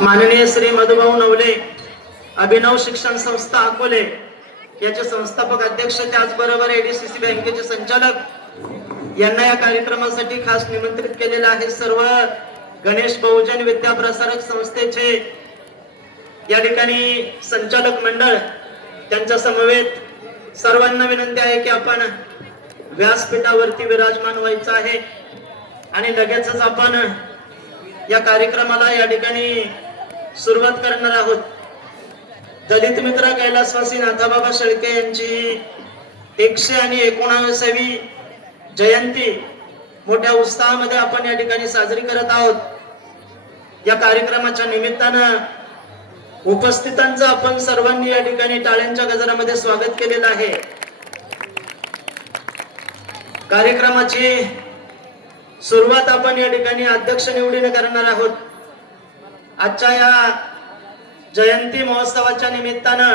माननीय श्री मधुभाऊ नवले अभिनव शिक्षण संस्था अकोले याचे संस्थापक अध्यक्ष त्याचबरोबर एडीसीसी बँकेचे संचालक यांना या कार्यक्रमासाठी खास निमंत्रित केलेले आहे। सर्व गणेश बहुजन विद्या प्रसारक संस्थेचे या ठिकाणी संचालक मंडळ त्यांच्या समवेत सर्वांना विनंती आहे की आपण व्यासपीठावरती विराजमान व्हायचं आहे आणि लगेचच आपण या कार्यक्रमाला या ठिकाणी सुरुवात करणार आहोत। दलित मित्र कैलासवासी नाथाबाबा शेळके यांची 119वी जयंती मोठ्या उत्साहामध्ये आपण या ठिकाणी साजरी करत आहोत। या कार्यक्रमाच्या निमित्तानं उपस्थितांचं आपण सर्वांनी या ठिकाणी टाळ्यांच्या गजरामध्ये स्वागत केलेलं आहे। कार्यक्रमाची सुरुवात आपण या ठिकाणी अध्यक्ष निवडीने करणार आहोत। आजच्या या जयंती महोत्सवाच्या निमित्तानं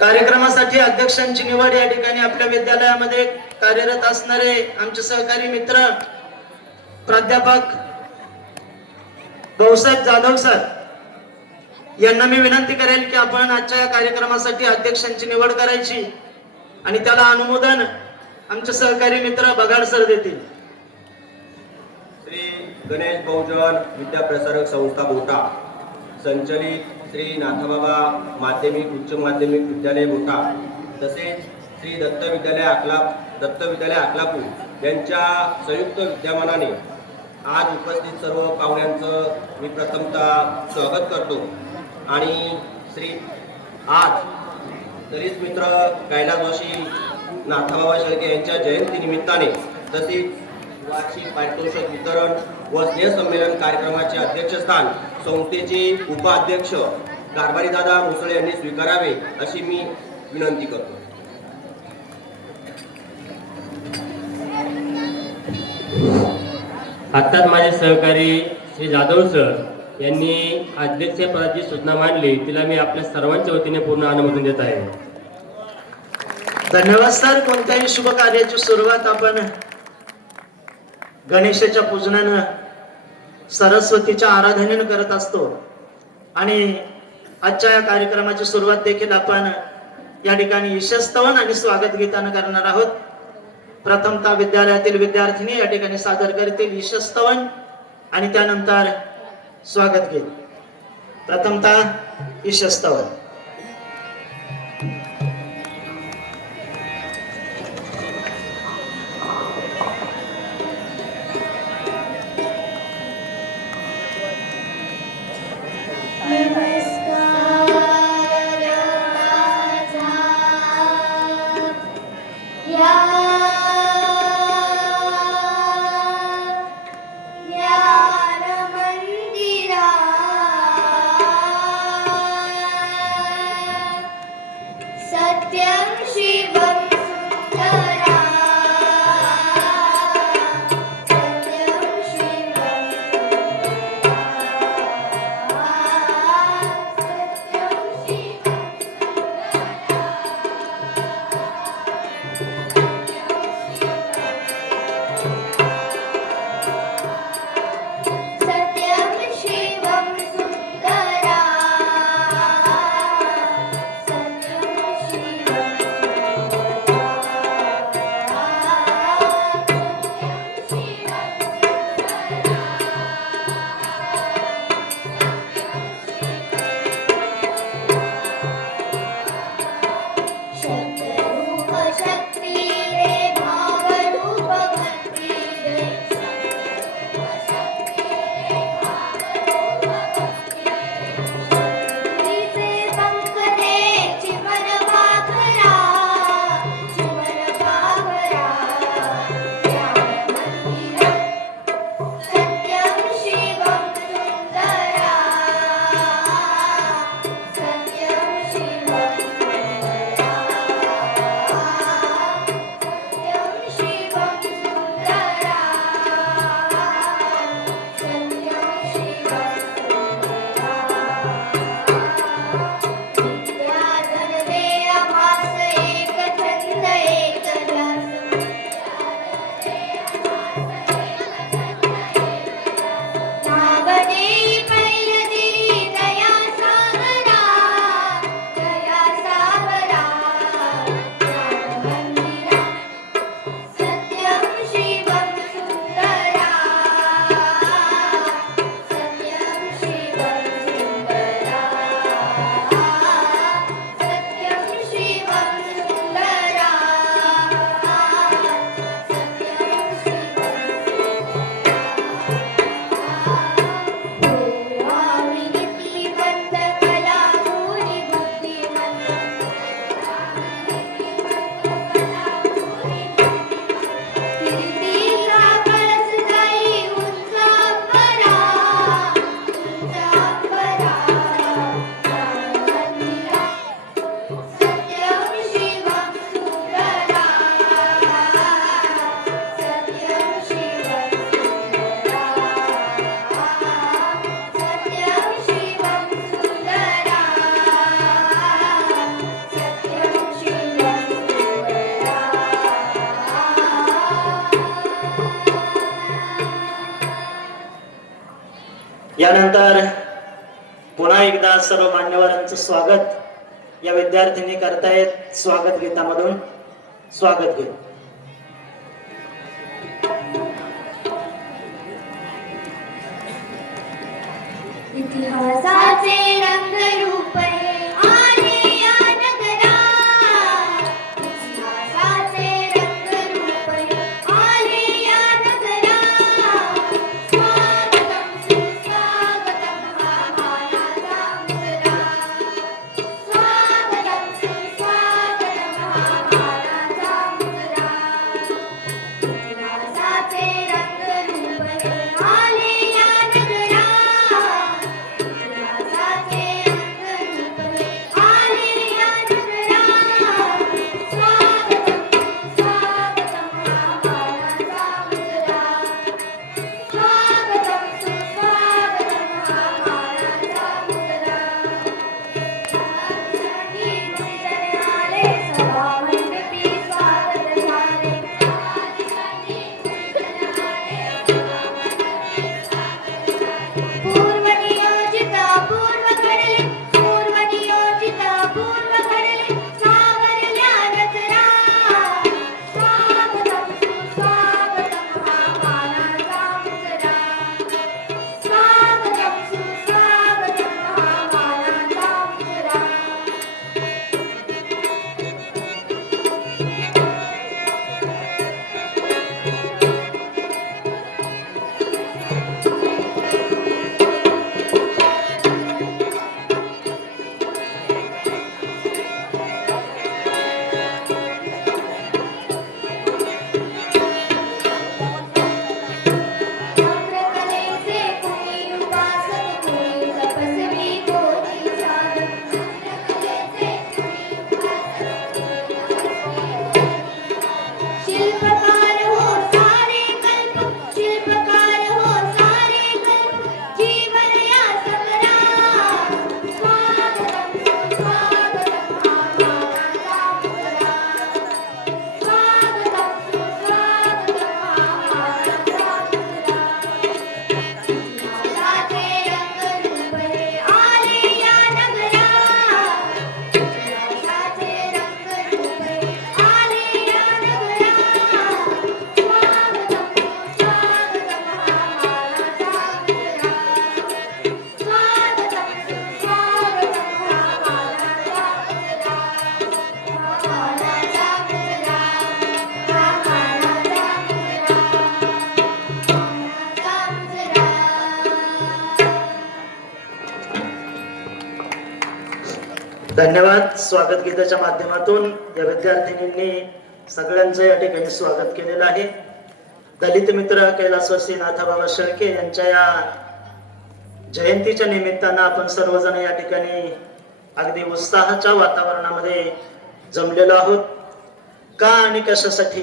कार्यक्रमासाठी अध्यक्षांची निवड या ठिकाणी आपल्या विद्यालयामध्ये कार्यरत असणारे आमचे सहकारी मित्र प्राध्यापक भाऊसाहेब जाधव सर यांना मी विनंती करेल की आपण आजच्या या कार्यक्रमासाठी अध्यक्षांची निवड करायची आणि त्याला अनुमोदन आमचे सहकारी मित्र बगाड सर देतील। श्री गणेश बहुजन विद्या प्रसारक संस्था बोटा संचलित श्री नाथाबाबा माध्यमिक उच्च माध्यमिक विद्यालय बोटा तसेच श्री दत्त विद्यालय अकलापूर यांच्या संयुक्त विद्यमानाने आज उपस्थित सर्व पाहुण्यांचं मी प्रथमतः स्वागत करतो आणि श्री आज दलित मित्र कैलासवासी नाथाबाबा शेळके यांच्या जयंती निमित्ताने तसेच वार्षिक पारितोषिक वितरण व स्नेह संमेलन कार्यक्रमाचे अध्यक्षस्थान संस्थेचे उपाध्यक्ष कारभारी दादा मुसळे यांनी स्वीकारावे अशी मी विनंती करतो। आत्ताच माझे सहकारी श्री जाधव सर यांनी अध्यक्षपदाची सूचना मांडली, तिला मी आपल्या सर्वांच्या वतीने पूर्ण अनुमोदन देत आहे। धन्यवाद सर। कोणत्याही शुभ कार्याची सुरुवात आपण गणेशाच्या पूजनानं सरस्वतीच्या आराधनेनं करत असतो आणि आजच्या या कार्यक्रमाची सुरुवात देखील आपण या ठिकाणी ईशस्तवन आणि स्वागत गीतानं करणार आहोत। प्रथमतः विद्यालयातील विद्यार्थिनी या ठिकाणी सादर करतील ईशस्तवन आणि त्यानंतर स्वागत गीत। प्रथमतः ईशस्तवन। यानंतर पुन्हा एकदा सर्व मान्यवरांचं स्वागत या विद्यार्थिनी करतायत स्वागत गीतामधून. स्वागत गीत. इतिहासाचे रंगरूप हे आले या नगरात. इतिहासाचे रंगरूप हे आले या नगरात. स्वागतम सुस्वागतम हा मानाचा मुजरा. स्वागतम सुस्वागतम हा मानाचा मुजरा. इतिहासाचे रंगरूप हे आले या नगरात. इतिहासाचे रंगरूप हे आले या नगरात. स्वागतम सुस्वागतम हा मानाचा मुजरा. स्वागतम सुस्वागतम हा मानाचा मुजरा. साठी गुरुजन आले सभा मंडपी स्वागत झाले. साठी गुरुजन आले सभा मंडपी स्वागत झाले. पूर्व नियोजित पूर्व घडले. पूर्व नियोजित पूर्व घडले. सावरल्या नजरा. स्वागतम सुस्वागतम हा मानाचा मुजरा. स्वागतम सुस्वागतम हा मानाचा मुजरा. चंद्रकलेचे कोणी उपासक कोणी तपस्वी कोणी साधक. चंद्रकलेचे कोणी उपासक कोणी तपस्वी कोणी साधक. शिल्पकार हो सारे कल्प. शिल्पकार हो सारे कल्प. जीवन या संग्राम. स्वागतम सुस्वागतम हा मानाचा मुजरा. स्वागतम सुस्वागतम हा मानाचा मुजरा. इतिहासाचे रंगरूप हे आले या नगरात. इतिहासाचे रंगरूप हे आले या नगरात. स्वागतम सुस्वागतम हा मानाचा मुजरा. स्वागतम सुस्वागतम हा मानाचा मुजरा. मानाचा मुजरा. हा मानाचा मुजरा. धन्यवाद. स्वागत गीताच्या माध्यमातून या विद्यार्थिनींनी सगळ्यांचं या ठिकाणी स्वागत केलेलं आहे. दलित मित्र कैलासवासी नाथाबाबा शेळके यांच्या या जयंतीच्या निमित्तानं आपण सर्वजण या ठिकाणी अगदी उत्साहाच्या वातावरणामध्ये जमलेलो आहोत. का आणि कशासाठी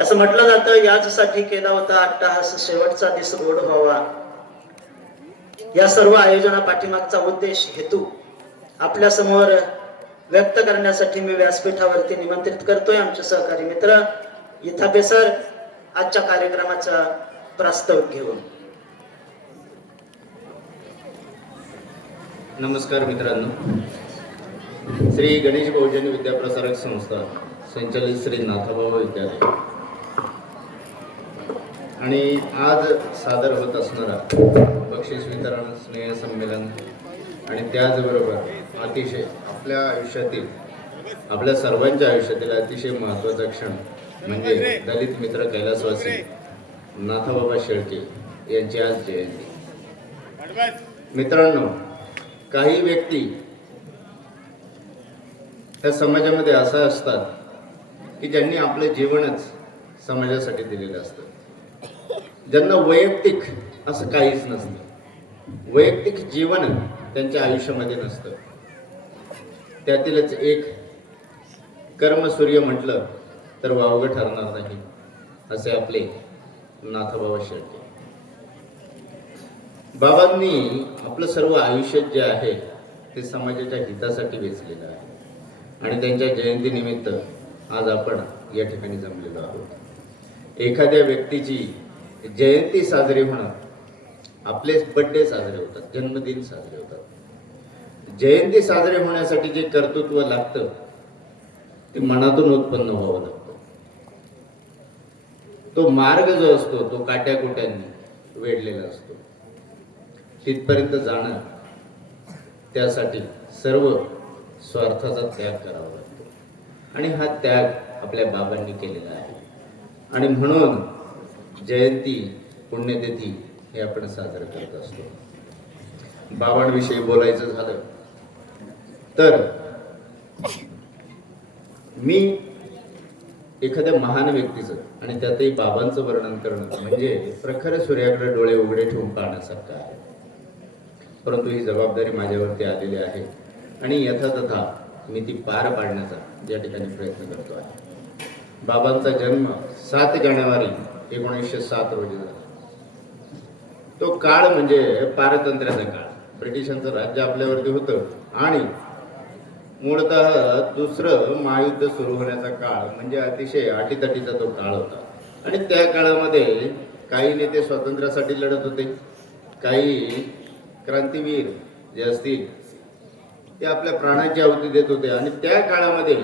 असं म्हटलं जातं, याचसाठी केला होता अट्टहास शेवटचा दिस गोड व्हावा. या सर्व आयोजना पाठीमागचा उद्देश हेतू आपल्या समोर व्यक्त करण्यासाठी मी व्यासपीठावरती निमंत्रित करतोय आमचे सहकारी मित्र इथापे सर आजच्या कार्यक्रमाचा प्रस्ताव घेऊन. नमस्कार मित्रांनो. श्री गणेश बहुजन विद्याप्रसारक संस्था संचालित श्री नाथाबाबा विद्यालय आणि आज सादर होत असणारा बक्षीस वितरण स्नेह संमेलन आणि त्याचबरोबर अतिशय आपल्या आयुष्यातील आपल्या सर्वांच्या आयुष्यातील अतिशय महत्त्वाचा क्षण म्हणजे दलित मित्र कैलासवासी नाथाबाबा शेळके यांची आज जयंती. मित्रांनो, काही व्यक्ती त्या समाजामध्ये असं असतात की ज्यांनी आपलं जीवनच समाजासाठी दिलेलं असतं. ज्यांना वैयक्तिक असं काहीच नसतं. वैयक्तिक जीवन त्यांच्या आयुष्यामध्ये नसतं. त्यातीलच एक कर्मसूर्य म्हटलं तर वावगं ठरणार नाही असे आपले नाथाबाबा शेळके. बाबांनी आपलं सर्व आयुष्य जे आहे ते समाजाच्या हितासाठी वेचलेलं आहे आणि त्यांच्या जयंतीनिमित्त आज आपण या ठिकाणी जमलेलो आहोत. एखाद्या व्यक्तीची जयंती साजरी होणं आपले बड्डे साजरे होतात, जन्मदिन साजरे होतात. जयंती साजरे होण्यासाठी जे कर्तृत्व लागतं ते मनातून उत्पन्न व्हावं लागतं. तो मार्ग जो असतो तो काट्याकुट्यांनी वेढलेला असतो. तिथपर्यंत जाणं त्यासाठी सर्व स्वार्थाचा त्याग करावा लागतो आणि हा त्याग आपल्या बाबांनी केलेला आहे. आणि म्हणून जयंती, पुण्यतिथी हे आपण साजरं करत असतो. बाबांविषयी बोलायचं झालं तर मी एखाद्या महान व्यक्तीचं आणि त्यातही बाबांचं वर्णन करणं म्हणजे प्रखर सूर्याकडे डोळे उघडे ठेवून पाहण्यासारखं आहे. परंतु ही जबाबदारी माझ्यावरती आलेली आहे आणि यथातथा मी ती पार पाडण्याचा या ठिकाणी प्रयत्न करतो आहे. बाबांचा जन्म 7 जानेवारी 1907 रोजी झाला. तो काळ म्हणजे पारतंत्र्याचा काळ. ब्रिटिशांचं राज्य आपल्यावरती होतं आणि मूळतः दुसरं महायुद्ध सुरू होण्याचा काळ म्हणजे अतिशय अटीतटीचा तो काळ होता. आणि त्या काळामध्ये काही नेते स्वातंत्र्यासाठी लढत होते, काही क्रांतीवीर जे असतील ते आपल्या प्राणाची आहुती देत होते. आणि त्या काळामध्ये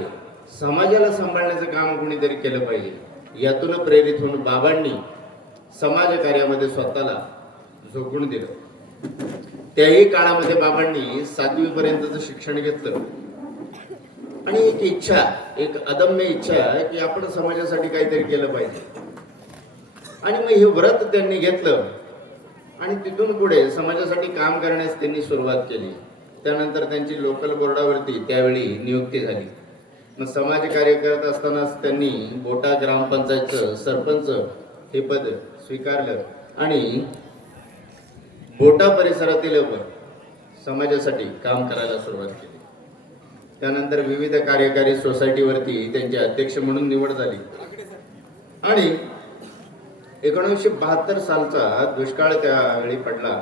समाजाला सांभाळण्याचं काम कोणीतरी केलं पाहिजे, यातून प्रेरित होऊन बाबांनी समाजकार्यामध्ये स्वतःला झोकून दिलं. त्याही काळामध्ये बाबांनी 7वी पर्यंतचं शिक्षण घेतलं आणि एक इच्छा, एक अदम्य इच्छा की आपण समाजासाठी काहीतरी केलं पाहिजे. आणि मग हे व्रत त्यांनी घेतलं आणि तिथून पुढे समाजासाठी काम करण्यास त्यांनी सुरुवात केली. त्यानंतर त्यांची लोकल बोर्डावरती त्यावेळी नियुक्ती झाली. मग समाजकार्य करत असतानाच त्यांनी बोटा ग्रामपंचायतचं सरपंच हे पद स्वीकारलं आणि बोटा परिसरातील समाजासाठी काम करायला सुरुवात केली. त्यानंतर विविध कार्यकारी सोसायटीवरती त्यांचे अध्यक्ष म्हणून निवड झाली. आणि 1972 सालचा दुष्काळ त्यावेळी पडला.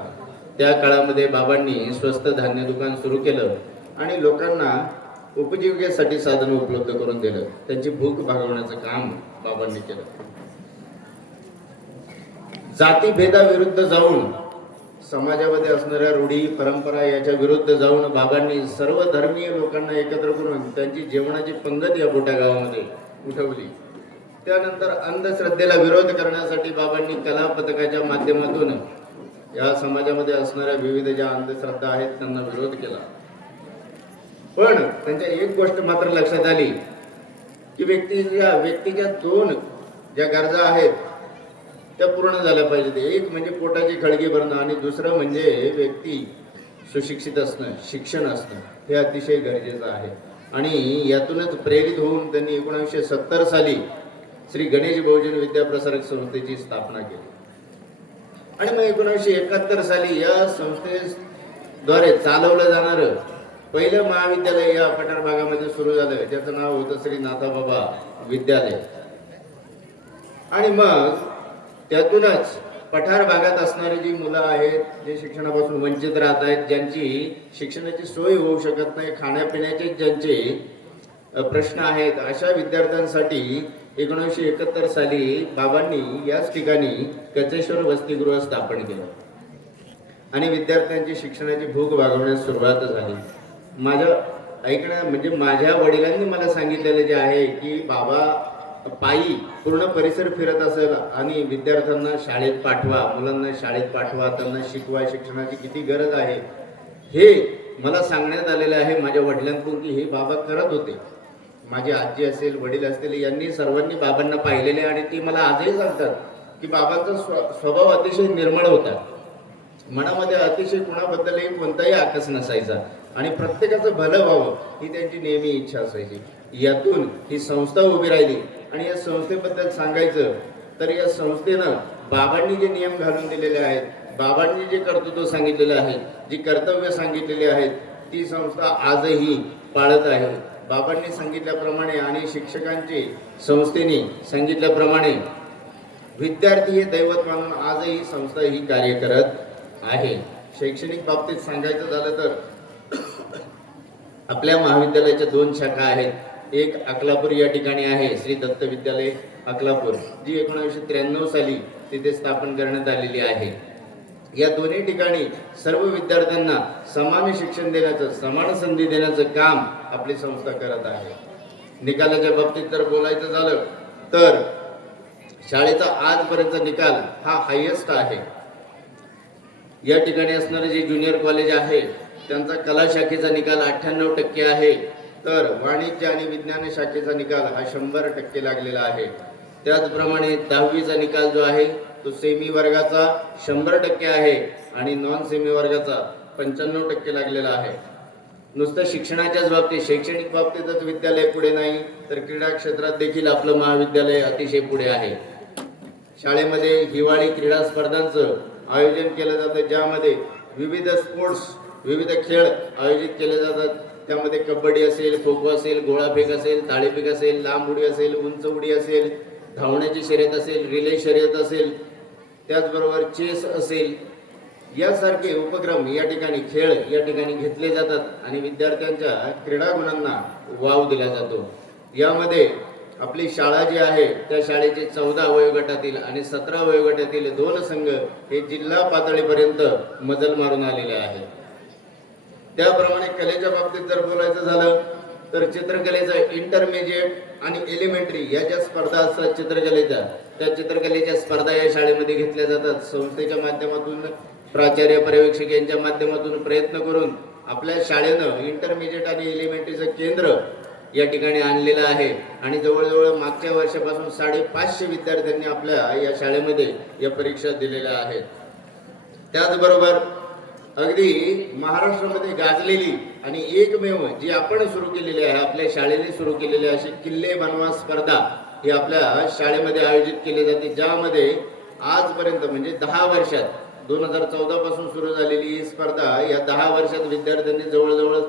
त्या काळामध्ये बाबांनी स्वस्त धान्य दुकान सुरू केलं आणि लोकांना उपजीविकेसाठी साधन उपलब्ध करून दिलं. त्यांची भूक भागवण्याचं काम बाबांनी केलं. जातीभेदाविरुद्ध जाऊन, समाजामध्ये असणाऱ्या रूढी परंपरा याच्या विरुद्ध जाऊन बाबांनी सर्व धर्मीय लोकांना एकत्र करून त्यांची जेवणाची पंगत या मोठ्या गावामध्ये उठवली. त्यानंतर अंधश्रद्धेला विरोध करण्यासाठी बाबांनी कला पथकाच्या माध्यमातून या समाजामध्ये असणाऱ्या विविध ज्या अंधश्रद्धा आहेत त्यांना विरोध केला. पण त्यांच्या एक गोष्ट मात्र लक्षात आली की व्यक्तीच्या 2 ज्या गरजा आहेत त्या पूर्ण झाल्या पाहिजेत. एक म्हणजे पोटाची खळगी भरणं आणि दुसरं म्हणजे व्यक्ती सुशिक्षित असणं, शिक्षण असणं हे अतिशय गरजेचं आहे. आणि यातूनच प्रेरित होऊन त्यांनी 1970 साली श्री गणेश बहुजन विद्याप्रसारक संस्थेची स्थापना केली. आणि मग 1971 साली या संस्थेद्वारे चालवलं जाणारं पहिलं महाविद्यालय या पठार भागामध्ये सुरू झालं, ज्याचं नाव होतं श्री नाथाबाबा विद्यालय. आणि मग त्यातूनच पठार भागात असणारी जी मुलं आहेत, जे शिक्षणापासून वंचित राहत आहेत, ज्यांची शिक्षणाची सोय होऊ शकत नाही, खाण्यापिण्याचे ज्यांचे प्रश्न आहेत, अशा विद्यार्थ्यांसाठी 1971 साली बाबांनी याच ठिकाणी कचेश्वर वसतिगृह स्थापन केलं आणि विद्यार्थ्यांची शिक्षणाची भूक भागवण्यास सुरुवात झाली. माझ्या वडिलांनी मला सांगितलेले जे आहे की बाबा पायी पूर्ण परिसर फिरत असेल आणि विद्यार्थ्यांना शाळेत पाठवा, मुलांना शाळेत पाठवा, त्यांना शिकवा, शिक्षणाची किती गरज आहे हे मला सांगण्यात आलेलं आहे माझ्या वडिलांकडून की हे बाबा करत होते. माझी आजी असेल, वडील असतील, यांनी सर्वांनी बाबांना पाहिलेले आणि ती मला आजही सांगतात की बाबांचा स्वभाव अतिशय निर्मळ होता. मनामध्ये अतिशय कुणाबद्दलही कोणताही आकस नसायचा आणि प्रत्येकाचं भलं व्हावं ही त्यांची नेहमी इच्छा असायची. यातून ही संस्था उभी राहिली. आणि या संस्थेबद्दल सांगायचं तर या संस्थेनं बाबांनी जे नियम घालून दिलेले आहेत, बाबांनी जे कर्तृत्व सांगितलेले आहेत, जी कर्तव्य सांगितलेली आहेत, ती संस्था आजही पाळत आहे. बाबांनी सांगितल्याप्रमाणे आणि शिक्षकांची संस्थेने सांगितल्याप्रमाणे विद्यार्थी हे दैवत मानून आजही संस्था ही कार्य करत आहे. शैक्षणिक बाबतीत सांगायचं झालं तर आपल्या महाविद्यालयाच्या 2 शाखा आहेत. एक अकलापूर या ठिकाणी आहे, श्री दत्त विद्यालय अकलापूर, जी 1993 साली तिथे स्थापन करण्यात आलेली आहे. या दोन्ही ठिकाणी सर्व विद्यार्थ्यांना समान शिक्षण देण्याचं, समान संधी देण्याचं काम आपली संस्था करत आहे. निकालाच्या बाबतीत जर बोलायचं झालं तर शाळेचा आजपर्यंतचा निकाल हा हायेस्ट आहे. या ठिकाणी असणारे जे ज्युनियर कॉलेज आहे त्यांचा कला शाखेचा निकाल 98% आहे, तर वाणिज्य आणि विज्ञान शाखेचा निकाल हा 100% लागलेला आहे. त्याचप्रमाणे 10वीचा निकाल जो आहे तो सेमी वर्गाचा 100% आहे आणि नॉन सेमी वर्गाचा 95% लागलेला आहे. नुसतं शिक्षणाच्याच बाबतीत, शैक्षणिक बाबतीतच विद्यालय पुढे नाही, तर क्रीडा क्षेत्रात देखील आपलं महाविद्यालय अतिशय पुढे आहे. शाळेमध्ये हिवाळी क्रीडा स्पर्धांचं आयोजन केलं जातं, ज्यामध्ये विविध स्पोर्ट्स, विविध खेळ आयोजित केले जातात. त्यामध्ये कबड्डी असेल, खो खो असेल, गोळाफेक असेल, थाळीफेक असेल, लांब उडी असेल, उंच उडी असेल, धावण्याची शर्यत असेल, रिले शर्यत असेल, त्याचबरोबर चेस असेल, यासारखे उपक्रम या ठिकाणी, खेळ या ठिकाणी घेतले जातात आणि विद्यार्थ्यांच्या क्रीडा गुणांना वाव दिला जातो. यामध्ये आपली शाळा जी आहे त्या शाळेचे 14 वयोगटातील आणि 17 वयोगटातील 2 संघ हे जिल्हा पातळीपर्यंत मजल मारून आलेले आहेत. त्याप्रमाणे कलेच्या बाबतीत जर बोलायचं झालं तर चित्रकलेचा इंटरमिजिएट आणि एलिमेंटरी या ज्या स्पर्धा असतात चित्रकलेच्या, त्या चित्रकलेच्या स्पर्धा या शाळेमध्ये घेतल्या जातात. संस्थेच्या माध्यमातून, प्राचार्य पर्यवेक्षक यांच्या माध्यमातून प्रयत्न करून आपल्या शाळेनं इंटरमिजिएट आणि एलिमेंटरीचं केंद्र या ठिकाणी आणलेलं आहे आणि जवळजवळ मागच्या वर्षापासून 550 विद्यार्थ्यांनी आपल्या या शाळेमध्ये या परीक्षा दिलेल्या आहेत. त्याचबरोबर अगदी महाराष्ट्रामध्ये गाजलेली आणि एकमेव जी आपण सुरू केलेली आहे, आपल्या शाळेने सुरू केलेली अशी किल्ले बनवा स्पर्धा ही आपल्या शाळेमध्ये आयोजित केली जाते, ज्यामध्ये आजपर्यंत म्हणजे 10 वर्षात 2014 पासून सुरू झालेली ही स्पर्धा या 10 वर्षात विद्यार्थ्यांनी जवळजवळ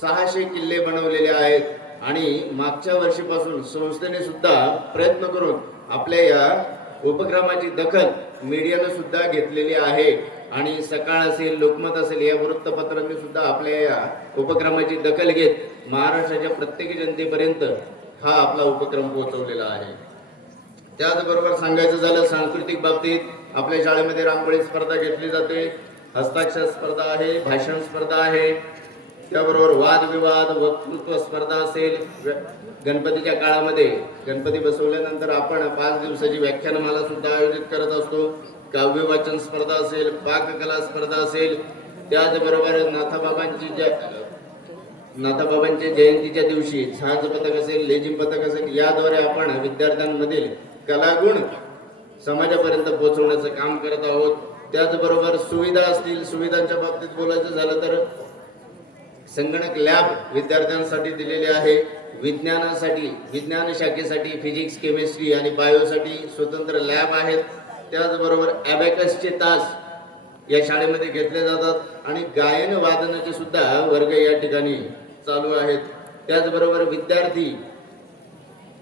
600 किल्ले बनवलेले आहेत. आणि मागच्या वर्षीपासून संस्थेने सुद्धा प्रयत्न करून आपल्या या उपक्रमाची दखल मीडियाने सुद्धा घेतलेली आहे आणि सकाळ असेल, लोकमत असेल या वृत्तपत्रांनी सुद्धा आपल्या या उपक्रमाची दखल घेत महाराष्ट्राच्या प्रत्येक जनतेपर्यंत हा आपला उपक्रम पोहोचवलेला आहे. त्याचबरोबर सांगायचं झालं सांस्कृतिक बाबतीत आपल्या शाळेमध्ये रांगोळी स्पर्धा घेतली जाते, हस्ताक्षर स्पर्धा आहे, भाषण स्पर्धा आहे, त्याबरोबर वादविवाद, वक्तृत्व स्पर्धा असेल. गणपतीच्या काळामध्ये गणपती बसवल्यानंतर आपण 5 दिवसाची व्याख्यानमाला सुद्धा आयोजित करत असतो. काव्य वाचन स्पर्धा असेल, पाककला स्पर्धा असेल, त्याचबरोबर नाथाबाबांच्या जयंतीच्या दिवशी झांज पथक असेल, लेझिम पथक असेल, याद्वारे आपण विद्यार्थ्यांमधील कलागुण समाजापर्यंत पोहोचवण्याचं काम करत आहोत. त्याचबरोबर सुविधा असतील, सुविधांच्या बाबतीत बोलायचं झालं तर संगणक लॅब विद्यार्थ्यांसाठी दिलेले आहे. विज्ञानासाठी, विज्ञान शाखेसाठी फिजिक्स, केमिस्ट्री आणि बायोसाठी स्वतंत्र लॅब आहेत. त्याचबरोबर ॲबॅकसचे तास या शाळेमध्ये घेतले जातात आणि गायन वादनाचे सुद्धा वर्ग या ठिकाणी चालू आहेत. त्याचबरोबर विद्यार्थी,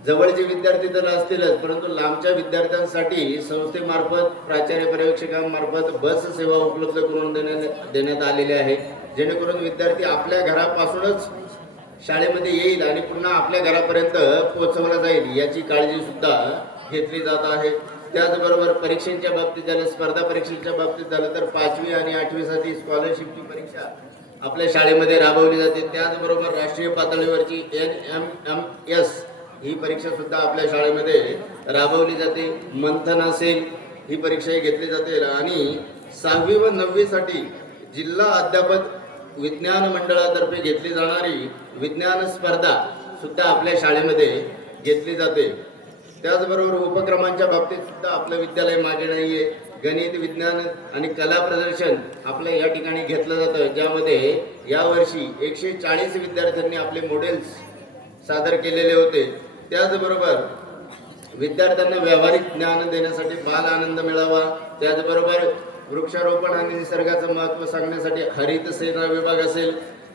जवळचे विद्यार्थी तर असतीलच, परंतु लांबच्या विद्यार्थ्यांसाठी संस्थेमार्फत, प्राचार्य पर्यवेक्षकांमार्फत बस सेवा उपलब्ध करून देण्यात आलेली आहे, जेणेकरून विद्यार्थी आपल्या घरापासूनच शाळेमध्ये येईल आणि पुन्हा आपल्या घरापर्यंत पोहोचवला जाईल याची काळजी सुद्धा घेतली जात आहे. त्याचबरोबर परीक्षेच्या बाबतीत झालं, स्पर्धा परीक्षेच्या बाबतीत झालं तर 5वी आणि 8वी साठी स्कॉलरशिपची परीक्षा आपल्या शाळेमध्ये राबवली जाते. त्याचबरोबर राष्ट्रीय पातळीवरची NMMS ही परीक्षा सुद्धा आपल्या शाळेमध्ये राबवली जाते. मंथन असेल ही परीक्षाही घेतली जाते आणि 6वी व 9वी साठी जिल्हा अध्यापक विज्ञान मंडळातर्फे घेतली जाणारी विज्ञान स्पर्धा सुद्धा आपल्या शाळेमध्ये घेतली जाते. त्याचबरोबर उपक्रमांच्या बाबतीत सुद्धा आपलं विद्यालय मागे नाहीये. गणित, विज्ञान आणि कला प्रदर्शन आपल्या या ठिकाणी घेतलं जातं, ज्यामध्ये यावर्षी 140 विद्यार्थ्यांनी आपले मॉडेल्स सादर केलेले होते. त्याचबरोबर विद्यार्थ्यांना व्यावहारिक ज्ञान देण्यासाठी बाल आनंद मिळावा, त्याचबरोबर वृक्षारोपण आणि निसर्गाचं महत्त्व सांगण्यासाठी हरित सेना विभाग असेल,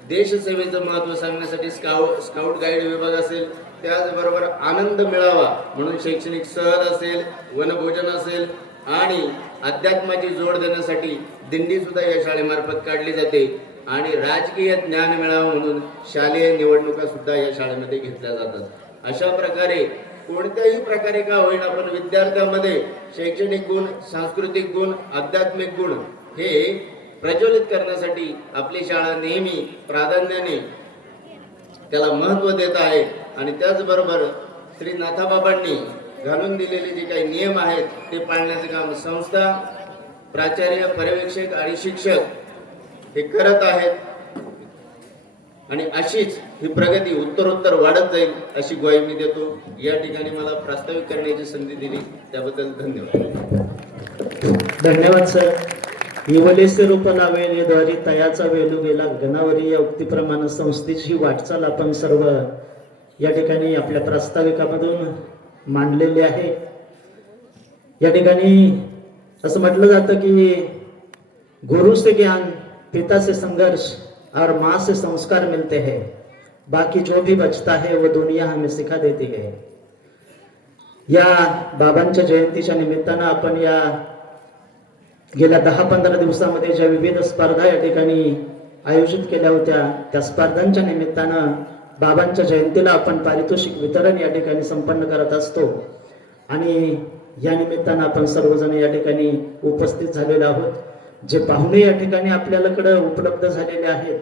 देशसेवेचं महत्त्व सांगण्यासाठी स्काउट गाईड विभाग असेल, त्याचबरोबर आनंद मिळावा म्हणून शैक्षणिक सहल असेल, वनभोजन असेल आणि अध्यात्माची जोड देण्यासाठी दिंडी सुद्धा या शाळेमार्फत काढली जाते आणि राजकीय ज्ञान मिळावं म्हणून शालेय निवडणुका सुद्धा या शाळेमध्ये घेतल्या जातात. अशा प्रकारे कोणत्याही प्रकारे का होईना पण विद्यार्थ्यांमध्ये शैक्षणिक गुण, सांस्कृतिक गुण, आध्यात्मिक गुण हे प्रज्वलित करण्यासाठी आपली शाळा नेहमी प्राधान्याने त्याला महत्त्व देत आहे. आणि त्याचबरोबर श्री नाथाबाबांनी घालून दिलेले जे काही नियम आहेत ते पाळण्याचे काम संस्था, प्राचार्य, पर्यवेक्षक आणि शिक्षक हे करत आहेत. आणि अशीच ही प्रगती उत्तरोत्तर वाढत जाईल अशी ग्वाही मी देतो. या ठिकाणी मला प्रास्ताविक करण्याची संधी दिली त्याबद्दल धन्यवाद. धन्यवाद सर. इवलेसे रूप लावेले द्वारी तयाचा वेलू गेला गणावरी या उक्तीप्रमाणे संस्थेची वाटचाल आपण सर्व या ठिकाणी आपल्या प्रास्ताविकामधून मांडलेली आहे. या ठिकाणी असं म्हटलं जातं की गुरु से ज्ञान, पिता से संघर्ष और माँ से संस्कार मिलते हैं, बाकी जो भी बचता है वो दुनिया हमें सिखा देती है. या बाबांच्या जयंतीच्या निमित्तानं आपण या गेल्या 10-15 दिवसामध्ये ज्या विविध स्पर्धा या ठिकाणी आयोजित केल्या होत्या त्या स्पर्धांच्या निमित्तानं बाबांच्या जयंतीला आपण पारितोषिक वितरण या ठिकाणी संपन्न करत असतो. आणि या निमित्तानं आपण सर्वजण या ठिकाणी उपस्थित झालेलो आहोत. जे पाहुणे या ठिकाणी आपल्याकडे उपलब्ध झालेले आहेत,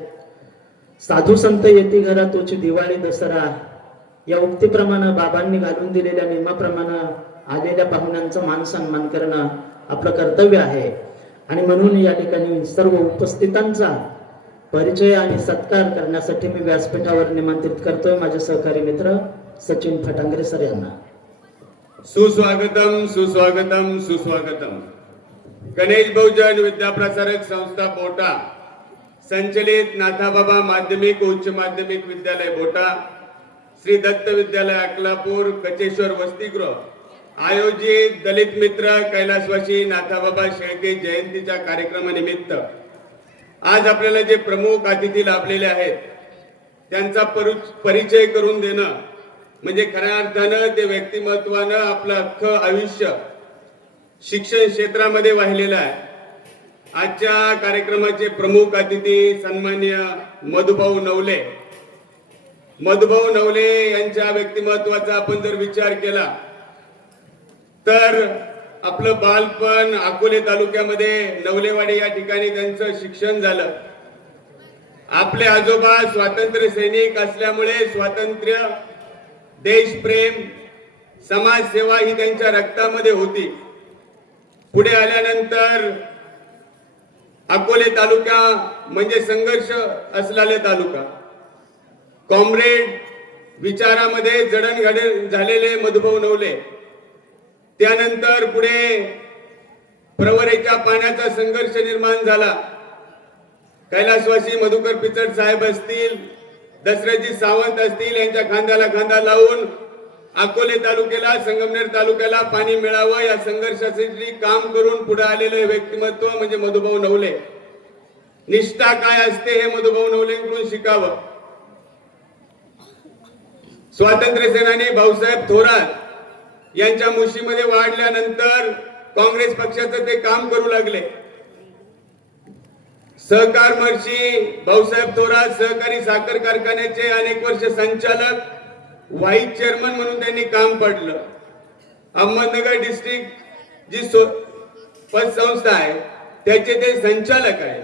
साधू संत येती घरा तोची दिवाळी दसरा या उक्तीप्रमाणे बाबांनी घालून दिलेल्या नियमाप्रमाणे आलेल्या पाहुण्यांचा मान सन्मान करणं आपलं कर्तव्य आहे. आणि म्हणून या ठिकाणी सर्व उपस्थितांचा परिचय आणि सत्कार करण्यासाठी मी व्यासपीठावर निमंत्रित करतोय माझे सहकारी मित्र सचिन फटांगरे सर यांना. सुस्वागतम सुस्वागतम सुस्वागतम. गणेश बहुजन विद्याप्रसारक संस्था बोटा संचलित नाथाबाबा माध्यमिक उच्च माध्यमिक विद्यालय बोटा, श्री दत्त विद्यालय अकलापूर, कचेश्वर वसतिगृह आयोजित दलित मित्र कैलासवासी नाथाबाबा शेळके जयंतीच्या कार्यक्रमानिमित्त आज आपल्याला जे प्रमुख अतिथी लाभलेले आहेत त्यांचा परिचय करून देणं म्हणजे खऱ्या अर्थानं ते व्यक्तिमत्वानं आपलं अख्खं आयुष्य शिक्षण क्षेत्रामध्ये वाहिलेलं आहे. आजच्या कार्यक्रमाचे प्रमुख अतिथी सन्माननीय मधुभाऊ नवले. मधुभाऊ नवले यांच्या व्यक्तिमत्वाचा आपण जर विचार केला तर आपलं बालपण अकोले तालुक्यामध्ये नवलेवाडी या ठिकाणी त्यांचं शिक्षण झालं. आपले आजोबा स्वातंत्र्य सैनिक असल्यामुळे स्वातंत्र्य, देशप्रेम, समाजसेवा ही त्यांच्या रक्तामध्ये होती. पुढे आल्यानंतर अकोले तालुका म्हणजे संघर्ष असलेला तालुका, कॉम्रेड विचारामध्ये जडणघडण झालेले मधुभाऊ नवले. त्यानंतर पुढे प्रवरेच्या पाण्याचा संघर्ष निर्माण झाला. कैलासवासी मधुकर पिचड साहेब असतील, दशरथजी सावंत असतील, यांच्या खांद्याला खांदा लावून अकोले तालुक्याला, संगमनेर तालुक्याला पाणी मिळावं या संघर्षासाठी काम करून पुढे आलेले व्यक्तिमत्व म्हणजे मधुभाऊ नवले. निष्ठा काय असते हे मधुभाऊ नवलेंकडून शिकावं. स्वातंत्र्य सेनानी भाऊसाहेब थोरात यांच्या मुशीमध्ये वाढल्यानंतर काँग्रेस पक्षाचं ते काम करू लागले. सहकार महर्षी भाऊसाहेब थोरात सहकारी साखर कारखान्याचे अनेक वर्ष संचालक, व्हाईस चेअरमन म्हणून त्यांनी काम पडलं. अहमदनगर डिस्ट्रिक्ट जी पतसंस्था आहे त्याचे ते संचालक आहेत.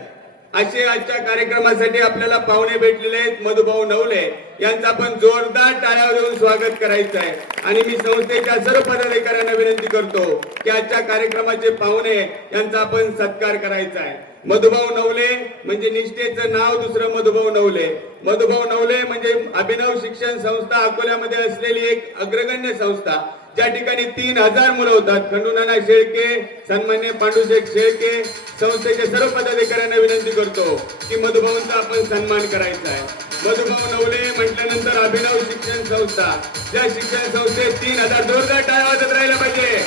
असे आजच्या कार्यक्रमासाठी आपल्याला पाहुणे भेटलेले आहेत. मधुभाऊ नवले यांचं आपण जोरदार टाळ्या देऊन स्वागत करायचं आहे. आणि मी संस्थेच्या सर्व पदाधिकाऱ्यांना विनंती करतो की आजच्या कार्यक्रमाचे पाहुणे यांचा आपण सत्कार करायचा आहे. मधुभाऊ नवले म्हणजे निष्ठेचं नाव दुसरं मधुभाऊ नवले. मधुभाऊ नवले म्हणजे अभिनव शिक्षण संस्था अकोल्यामध्ये असलेली एक अग्रगण्य संस्था, ज्या ठिकाणी 3000 मुलं होतात. खंडूनाना शेळके, सन्मान्य पांडुशेठ शेळके, संस्थेच्या सर्व पदाधिकाऱ्यांना विनंती करतो की मधुभाऊंचा आपण सन्मान करायचा आहे. मधुभाऊ नवले म्हटल्यानंतर अभिनव शिक्षण संस्था, ज्या शिक्षण संस्थेत 3000 जोरदार टाळ्या वाजत राहिला पाहिजे.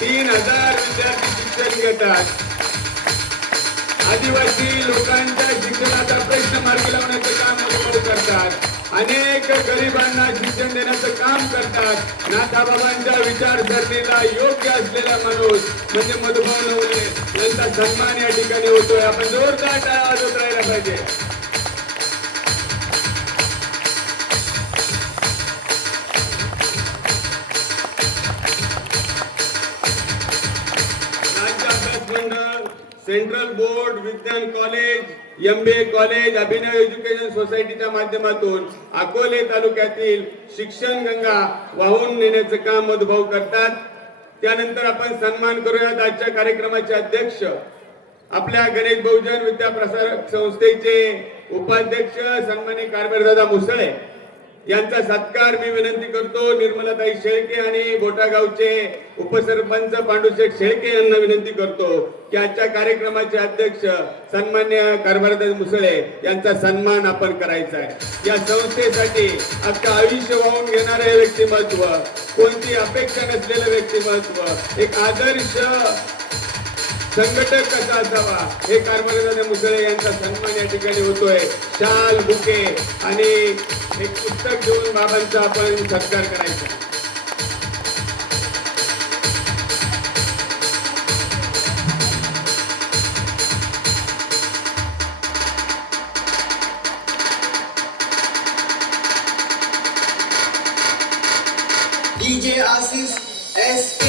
3000 विद्यार्थी शिक्षण घेतात. आदिवासी लोकांच्या शिक्षणाचा प्रश्न मार्गी लावण्याचं काम मधुभाऊ करतात. अनेक गरिबांना शिक्षण देण्याचं काम करतात. नाथाबाबांच्या विचारसरणीला योग्य असलेला माणूस म्हणजे मधुभाऊ नवले यांचा सन्मान या ठिकाणी होतोय. आपण जोरदार टाळ्या वाजवत राहायला पाहिजे. राज्य अभ्यास मंडळ, सेंट्रल बोर्ड, विज्ञान कॉलेज, MBA कॉलेज, अभिनव एज्युकेशन सोसायटीच्या माध्यमातून अकोले तालुक्यातील शिक्षण गंगा वाहून नेण्याचं काम मधुभाऊ करतात. त्यानंतर आपण सन्मान करूयात आजच्या कार्यक्रमाचे अध्यक्ष, आपल्या गणेश बहुजन विद्या प्रसारक संस्थेचे उपाध्यक्ष सन्माननीय कारभारदादा मुसळे यांचा सत्कार मी विनंती करतो. निर्मलाताई शेळके आणि बोटागावचे उपसरपंच पांडुशेठ शेळके यांना विनंती करतो की आजच्या कार्यक्रमाचे अध्यक्ष सन्मान्य कारभारदादा मुसळे यांचा सन्मान आपण करायचा आहे. या संस्थेसाठी अख्खं आयुष्य वाहून घेणारे व्यक्तिमत्व, कोणती अपेक्षा नसलेलं व्यक्तिमत्व, एक आदर्श संघटक कसा असावा हे कारभारदादा मुसळे यांचा सन्मान या ठिकाणी होतोय. शाल, बुके आणि एक पुस्तक देऊन बाबांचा आपण सत्कार करायचा. DJ आशिष SK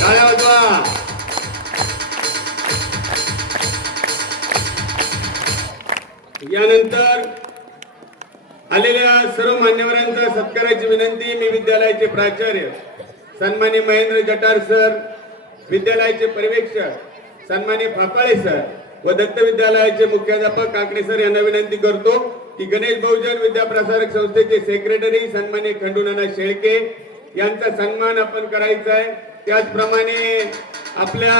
टाळ्या वाजवा. यानंतर आलेल्या सर्व मान्यवरांचा सत्काराची विनंती मी विद्यालयाचे प्राचार्य सन्माननीय महेंद्र जटार सर, विद्यालयाचे पर्यवेक्षक सन्माननीय फापाळे सर व दत्त विद्यालयाचे मुख्याध्यापक काकडे सर यांना विनंती करतो की गणेश बहुजन विद्या प्रसारक संस्थेचे सेक्रेटरी सन्माननीय खंडूनाना शेळके यांचा सन्मान आपण करायचा आहे. त्याचप्रमाणे आपल्या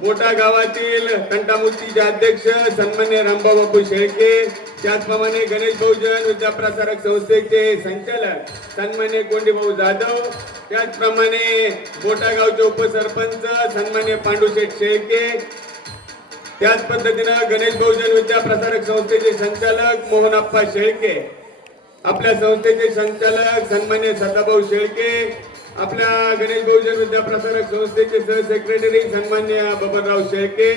मोठा गावातील कंटामुक्तीचे अध्यक्ष सन्मान्य रामभाऊ बापू शेळके, त्याचप्रमाणे गणेश बहुजन विद्या प्रसारक संस्थेचे संचालक सन्मान्य कोंडीभाऊ जाधव, त्याचप्रमाणे मोठा गावचे उपसरपंच सन्मान्य पांडुशेठ शेळके, त्याच पद्धतीनं गणेश बहुजन विद्या प्रसारक संस्थेचे संचालक मोहनप्पा शेळके, आपल्या संस्थेचे संचालक सन्मान्य सदाभाऊ शेळके, आपल्या गणेश बहुजन विद्या प्रसारक संस्थेचे सहसेक्रेटरी सन्मान्य बबनराव शेळके,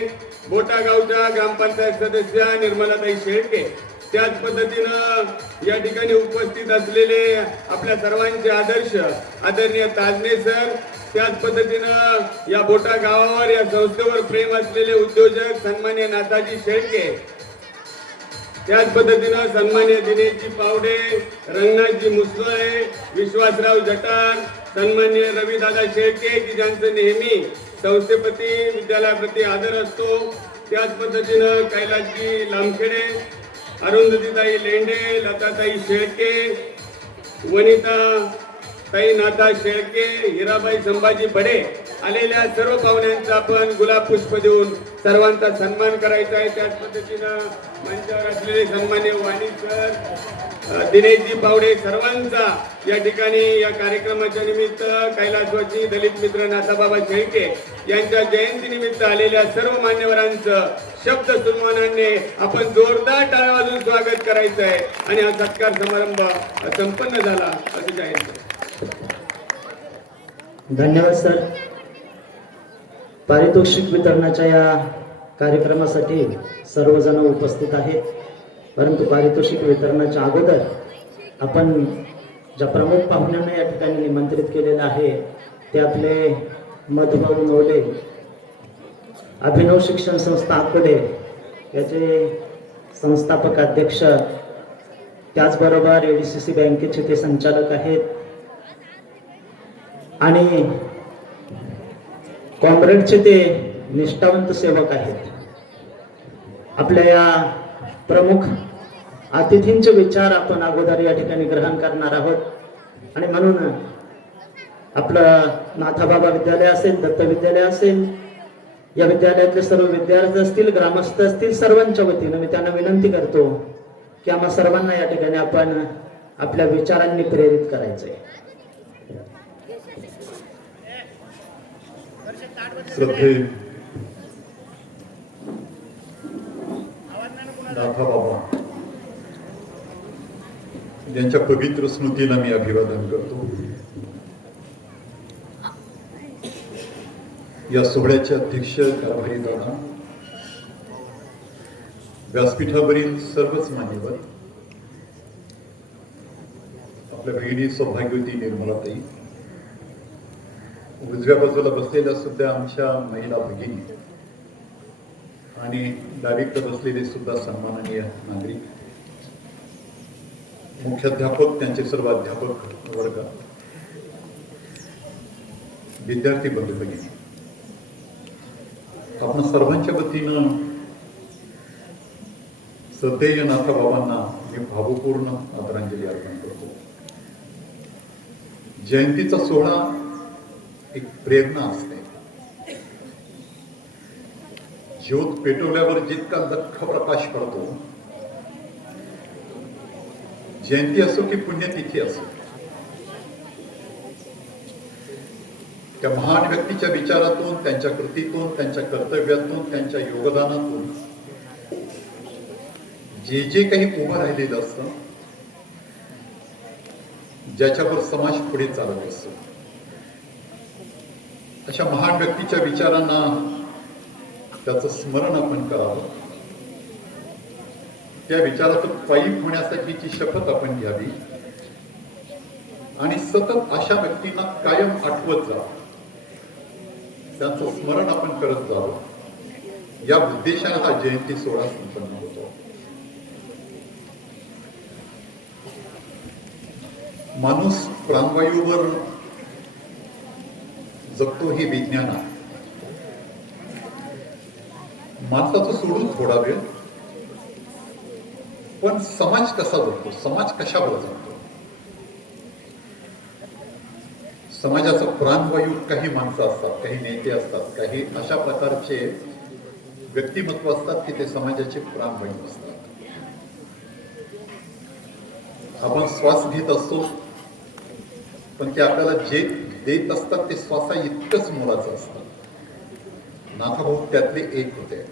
बोटा गावच्या ग्रामपंचायत सदस्या निर्मलाताई शेळके, त्याच पद्धतीनं या ठिकाणी उपस्थित असलेले आपल्या सर्वांचे आदर्श आदरणीय ताजने सर, त्याच पद्धतीनं या बोटा गावावर या संस्थेवर प्रेम असलेले उद्योजक सन्मान्य नाथाजी शेळके, त्याच पद्धतीनं सन्मान्य दिनेशजी पावडे, रंगनाथजी मुसळे, विश्वासराव जटार, सन्मान्य रविदादा शेळके की ज्यांचं नेहमी संस्थेप्रती विद्यालयाप्रती आदर असतो, त्याच पद्धतीनं कैलासजी लामखेडे, अरुंधतीताई लेंडे, लताताई शेळके, वनिता ताई नाथा शेळके, हिराबाई संभाजी बडे आलेल्या सर्व पाहुण्यांचा आपण गुलाब पुष्प देऊन सर्वांचा सन्मान करायचा आहे. त्याच पद्धतीनं मंचावर असलेले सन्मान्य वाणी सर, दिनेशजी पावडे सर्वांचा या ठिकाणी या कार्यक्रमाच्या निमित्त कैलासवासी दलित मित्र नाथाबाबा शेळके यांच्या जयंती निमित्त आलेल्या सर्व मान्यवरांचं शब्द सन्मानाने आपण जोरदार टाळ्या वाजवून स्वागत करायचं आहे आणि हा सत्कार समारंभ संपन्न झाला असं जाहीर करतो. धन्यवाद सर. पारितोषिक वितरणाच्या या कार्यक्रमासाठी सर्वजण उपस्थित आहेत, परंतु पारितोषिक वितरणाच्या अगोदर आपण ज्या प्रमुख पाहुण्यांना या ठिकाणी निमंत्रित केलेलं आहे ते आपले मधुभाऊ नवले, अभिनव शिक्षण संस्था अकोले याचे संस्थापक अध्यक्ष, त्याचबरोबर ADCC बँकेचे ते संचालक आहेत आणि कॉम्रेडचे ते निष्ठावंत सेवक आहेत. आपल्या या प्रमुख अतिथींचे विचार आपण अगोदर या ठिकाणी ग्रहण करणार आहोत आणि म्हणून आपलं नाथाबाबा विद्यालय असेल, दत्त विद्यालय असेल, या विद्यालयातले सर्व विद्यार्थी असतील, ग्रामस्थ असतील, सर्वांच्या वतीनं मी त्यांना विनंती करतो की आम्हा सर्वांना या ठिकाणी आपण आपल्या विचारांनी प्रेरित करायचंय. श्रद्धे नाथाबाबा यांच्या पवित्र स्मृतीला मी अभिवादन करतो. या सोहळ्याचे अध्यक्ष कारभारी दादा, व्यासपीठावरील सर्वच मान्यवर, आपल्या भगिनी सौभाग्यवती निर्मलाताई, उजव्या बाजूला बसलेल्या सुद्धा आमच्या महिला भगिनी, आणि डावीकडे बसलेले सुद्धा सन्माननीय नागरिक, मुख्याध्यापक, त्यांचे सर्व अध्यापक वर्ग, विद्यार्थी बंधू भगिनी, आपण सर्वांच्या वतीनं श्रद्धेय नाथाबाबांना मी भावपूर्ण आदरांजली अर्पण करतो. जयंतीचा सोहळा एक प्रेरणा असते. ज्योत पेटवल्यावर जितका लख्ख प्रकाश पडतो, जयंती असो की पुण्यतिथी असो, त्या महान व्यक्तीच्या विचारातून, त्यांच्या कृतीतून, त्यांच्या कर्तव्यातून, त्यांच्या योगदानातून जे जे काही उभं राहिलेलं असतं, ज्याच्यावर समाज पुढे चालत असतो, अशा महान व्यक्तीच्या विचारांना त्याचं स्मरण आपण करावं. त्या विचारातून पायी होण्यासाठीची शपथ आपण घ्यावी आणि सतत अशा व्यक्तींना कायम आठवत जावं, त्यांचं स्मरण आपण करत जावं. या उद्देशाने हा जयंती सोहळा संपन्न होतो. माणूस प्राणवायूवर जगतो हे विज्ञान आहे. माणसाचं सोडून थोडा वेळ, पण समाज कसा जगतो, समाज कशावर जगतो, समाजाचा प्राणवायू काही माणसं असतात, काही नेते असतात, काही अशा प्रकारचे व्यक्तिमत्व असतात की ते समाजाचे प्राणवायू असतात. आपण श्वास घेत असतो, पण ते आपल्याला जे देत असतात ते श्वासा इतकंच मोलाचं असतं. नाथाभाऊ त्यातले एक होते.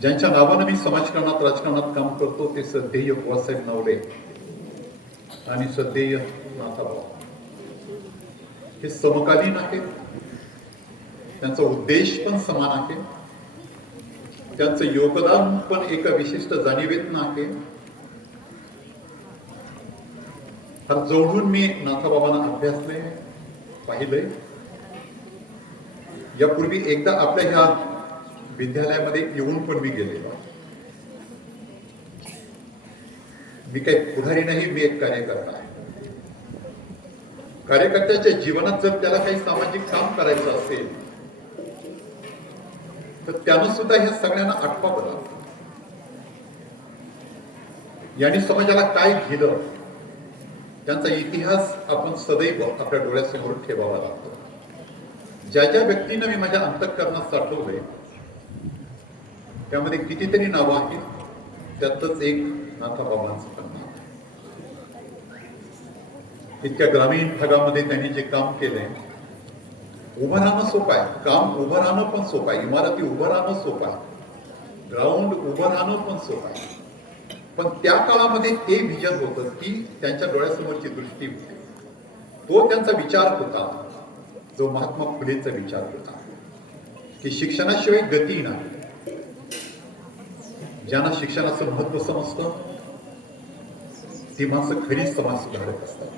ज्यांच्या नावानं मी समाजकारणात, राजकारणात काम करतो ते श्रद्धेय बुवासाहेब नवले आणि श्रद्धेय नाथाभाऊ हे समकालीन आहेत. त्यांचा उद्देश पण समान आहे, त्यांचं योगदान पण एका विशिष्ट जाणीवेतनं आहे. फार जवळून मी नाथाबाबांना अभ्यासले, पाहिलंय. यापूर्वी एकदा आपल्या ह्या विद्यालयामध्ये येऊन पण मी गेलेलो. मी काही पुढारी नाही, मी एक कार्यकर्ता आहे. कार्यकर्त्याच्या जीवनात जर त्याला काही सामाजिक काम करायचं असेल तर त्यानं सुद्धा ह्या सगळ्यांना आठवावं लागतं. यांनी समाजाला काय दिलं, त्यांचा इतिहास आपण सदैव आपल्या डोळ्यासमोर ठेवावा लागतो. ज्या ज्या व्यक्तींना मी माझ्या अंतःकरणात साठवलंय त्यामध्ये कितीतरी नावं आहेत, त्यातच एक नाथाबाबांचं पण नाव. इतक्या ग्रामीण भागामध्ये त्यांनी जे काम केलंय, उभं राहणं सोपं आहे, काम उभं राहणं पण सोपं आहे, इमारती उभं राहणं सोपं आहे, ग्राउंड उभं राहणं पण सोपं आहे. पण त्या काळामध्ये ते विजन होतं, ती त्यांच्या डोळ्यासमोरची दृष्टी होती, तो त्यांचा विचार होता, जो महात्मा फुलेंचा विचार होता की शिक्षणाशिवाय गती नाही. ज्यांना शिक्षणाचं महत्व समजतं ती माणसं खरी समाज सुधारक असतात.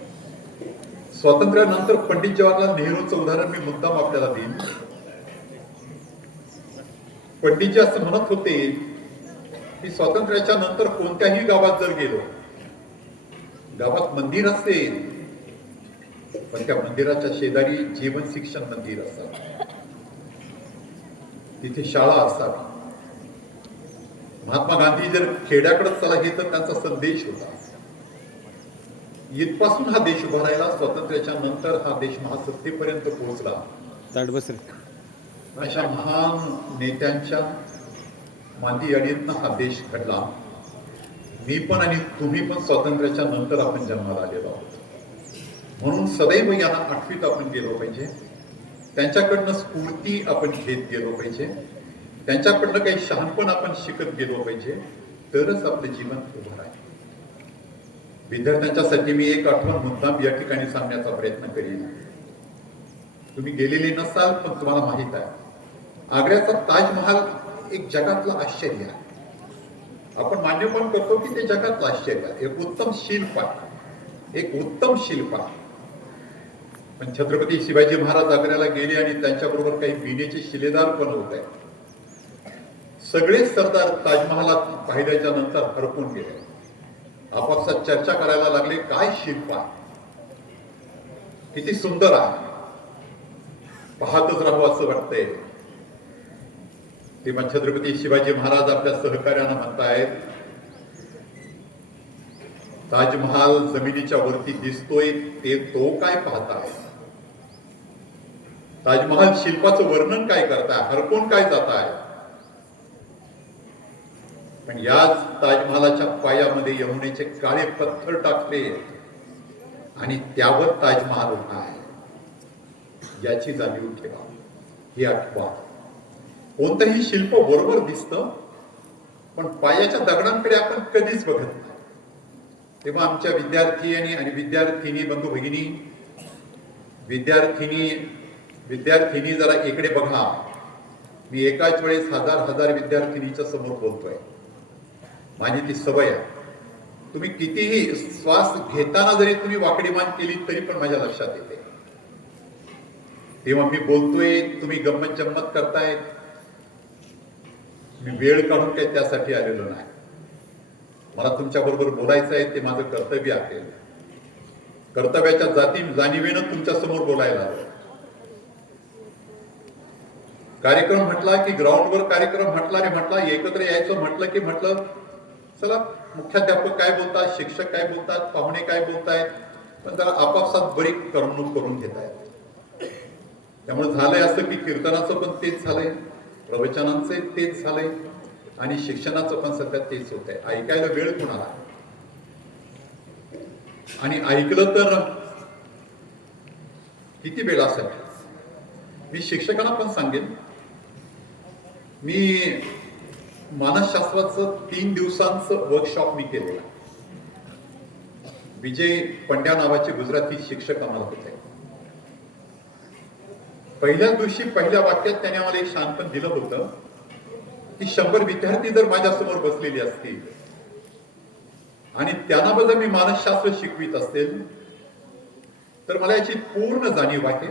स्वातंत्र्यानंतर पंडित जवाहरलाल नेहरूचं उदाहरण मी मुद्दाम आपल्याला देईन. पंडितजी असं म्हणत होते की स्वातंत्र्याच्या नंतर कोणत्याही गावात जर गेलो, गावात मंदिर असेल पण त्या मंदिराच्या शेजारी जीवन शिक्षण मंदिर असावं, तिथे शाळा असावी. महात्मा गांधी जर खेड्याकडे चला हे तर त्यांचा संदेश होता. इथपासून हा देश उभा राहिला. स्वातंत्र्याच्या नंतर हा देश महासत्तेपर्यंत पोहोचला. अशा महान नेत्यांच्या मांदी अडीतनं हा देश घडला. मी पण आणि तुम्ही पण स्वातंत्र्याच्या नंतर आपण जन्माला आलेलो आहोत. म्हणून सदैव यांना आठवीत आपण गेलो पाहिजे, त्यांच्याकडनं स्फूर्ती आपण घेत गेलो पाहिजे, त्यांच्याकडनं काही शहाणपण आपण शिकत गेलो पाहिजे, तरच आपलं जीवन उभं राहील. विद्यार्थ्यांच्यासाठी मी एक आठवण मुद्दाम या ठिकाणी सांगण्याचा प्रयत्न करीन. तुम्ही गेलेले नसाल पण तुम्हाला माहित आहे, आग्र्याचा ताजमहाल एक जगातलं आश्चर्य आहे. आपण मान्य पण करतो की ते जगातलं आश्चर्य आहे. एक उत्तम शिल्प आहे, एक उत्तम शिल्प आहे. पण छत्रपती शिवाजी महाराज आग्र्याला गेले आणि त्यांच्याबरोबर काही बिनेचे शिलेदार पण होत आहेत. सगळेच सरदार ताजमहालात पाहिल्याच्या नंतर हरपून गेले. आपापसात चर्चा करायला लागले, काय शिल्प आहे, किती सुंदर आहे, पाहतच राहू असं वाटतंय. तेव्हा छत्रपती शिवाजी महाराज आपल्या सहकार्यांना म्हणतायत, ताजमहाल जमिनीच्या वरती दिसतोय ते तो काय पाहताय, ताजमहाल शिल्पाचं वर्णन काय करताय, हरपून काय जाताय. पण याच ताजमहालाच्या पायामध्ये यमुनेचे काळे पत्थर टाकले आणि त्यावर ताजमहाल उभा आहे. याची जाणीव ठेवा, ही आठवा. कोणतंही शिल्प बरोबर दिसतं, पण पायाच्या दगडांकडे आपण कधीच बघत नाही. तेव्हा आमच्या विद्यार्थी आणि विद्यार्थिनी बंधू भगिनी, विद्यार्थिनी जरा इकडे बघा. मी एकाच वेळेस हजार विद्यार्थिनीच्या समोर बोलतोय. माझी ती सवय आहे. तुम्ही कितीही श्वास घेताना जरी तुम्ही वाकडी मान केली तरी पण माझ्या लक्षात येते. तेव्हा मी बोलतोय, तुम्ही गंमत जम्मत करताय. मी वेळ काढून काही त्यासाठी आलेलो नाही. मला तुमच्या बरोबर बोलायचं आहे, ते माझं कर्तव्य आहे. कर्तव्याच्या जाणीवेनं तुमच्या समोर बोलायला आलो. कार्यक्रम म्हटला की ग्राउंडवर कार्यक्रम म्हटला एकत्र यायचं म्हटलं की म्हटलं चला, मुख्याध्यापक काय बोलतात, शिक्षक काय बोलतात, पाहुणे काय बोलतायत, पण जरा आपापसात बरी करमणूक करून घेत आहेत. त्यामुळे झालंय असं की कीर्तनाचं पण तेच झालंय, प्रवचनांचं तेच झालंय आणि शिक्षणाचं पण सध्या तेच होत आहे. ऐकायला वेळ कोणाला, आणि ऐकलं तर किती वेळ असेल. मी शिक्षकांना पण सांगेन, मी मानसशास्त्राचं 3 दिवसांचं वर्कशॉप मी केलेलं. विजय पंड्या नावाचे गुजराती शिक्षक आम्हाला होते. पहिल्याच दिवशी पहिल्या वाक्यात त्याने आम्हाला एक शानपण दिलं होतं की 100 विद्यार्थी जर माझ्यासमोर बसलेली असतील आणि त्यांना जर मी मानसशास्त्र शिकवित असेल तर मला याची पूर्ण जाणीव आहे.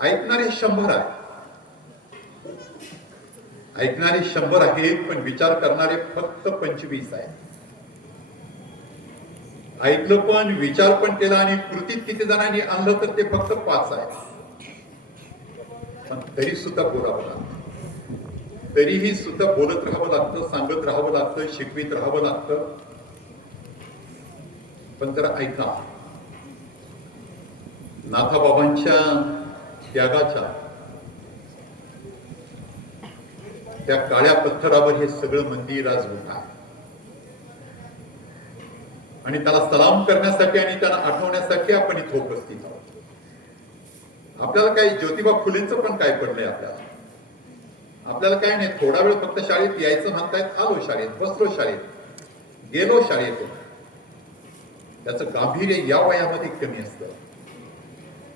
ऐकणारे 100 आहेत, ऐकणारे 100 आहेत, पण विचार करणारे फक्त 25 आहेत. ऐकलं पण, विचार पण केला आणि कृतीत किती जणांनी आणलं तर ते फक्त 5 आहेत. पण तरी सुद्धा बोलावं लागतं, तरीही सुद्धा बोलत राहावं लागतं, सांगत राहावं लागतं, शिकवित राहावं लागतं. पण जरा ऐका, नाथाबाबांच्या त्यागाच्या त्या काळ्या पत्थरावर हे सगळं मंदिर आज उभं आहे. आणि त्याला सलाम करण्यासाठी आणि त्याला आठवण्यासाठी आपण इथं उपस्थित आहोत. आपल्याला काही ज्योतिबा फुलेंचं पण काय पडलंय, आपल्याला काय नाही, थोडा वेळ फक्त शाळेत यायचं म्हणतायत, आलो शाळेत, बसलो शाळेत, गेलो शाळेत. त्याचं गांभीर्य या वयामध्ये कमी असतं.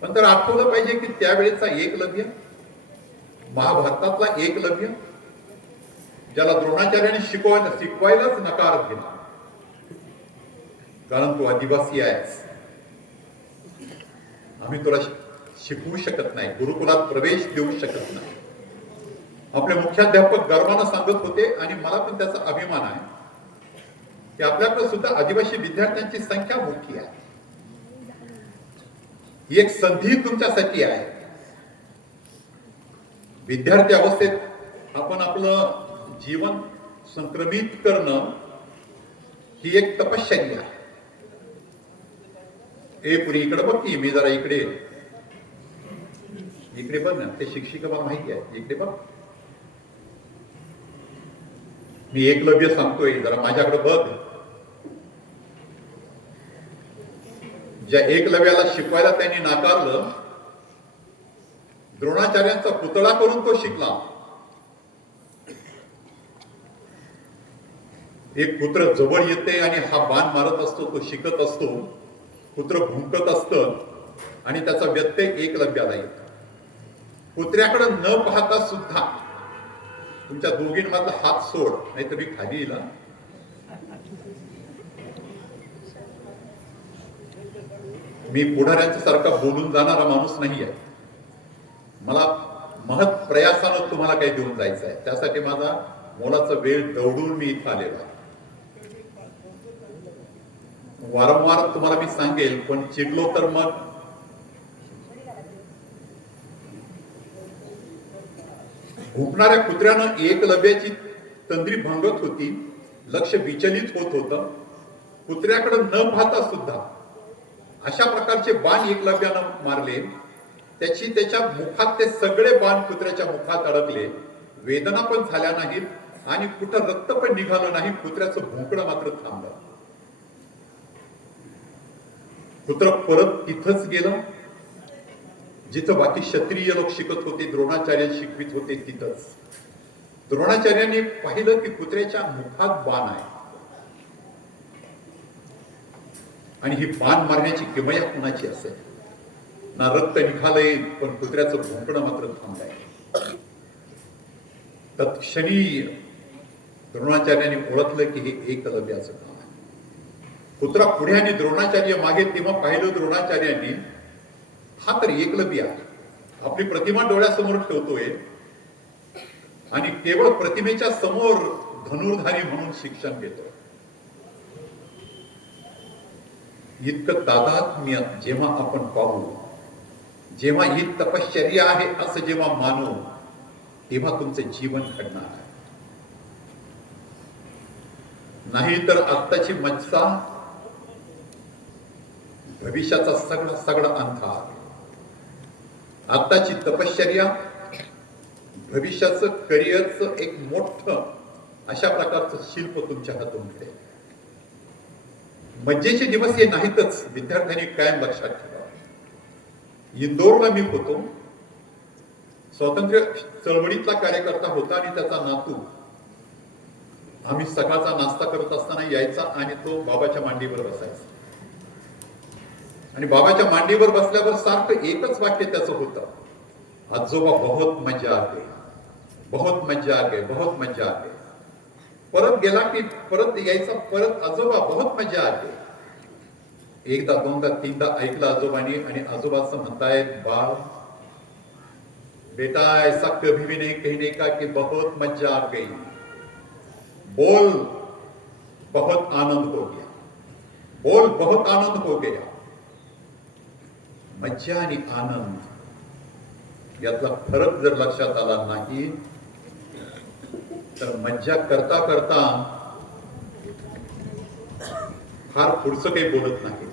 पण तर आठवलं पाहिजे की त्यावेळेचा एकलव्य, महाभारतातला एकलव्य, ज्याला द्रोणाचार्याने शिकवायलाच नकार दिला, कारण तू आदिवासी आहेस, आम्ही तुला शिकवू शकत नाही, गुरुकुलात प्रवेश देऊ शकत नाही. आपले मुख्याध्यापक गर्वानं सांगत होते आणि मला पण त्याचा अभिमान आहे की आपल्याकडे सुद्धा आदिवासी विद्यार्थ्यांची संख्या मोठी आहे. ही एक संधी तुमच्यासाठी आहे. विद्यार्थी अवस्थेत आपण आपलं जीवन संक्रमित करणं ही एक तपश्चर्या आहे. ए पुरी इकडे बघ की, मी जरा इकडे बघ ना, ते शिक्षिका मला माहिती आहे, इकडे बघ. मी एकलव्य सांगतोय, जरा माझ्याकडे बघ. ज्या एकलव्याला शिकवायला त्यांनी नाकारलं, द्रोणाचार्यांचा पुतळा करून तो शिकला. एक पुत्र जवळ येते आणि हा बाण मारत असतो, तो शिकत असतो, पुत्र भुंकत असतं आणि त्याचा व्यत्यय एकलव्याला येतो. कुत्र्याकडे न पाहता सुद्धा तुमच्या दोघींमधला हात सोड, नाही तर मी खाली येईल. मी पुढाऱ्यांच्या सारखा बोलून जाणारा माणूस नाही आहे. मला महत् प्रयासानं तुम्हाला काही देऊन जायचं आहे. त्यासाठी माझा मोलाचा वेळ दौडून मी इथं आलेलो आहे. वारंवार तुम्हाला मी सांगेल, पण चिडलो तर मग भुंकणाऱ्या कुत्र्यानं एकलव्याची तंद्री भंगत होती. लक्ष विचलित होत होतं. कुत्र्याकडे न पाहता सुद्धा अशा प्रकारचे बाण एकलव्यानं मारले. त्याच्या मुखात ते सगळे बाण कुत्र्याच्या मुखात अडकले. वेदना पण झाल्या नाहीत आणि कुठं रक्त पण निघालं नाही. कुत्र्याचं भुंकणं मात्र थांबलं. कुत्र परत तिथंच गेलं जिथं बाकी क्षत्रिय लोक शिकत होते, द्रोणाचार्य शिकवित होते तिथंच. द्रोणाचार्यांनी पाहिलं की कुत्र्याच्या मुखात बाण आहे आणि ही बाण मारण्याची किमया कुणाची असेल. ना रक्त निघालंय पण कुत्र्याचं भुंकणं मात्र थांबलंय. तत्क्षणी द्रोणाचार्यांनी ओळखलं की हे एकलव्याचं काम आहे. कुत्रा पुढे आणि द्रोणाचार्य मागे. तेव्हा पाहिलं द्रोणाचार्यांनी, हा तर एकलव्य आहे. आपली प्रतिमा डोळ्यासमोर ठेवतोय आणि केवळ प्रतिमेच्या समोर धनुर्धारी म्हणून शिक्षण घेतोय. इतकं तादात्म्य जेव्हा आपण पाहू, जेव्हा ही तपश्चर्या आहे असं जेव्हा मानू, तेव्हा तुमचं जीवन घडणार आहे. नाही तर आत्ताची मज्जा, भविष्याचा सगळा अंधार. आत्ताची तपश्चर्या भविष्याचं करिअरचं एक मोठं अशा प्रकारचं शिल्प तुमच्या हातून घडेल. मज्जेचे दिवस हे नाहीतच, विद्यार्थ्यांनी कायम लक्षात ठेवा. इंदोरला मी होतो. स्वातंत्र्य चळवळीतला कार्यकर्ता होता आणि त्याचा नातू. आम्ही सकाळचा नाश्ता करत असताना यायचा आणि तो बाबाच्या मांडीवर बसायचा. आणि बाबाच्या मांडीवर बसल्यावर सारखं एकच वाक्य त्याचं होतं, आजोबा बहुत मजा आते, बहुत मजा आते, बहुत मजा आते. परत गेला की परत यायचा, परत आजोबा बहुत मजा आते. एकदा दोनदा तीनदा ऐकलं आजोबांनी आणि आजोबा असं म्हणतायत, बाळ बेटा ऐसा कभी भी नहीं कहने का कि बहुत मजा आ गई, बोल बहुत आनंद हो गया, बोल बहुत आनंद हो गया. मज्जा आणि आनंद यातला फरक जर लक्षात आला नाही तर मज्जा करता करता फार पुढचं काही बोलत नाही.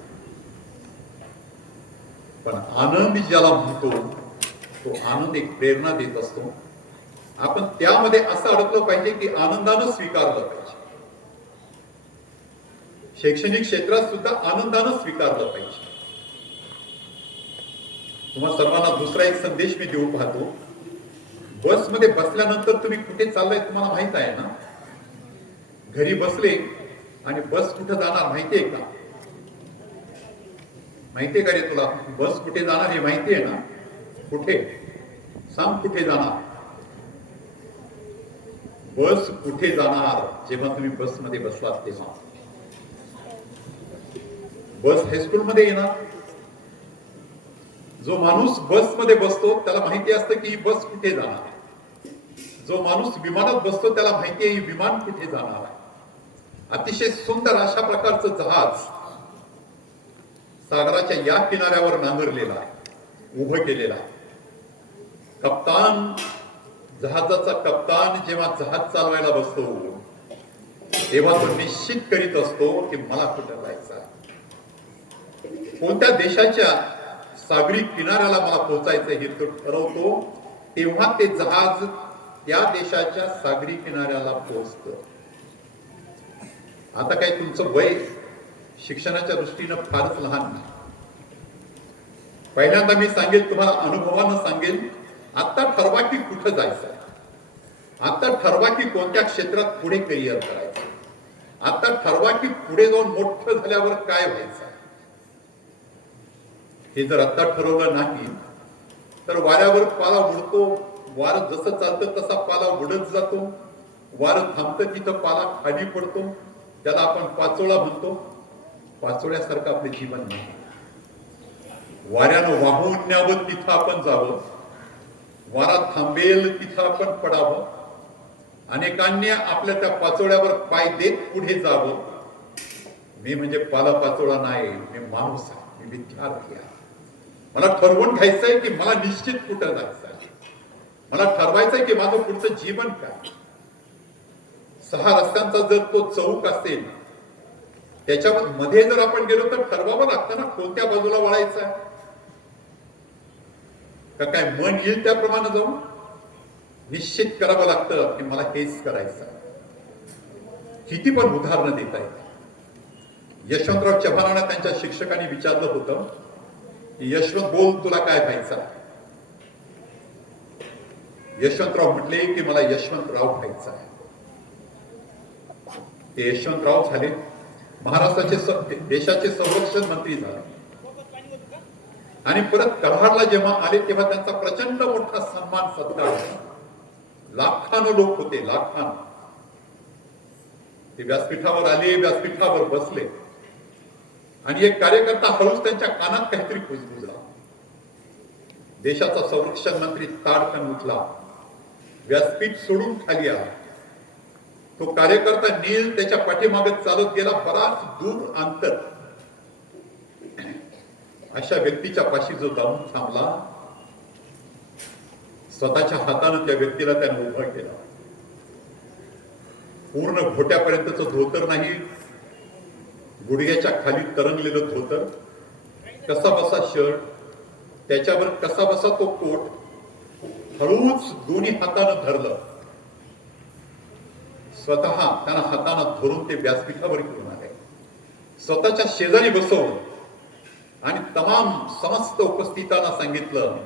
पण आनंद ज्याला म्हणतो तो आनंद एक प्रेरणा देत असतो. आपण त्यामध्ये असं अडकलं पाहिजे की आनंदानं स्वीकारलं पाहिजे. शैक्षणिक क्षेत्रात सुद्धा आनंदानं स्वीकारलं पाहिजे. तुम्हा सर्वांना दुसरा एक संदेश मी देऊ पाहतो. बसमध्ये बसल्यानंतर तुम्ही कुठे चाललाय तुम्हाला माहित आहे ना. घरी बसले आणि बस कुठे जाणार माहितीये का? माहितीये का रे तुला बस कुठे जाणार हे माहितीये ना? कुठे सांग, कुठे जाणार? बस कुठे जाणार जेव्हा तुम्ही बसमध्ये बसलात तेव्हा? बस हायस्कूल मध्ये येणार. जो माणूस बसमध्ये बसतो त्याला माहिती असतं की ही बस कुठे जाणार. जो माणूस विमानात बसतो त्याला माहिती आहे ही विमान कुठे जाणार आहे. अतिशय सुंदर अशा प्रकारचं जहाज सागराच्या या किनाऱ्यावर नांगरलेलं आहे, उभं केलेलं आहे. कप्तान, जहाजाचा कप्तान जेव्हा जहाज चालवायला बसतो तेव्हा तो निश्चित करीत असतो की मला कुठं जायचं आहे, कोणत्या देशाच्या सागरी किनाऱ्याला मला पोहोचायचं हे तो ठरवतो. तेव्हा ते जहाज त्या देशाच्या सागरी किनाऱ्याला पोहोचतं. आता काय तुमचं वय शिक्षणाच्या दृष्टीनं फारच लहान नाही. पहिल्यांदा मी सांगेल, तुम्हाला अनुभवानं सांगेल, आता ठरवा की कुठं जायचं. आता ठरवा की कोणत्या क्षेत्रात पुढे करिअर करायचं. आता ठरवा की पुढे जाऊन मोठं झाल्यावर काय व्हायचं. हे जर आता ठरवलं नाही तर वाऱ्यावर पाला उडतो. वारं जसं चालतं तसा पाला उडत जातो. वारं थांबतं तिथं पाला खाली पडतो. त्याला आपण पाचोळा म्हणतो. पाचोळ्यासारखं आपले जीवन नाही. वाऱ्यानं वाहून न्यावं तिथं आपण जावं, वारा थांबेल तिथं आपण पडावं, अनेकांनी आपल्या त्या पाचोळ्यावर पाय देत पुढे जावं. मी म्हणजे पाचोळा नाही, मी माणूस आहे, मी विद्यार्थी आहे. मला ठरवून घ्यायचंय की मला निश्चित कुठं जायचं आहे. मला ठरवायचंय की माझं पुढचं जीवन काय. 6 रस्त्यांचा जर तो चौक असेल, त्याच्यावर मध्ये जर आपण गेलो तर ठरवावं लागतं ना कोणत्या बाजूला वळायचं आहे. का काय मन येईल त्याप्रमाणे जाऊन निश्चित करावं लागतं की मला हेच करायचं आहे. किती पण उदाहरणं देता येतात. यशवंतराव चव्हाणांना त्यांच्या शिक्षकांनी विचारलं होतं की यशवंत बोल तुला काय व्हायचं आहे. यशवंतराव म्हटले की मला यशवंतराव व्हायचं आहे. ते यशवंतराव झाले, महाराष्ट्राचे देशाचे संरक्षण मंत्री झाले आणि परत कराडला जेव्हा आले तेव्हा त्यांचा प्रचंड मोठा सन्मान सत्कार झाला. लाखानो लोक होते, लाखानो. ते व्यासपीठावर आले, व्यासपीठावर बसले आणि एक कार्यकर्ता हळूच त्यांच्या कानात काहीतरी कुजबुजला. देशाचा संरक्षण मंत्री ताडकन उठला, व्यासपीठ सोडून खाली आला. तो कार्यकर्ता नील त्याच्या पाठीमागे चालत गेला बराच दूर अंतर. अशा व्यक्तीच्या पाशी जो जाऊन थांबला, स्वतःच्या हाताने त्या व्यक्तीला त्याने उभं केलं. पूर्ण घोट्यापर्यंतच धोतर नाही, गुडघ्याच्या खाली तरंगलेलं धोतर, कसा बसा शर्ट, त्याच्यावर कसा बसा तो कोट, हळूच दोन्ही हाताने धरलं. स्वतः त्यांना हाताने धरून ते व्यासपीठावर घेऊन आले, स्वतःच्या शेजारी बसवून आणि तमाम समस्त उपस्थितांना सांगितलं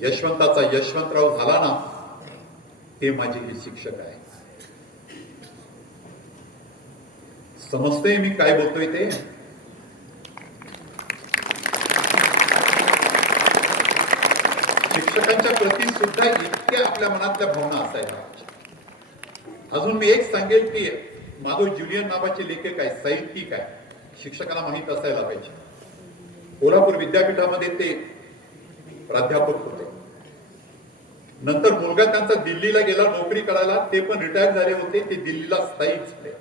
यशवंताचा यशवंतराव झाला ना, हे माझे हे शिक्षक आहे. समजते मी काय बोलतोय ते. शिक्षकांच्या प्रती सुद्धा इतक्या आपल्या मनातल्या भावना असायला. अजून मी एक सांगेल की माधव ज्युलियन नावाचे लेखक आहे, साहित्यिक आहे, शिक्षकांना माहित असायला पाहिजे. कोल्हापूर विद्यापीठामध्ये ते प्राध्यापक होते. नंतर मुलगा त्यांचा दिल्लीला गेला नोकरी करायला, ते पण रिटायर झाले होते, ते दिल्लीला स्थायिक झाले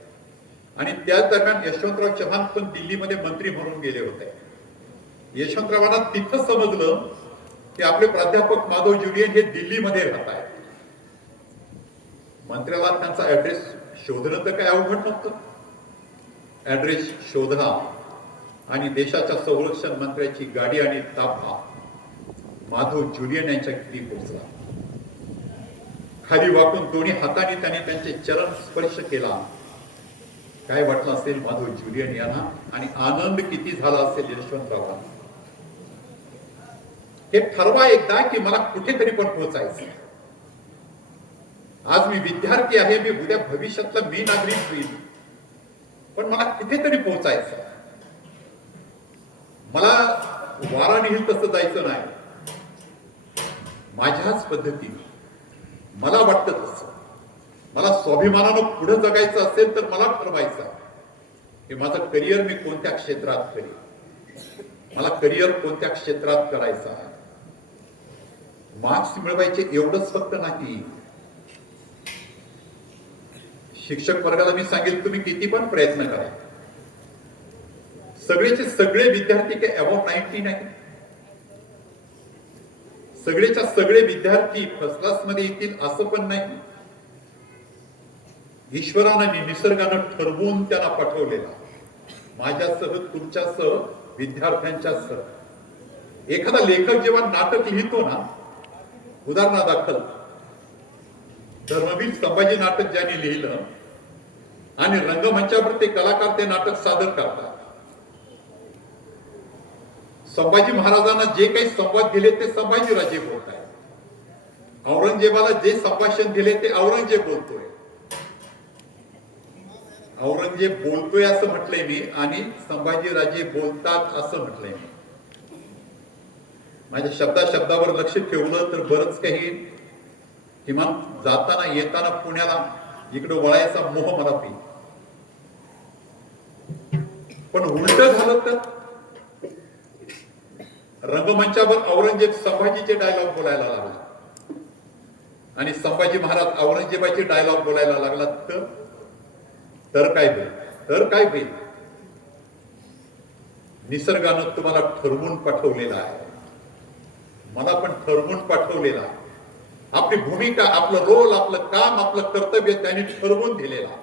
आणि त्याच दरम्यान यशवंतराव चव्हाण पण दिल्लीमध्ये मंत्री म्हणून गेले होते. यशवंतरावांना तिथं समजलं की आपले प्राध्यापक माधव ज्युलियन हे दिल्लीमध्ये राहत आहेत. मंत्र्याला त्यांचा ऍड्रेस शोधणं तर काय अवघड नव्हतं. ऍड्रेस शोधला आणि देशाच्या संरक्षण मंत्र्याची गाडी आणि ताफा माधव ज्युलियन यांच्या घरी पोहोचला. खाली वाकून दोन्ही हाताने त्यांनी त्यांचे चरण स्पर्श केला. काय वाटलं असेल माधव ज्युलियन यांना आणि आनंद किती झाला असेल यशवंतरावांना. हे ठरवा एकदा की मला कुठेतरी पण पोहोचायचं. आज मी विद्यार्थी आहे, मी उद्या भविष्यातला मी नागरिक होईल, पण मला कुठेतरी पोहोचायचं. मला वारा नेईल तसं जायचं नाही, माझ्याच पद्धतीने मला वाटतं तसं. मला स्वाभिमानानं पुढे जगायचं असेल तर मला ठरवायचं की माझं करिअर मी कोणत्या क्षेत्रात करेन, मला करिअर कोणत्या क्षेत्रात करायचं आहे. मार्क्स मिळवायचे एवढंच फक्त नाही. शिक्षक वर्गाला मी सांगेल तुम्ही किती पण प्रयत्न करा, सगळेचे सगळे विद्यार्थी काही अबाउट 90 नाही. सगळेच्या सगळे विद्यार्थी फर्स्ट क्लास मध्ये येतील असं पण नाही. ईश्वरानं निसर्गानं ठरवून त्यांना पाठवलेला, माझ्यासह तुमच्यासह विद्यार्थ्यांच्यासह. एखादा लेखक जेव्हा नाटक लिहितो ना, उदाहरणादाखल धर्मवीर संभाजी नाटक ज्यांनी लिहिलं आणि रंगमंचावर ते कलाकार ते नाटक सादर करतात. संभाजी महाराजांना जे काही संवाद दिले ते संभाजीराजे बोलत आहेत, औरंगजेबाला जे संभाषण दिले ते औरंगजेब बोलतोय. औरंगजेब बोलतोय असं म्हटलंय मी आणि संभाजीराजे बोलतात असं म्हटलंय मी. माझ्या शब्दावर लक्ष ठेवलं तर बरंच काही, किमान जाताना येताना पुण्याला इकडे वळायचा मोह मला होईल. पण उलट झालं तर रंगमंचावर औरंगजेब संभाजीचे डायलॉग बोलायला लागला आणि संभाजी महाराज औरंगजेबाचे डायलॉग बोलायला लागला तर काय होईल? तर काय होईल? निसर्गानं तुम्हाला ठरवून पाठवलेलं आहे, मला पण ठरवून पाठवलेलं आहे. आपली भूमिका, आपलं रोल, आपलं काम, आपलं कर्तव्य त्यांनी ठरवून दिलेलं आहे.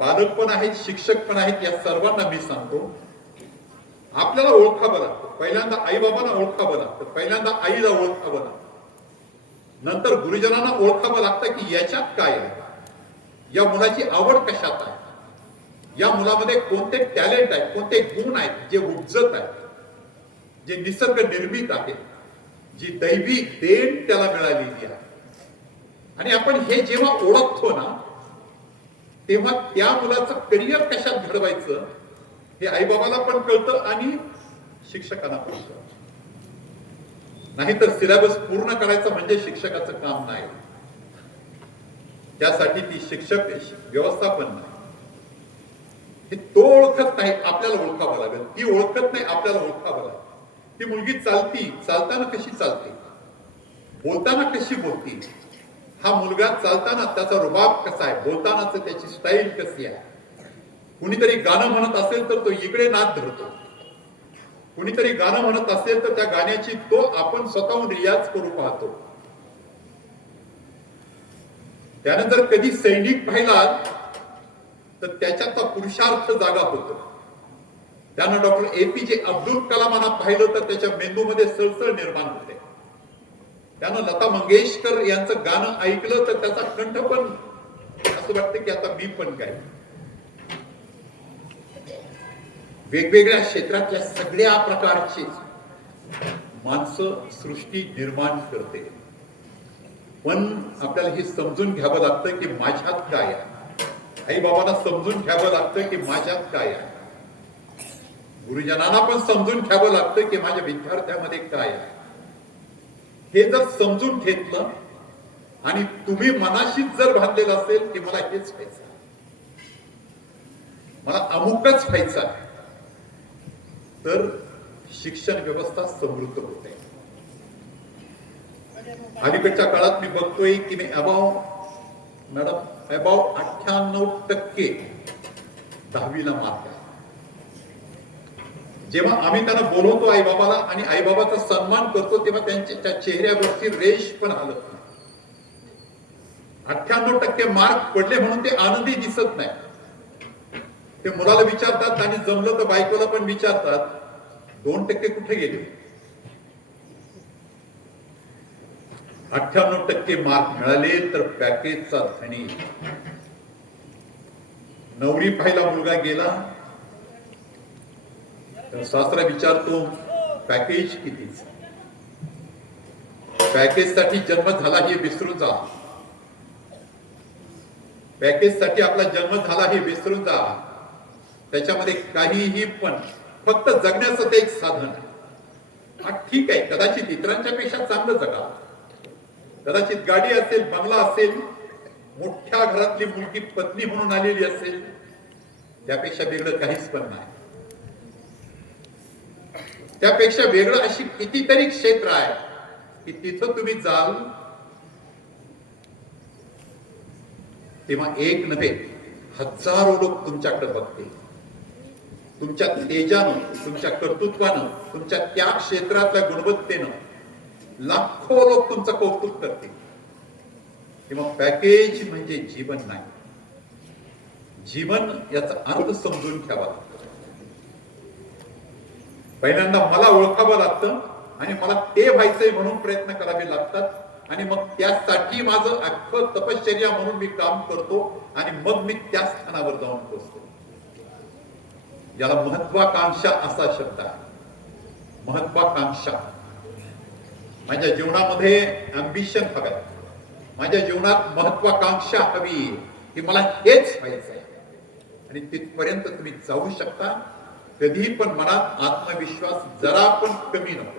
पालक पण आहेत, शिक्षक पण आहेत, या सर्वांना मी सांगतो आपल्याला ओळखावं लागतं. पहिल्यांदा आई बाबांना ओळखावं लागतं, पहिल्यांदा आईला ओळखावं लागतं, नंतर गुरुजनांना ओळखावं लागतं की याच्यात काय आहे, या मुलाची आवड कशात आहे, या मुलामध्ये कोणते टॅलेंट आहे, कोणते गुण आहेत जे उपजत आहेत, जे निसर्ग निर्मित आहे, जी दैवी देण त्याला मिळालेली आहे. आणि आपण हे जेव्हा ओळखतो ना तेव्हा त्या मुलाचं करिअर कशात घडवायचं हे आईबाबाला पण कळतं आणि शिक्षकांना पण कळतं. नाहीतर सिलेबस पूर्ण करायचं म्हणजे शिक्षकाचं काम नाही, त्यासाठी ती शिक्षक व्यवस्थापन नाही. हे तो ओळखत नाही, आपल्याला ओळखावं लागेल. ती ओळखत नाही, आपल्याला ओळखावं लागेल. ती मुलगी चालताना कशी चालते, बोलताना कशी बोलते, हा मुलगा चालताना त्याचा रुबाब कसा आहे, बोलतानाच त्याची स्टाईल कशी आहे. कुणीतरी गाणं म्हणत असेल तर तो इकडे नाद धरतो, कुणीतरी गाणं म्हणत असेल तर त्या गाण्याची तो आपण स्वतःहून रियाज करू पाहतो. त्यानं जर कधी सैनिक पाहिला तर त्याच्यातला पुरुषार्थ जागा होतो. त्यानं डॉक्टर APJ अब्दुल कलामांना पाहिलं तर त्याच्या मेंदूमध्ये सळसळ निर्माण होते. त्यानं लता मंगेशकर यांचं गाणं ऐकलं तर त्याचा कंठ पण असं वाटतं की आता मी पण काय. वेगवेगळ्या क्षेत्रातल्या सगळ्या प्रकारची माणसं सृष्टी निर्माण करते, पण आपल्याला हे समजून घ्यावं लागतं की माझ्यात काय आहे. आई बाबांना समजून घ्यावं लागतं की माझ्यात काय आहे. गुरुजनांना पण समजून घ्यावं लागतं की माझ्या विद्यार्थ्यामध्ये काय आहे. हे जर समजून घेतलं आणि तुम्ही मनाशीच जर बांधलेलं असेल की मला हेच व्हायचं, मला अमुकच व्हायचं आहे, तर शिक्षण व्यवस्था समृद्ध होते. अलीकडच्या काळात मी बघतोय की मी अबाव 98% 10वीला मार्क आहे. जेव्हा आम्ही त्यांना बोलवतो आई बाबाला आणि आई बाबाचा सन्मान करतो तेव्हा त्यांच्या चेहऱ्यावरची रेष पण हलत नाही. 98% मार्क पडले म्हणून ते आनंदी दिसत नाही. ते मुलाला विचारतात आणि जमलं तर बायकोला पण विचारतात 2% कुठे गेले. 98% मार्क मिळाले तर पॅकेजचा धनी. नवरी पाहिला मुलगा गेला तर सासरा विचारतो पॅकेज कितीच. पॅकेज साठी जन्म झाला हे विसरून जा, पॅकेज साठी आपला जन्म झाला हे विसरून जा. त्याच्यामध्ये काहीही पण फक्त जगण्याचं ते एक साधन आहे. हा ठीक आहे, कदाचित इतरांच्या पेक्षा चांगलं जगा, कदाचित गाडी असेल, बंगला असेल, मोठ्या घरातली मुलगी पत्नी म्हणून आलेली असेल, त्यापेक्षा वेगळं काहीच पण नाही. त्यापेक्षा वेगळं अशी कितीतरी क्षेत्र आहे की तिथं तुम्ही जाल तेव्हा एक नव्हे हजारो लोक तुमच्याकडे बघतील. तुमच्या तेजानं, तुमच्या कर्तृत्वानं, तुमच्या त्या क्षेत्रातल्या गुणवत्तेनं लाखो लोक तुमचं कौतुक करतील. तेव्हा पॅकेज म्हणजे जीवन नाही. जीवन याचा अर्थ समजून घ्यावा लागतो. पहिल्यांदा मला ओळखावं लागतं आणि मला ते व्हायचंय म्हणून प्रयत्न करावे लागतात आणि मग त्यासाठी माझं अख्खं तपश्चर्या म्हणून मी काम करतो आणि मग मी त्या स्थानावर जाऊन पोहोचतो. याला महत्वाकांक्षा असा शब्द आहे. महत्वाकांक्षा. माझ्या जीवनामध्ये अम्बिशन हवंय, माझ्या जीवनात महत्वाकांक्षा हवी की मला हेच व्हायचंय आणि तिथपर्यंत तुम्ही जाऊ शकता. कधीही पण मनात आत्मविश्वास जरा पण कमी नको.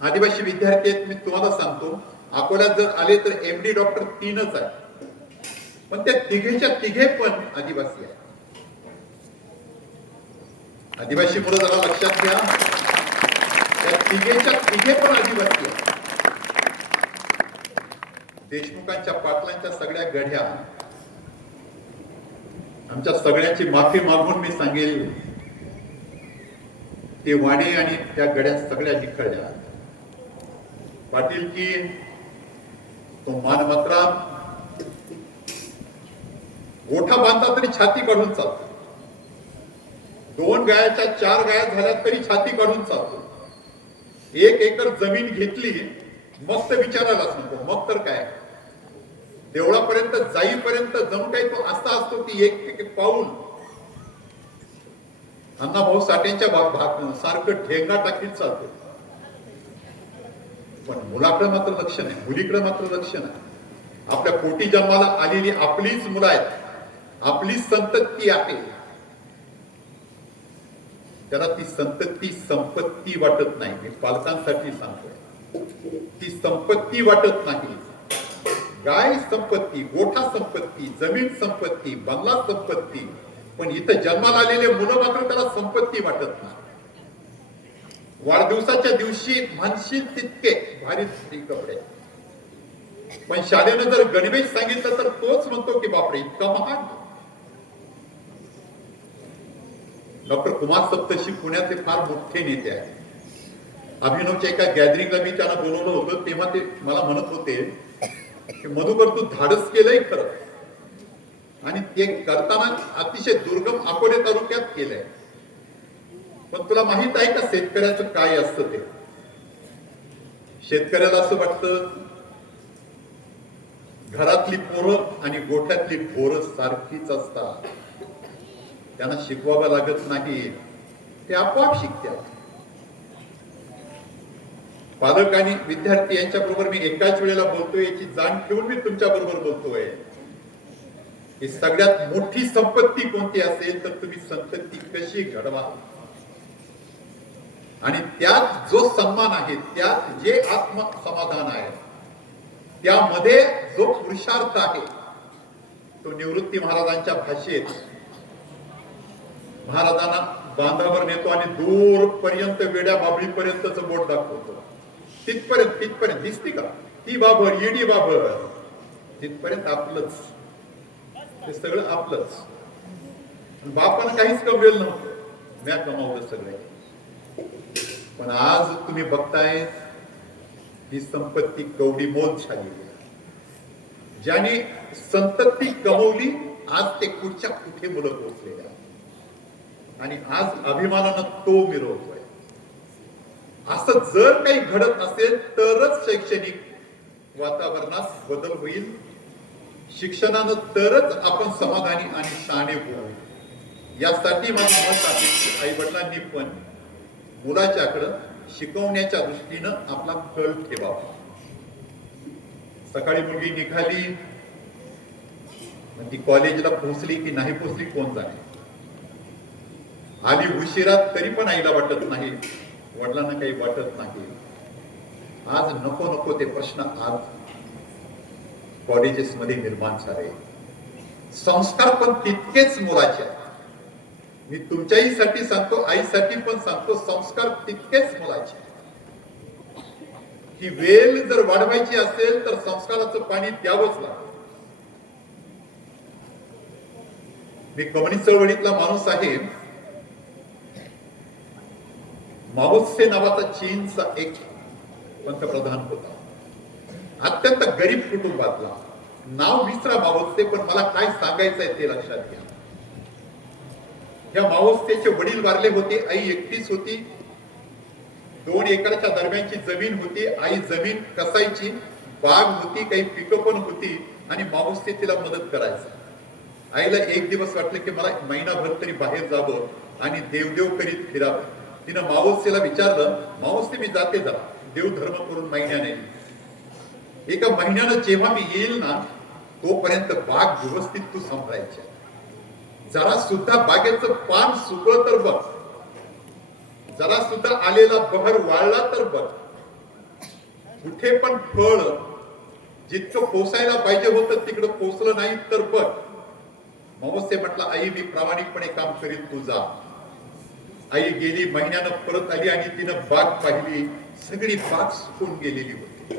आदिवासी विद्यार्थी आहेत, मी तुम्हाला सांगतो, अकोल्यात जर आले तर MD डॉक्टर 3च आहे, पण त्या तिघेच्या तिघे पण आदिवासी आहेत. आदिवासी मुलं जरा लक्षात घ्या, त्या तिघे पण आदिवासी आहेत. देशमुखांच्या पाटलांच्या सगळ्या गढ्या, आमच्या सगळ्यांची माफी मागून मी सांगेल, ते वाडे आणि त्या गड्या सगळ्या निखळल्या. पाटील की तो मानमात्रा गोठा बांधला तरी छाती काढून चालतो. 2 गायाच्या 4 गाया झाल्या तरी छाती काढून चालतो. 1 एकर जमीन घेतली मग तर विचारायलाच नको. मग तर काय, देवळापर्यंत जाईपर्यंत जणू काही तो असा असतो की एक पाऊल अण्णाभाऊ साठेंच्या सारखं ठेंगा टाकीत चालतो. पण मुलाकडे मात्र लक्ष नाही, मुलीकडे मात्र लक्ष नाही. आपल्या पोटी जन्माला आलेली आपलीच मुलं आहेत, आपली संतती आहे. त्याला ती संतती संपत्ती वाटत नाही. मी पालकांसाठी सांगतोय, ती संपत्ती वाटत नाही. गाय संपत्ती, गोठा संपत्ती, जमीन संपत्ती, बंगला संपत्ती, पण इथं जन्माला आलेले मुलं मात्र त्याला संपत्ती वाटत नाही. वाढदिवसाच्या दिवशी म्हणशील तितके भारी कपडे, पण शाळेनं जर गणवेश सांगितलं तर तोच म्हणतो की बापरे इतका महान. डॉक्टर कुमार सप्तर्षी पुण्याचे फार मोठे नेते आहेत. अभिनवच्या एका गॅदरिंगला मी त्यांना बोलवलं होतं, तेव्हा ते मला म्हणत होते की मधुकर तू धाडस केलंय खरं, आणि ते करताना अतिशय दुर्गम अकोले तालुक्यात केलंय. पण तुला माहित आहे का शेतकऱ्याचं काय असतं ते? शेतकऱ्याला असं वाटतं घरातली पोरं आणि गोठ्यातली पोरं सारखीच असतात, त्यांना शिकवावं लागत नाही, ते आपोआप शिकतात. पालक आणि विद्यार्थी यांच्या बरोबर मी एकाच वेळेला बोलतोय याची जाण ठेवून मी तुमच्या बरोबर बोलतोय की सगळ्यात मोठी संपत्ती कोणती असेल तर तुम्ही संतती कशी घडवा, आणि त्यात जो सन्मान आहे, त्यात जे आत्मसमाधान आहे, त्यामध्ये जो पुरुषार्थ आहे, तो निवृत्ती महाराजांच्या भाषेत महाराजांना बांधावर नेतो आणि दूरपर्यंत वेड्या बाबळीपर्यंतच बोट दाखवतो. तिथपर्यंत दिसती का ती बाबर, येडी बाबर, तिथपर्यंत आपलंच, ते सगळं आपलंच. बापानं काहीच कमवेल नव्हतं, म्या कमावलं सगळं. पण आज तुम्ही बघताय ही संपत्ती कवडी मोल झाली. ज्याने संतती कमवली आज ते कुठच्या कुठे मुलं पोहोचलेले आहेत, आणि आज अभिमानानं तो मिरवतोय. असं जर काही घडत असेल तरच शैक्षणिक वातावरणात बदल होईल, शिक्षणानं तरच आपण समाधानी आणि शहाणे होऊ. यासाठी माझं मत आहे की आई वडिलांनी पण मुलाच्याकडं शिकवण्याच्या दृष्टीनं आपला कल ठेवावा. सकाळी मुलगी निघाली, ती कॉलेजला पोहोचली की नाही पोहोचली कोण जाणे, आली उशिरा तरी पण आईला वाटत नाही, वडिलांना काही वाटत नाही. आज नको नको ते प्रश्न आज कॉलेजेस मध्ये निर्माण झाले. संस्कार पण तितकेच मोलाचे आहेत. मी तुमच्याही साठी सांगतो, आईसाठी पण सांगतो, संस्कार तितकेच मोलाचे. ही वेल जर वाढवायची असेल तर संस्काराचं पाणी द्यावंच लागतं. मी कम्युनिस्ट चळवळीतला माणूस आहे. माओत्से नावाचा चीनचा एक पंतप्रधान होता, अत्यंत गरीब कुटुंबातला. नाव विसरा माओत्से, पण मला काय सांगायचंय ते लक्षात घ्या. या माओत्सेचे वडील वारले होते, आई एकटीच होती, 2 एकराच्या दरम्यानची जमीन होती. आई जमीन कसायची, बाग होती, काही पिकं पण होती, आणि माओत्से तिला मदत करायचा. आईला एक दिवस वाटलं की मला महिनाभर तरी बाहेर जावं आणि देवदेव करीत फिरावं. तिनं माओत्सेला विचारलं, माओत्से मी जाते जा, देवधर्म करून महिन्याने. एका महिन्यानं जेव्हा मी येईल ना तोपर्यंत बाग व्यवस्थित तू सांभाळायची. जरा सुद्धा बागेचं पान सुकलं तर बघ, जरा सुद्धा आलेला बहर वाळला तर बघ, कुठे पण फळ जितकं पोसायला पाहिजे होतं तिकडं पोचलं नाही तर बघ. मावसे म्हटलं, आई मी प्रामाणिकपणे काम करीत, तू जा. आई गेली, महिन्यानं परत आली आणि तिनं बाग पाहिली. सगळी बाग सुकून गेलेली होती,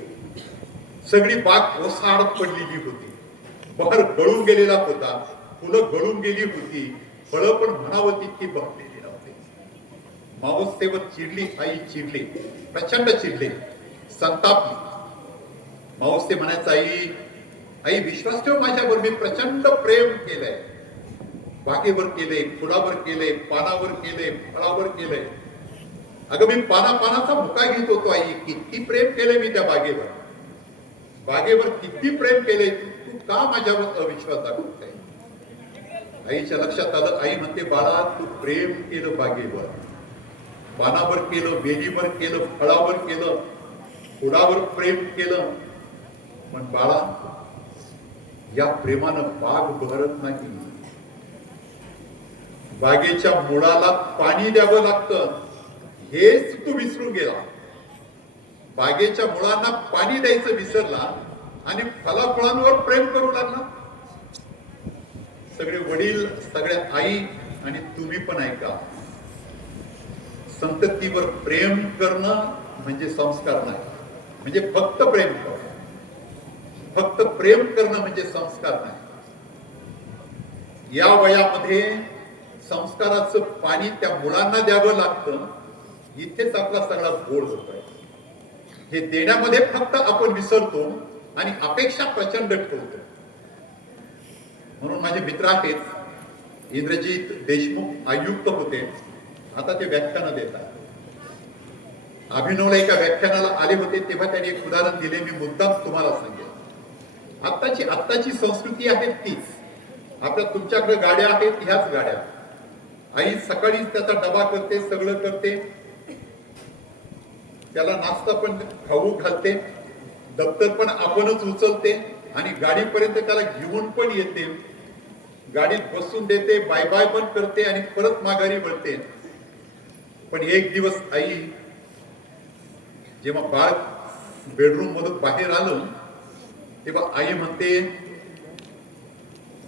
सगळी बाग ओसाड पडलेली होती. बहर गळून गेलेला होता, फुलं गळून गेली होती, फळं पण म्हणावं तितकी बहरलेली नव्हती. मावस्तेवर चिडली आई, चिडली, प्रचंड चिडली, संतापली. मावस्ते म्हणायचं, आई आई विश्वास ठेव माझ्यावर, मी प्रचंड प्रेम केलंय, बागेवर केलंय, फुलावर केलंय, पानावर केलंय, फळावर केलंय. अगं मी पानाचा मुका घेत होतो आई, किती प्रेम केलंय मी त्या बागेवर, बागेवर किती प्रेम केलंय, तू का माझ्यावर अविश्वास दाखवतोय? आईच्या लक्षात आलं. आई म्हणते, बाळा तू प्रेम केलं बागेवर, पानावर केलं, वेलीवर केलं, फळावर केलं, फुलावर प्रेम केलं, पण बाळा या प्रेमानं बाग बहरत नाही. बागेच्या मुळाला पाणी द्यावं लागतं, हेच तू विसरून गेला. बागेच्या मुळांना पाणी द्यायचं विसरला आणि फळाफळांवर प्रेम करू लागला. सगळे वडील, सगळ्या आई आणि तुम्ही पण ऐका, संततीवर प्रेम करणं म्हणजे संस्कार नाही, म्हणजे फक्त प्रेम करणं. फक्त प्रेम करणं म्हणजे संस्कार नाही. या वयामध्ये संस्काराचं पाणी त्या मुलांना द्यावं लागतं. इथेच आपला सगळा गोड होतोय. हे देण्यामध्ये फक्त आपण विसरतो आणि अपेक्षा प्रचंड ठेवतो. म्हणून माझे मित्र आहेत, इंद्रजित देशमुख आयुक्त होते, आता ते व्याख्यानं देतात. अभिनवला एका व्याख्यानाला आले होते तेव्हा त्यांनी एक उदाहरण दिले, मी मुद्दाम तुम्हाला सांगेन. आत्ताची संस्कृती आहे तीच. आपल्या तुमच्याकडे गाड्या आहेत, ह्याच गाड्या. आई सकाळीच त्याचा डबा करते, सगळं करते, त्याला नाश्ता पण खाऊ घालते, दप्तर पण आपणच उचलते आणि गाडीपर्यंत त्याला घेऊन पण येते, गाडीत बसून देते, बाय बाय पण करते आणि परत माघारी वळते. पण एक दिवस आई जेव्हा बाळ बेडरूम मधून बाहेर आलं तेव्हा आई म्हणते,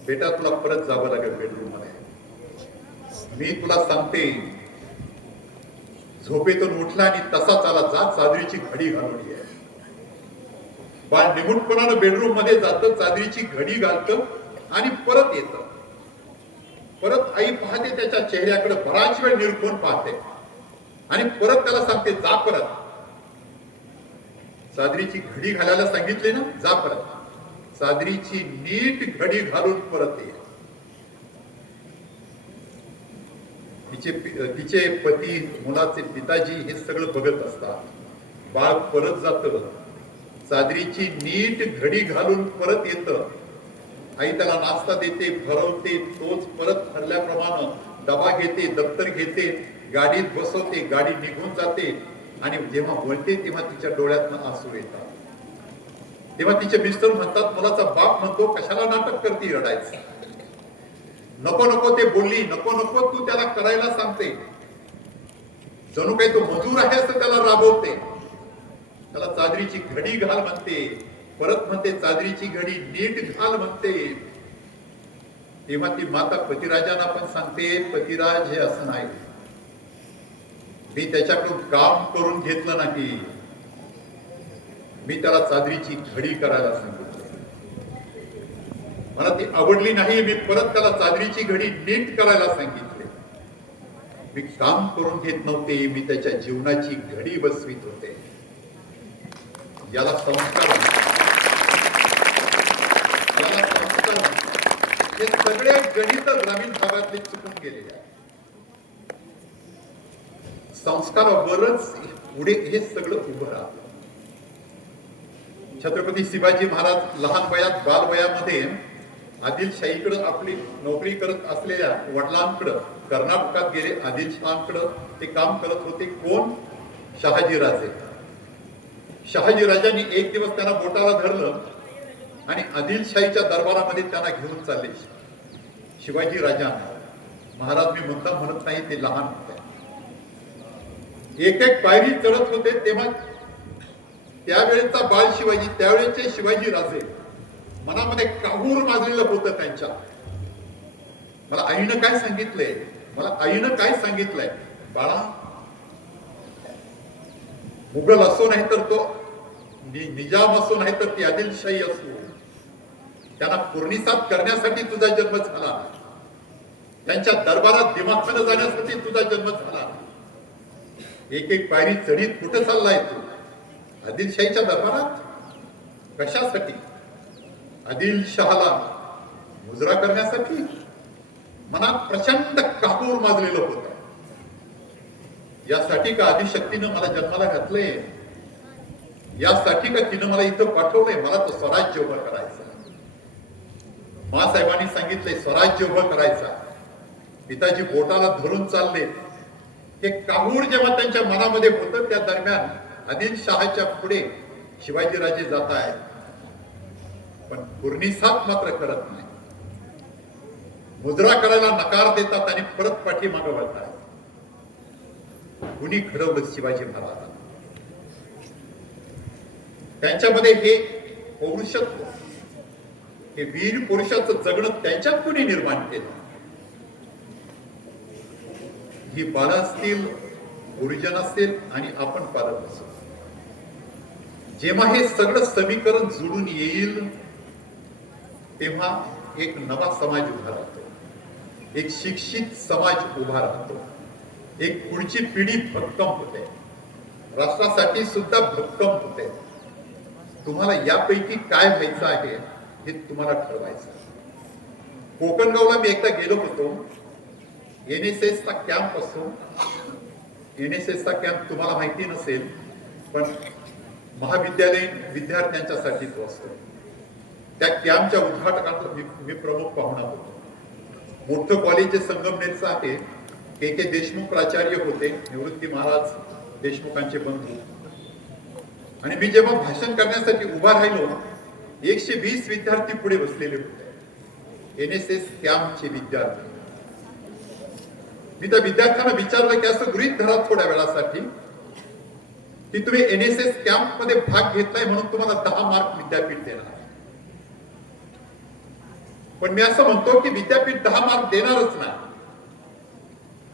बेटा तुला परत जावं लागेल बेडरूम मध्ये. मी तुला सांगते, झोपेतून उठला आणि तसा चाला, जा चादरीची घडी घालून ये. बाळ निमूटपणानं बेडरूम मध्ये जातं, चादरीची घडी घालतं आणि परत येतं. परत आई पाहते, त्याच्या चेहऱ्याकडे बराच वेळ निरखून पाहते आणि परत त्याला सांगते, जा परत. चादरीची घडी घालायला सांगितली ना, जा परत. चादरीची नीट घडी घालून परत ये. तिचे पती, मुलाचे पिताजी हे सगळं बघत असतात. बाळ परत जातं, चादरीची नीट घडी घालून परत येतं. आई त्याला नाश्ता देते, भरवते, तोच परत ठरल्याप्रमाणे डबा घेते, दप्तर घेते, गाडीत बसवते, गाडी निघून जाते आणि जेव्हा वळते तेव्हा तिच्या डोळ्यातनं आसू येतात. तेव्हा तिचे मिस्टर म्हणतात, मुलाचा बाप म्हणतो, कशाला नाटक करते रडायचं, नको नको ते बोलली, नको नको तू त्याला करायला सांगते, जणू काही तो मजूर आहे असं त्याला राबवते. त्याला चादरीची घडी घाल म्हणते, परत म्हणते चादरीची घडी नीट घाल म्हणते. तेव्हा ती माता पतिराजांना पण सांगते, पतिराज हे असं नाही, मी त्याच्याकडून काम करून घेतलं नाही, मी त्याला चादरीची घडी करायला सांगितलं. मला ती आवडली नाही, मी परत त्याला चादरीची घडी नीट करायला सांगितले. मी काम करून घेत नव्हते, मी त्याच्या जीवनाची घडी बसवीत होते. याला संस्कार, याला संस्कार. हे सगळे गणित ग्रामीण भागातले चुकून गेलेले आहे. संस्कारावरच पुढे हे सगळं उभं राहतं. छत्रपती शिवाजी महाराज लहान वयात, बालवयामध्ये आदिलशाहीकडे आपली नोकरी करत असलेल्या वडिलांकडे कर्नाटकात गेले. आदिलशहांकडे ते काम करत होते. कोण? शहाजीराजे. शहाजीराजांनी एक दिवस त्यांना बोटाला धरलं आणि आदिलशाहीच्या दरबारामध्ये त्यांना घेऊन चालले. शिवाजी राजांना, महाराज मी मुद्दाम म्हणत नाही, ते लहान होते, एक एक पायरी चढत होते. तेव्हा त्यावेळेचा बाल शिवाजी, त्यावेळेचे शिवाजी राजे मनामध्ये काहूर माजलेलं होतं त्यांच्या. मला आईनं काय सांगितलंय, मला आईनं काय सांगितलंय, बाळा, मुघल असो नाही तर तो निजाम असो नाही तर ती आदिलशाही असो, त्यांना पूर्णिसात करण्यासाठी तुझा जन्म झाला, त्यांच्या दरबारात दिमाखानं जाण्यासाठी तुझा जन्म झाला. एक एक पायरी चढीत कुठे चाललाय तू? आदिलशाहीच्या दरबारात? कशासाठी? आदिलशहाला मुजरा करण्यासाठी? मनात प्रचंड कापूर माजलेलं होतं. यासाठी का आदिशक्तीनं मला जन्माला घातलंय? यासाठी का तिनं मला इथं पाठवलंय? मला तो स्वराज्य उभं करायचं. मासाहेबांनी सांगितलंय स्वराज्य उभं करायचा. पिताजी बोटाला धरून चालले. हे काहूर जेव्हा त्यांच्या मनामध्ये होतं त्या दरम्यान आदिलशहाच्या पुढे शिवाजीराजे जात आहेत, पण पूर्णिसात मात्र करत नाही. मुजरा करायला नकार देतात आणि परत पाठीमागे वळतात. कुणी घडवलं शिवाजी महाराजांना? त्यांच्यामध्ये हे पौरुषत्व, हे वीर पुरुषाचं जगणं त्यांच्यात कुणी निर्माण केलं? ही बाळ असतील, गुरुजन असेल आणि आपण पालक असू. जेव्हा हे सगळं समीकरण जुळून येईल तेव्हा एक नवा समाज उभा राहतो, एक शिक्षित समाज उभा राहतो, एक पुढची पिढी भक्कम होते, राष्ट्रासाठी सुद्धा भक्कम होते. तुम्हाला यापैकी काय व्हायचं आहे हे तुम्हाला ठरवायचं. कोकणगावला मी एकदा गेलो होतो. NSSचा कॅम्प असतो. NSSचा कॅम्प तुम्हाला माहिती नसेल, पण महाविद्यालयीन विद्यार्थ्यांच्यासाठी तो असतो. त्या कॅम्पच्या उद्घाटनात मी प्रमुख पाहुणा होतो. मोठं कॉलेज जे संगमनेरचं आहे, के देशमुख प्राचार्य होते, निवृत्ती महाराज देशमुखांचे बंधू. आणि मी जेव्हा भाषण करण्यासाठी उभा राहिलो, 120 विद्यार्थी पुढे बसलेले होते, NSS कॅम्पचे विद्यार्थी. मी त्या विद्यार्थ्यांना विचारलं की असं गृहीत धरा थोड्या वेळासाठी की तुम्ही NSS कॅम्प मध्ये भाग घेतलाय म्हणून तुम्हाला 10 मार्क विद्यापीठ देणार. पण मी असं म्हणतो की विद्यापीठ 10 मार्क देणारच नाही.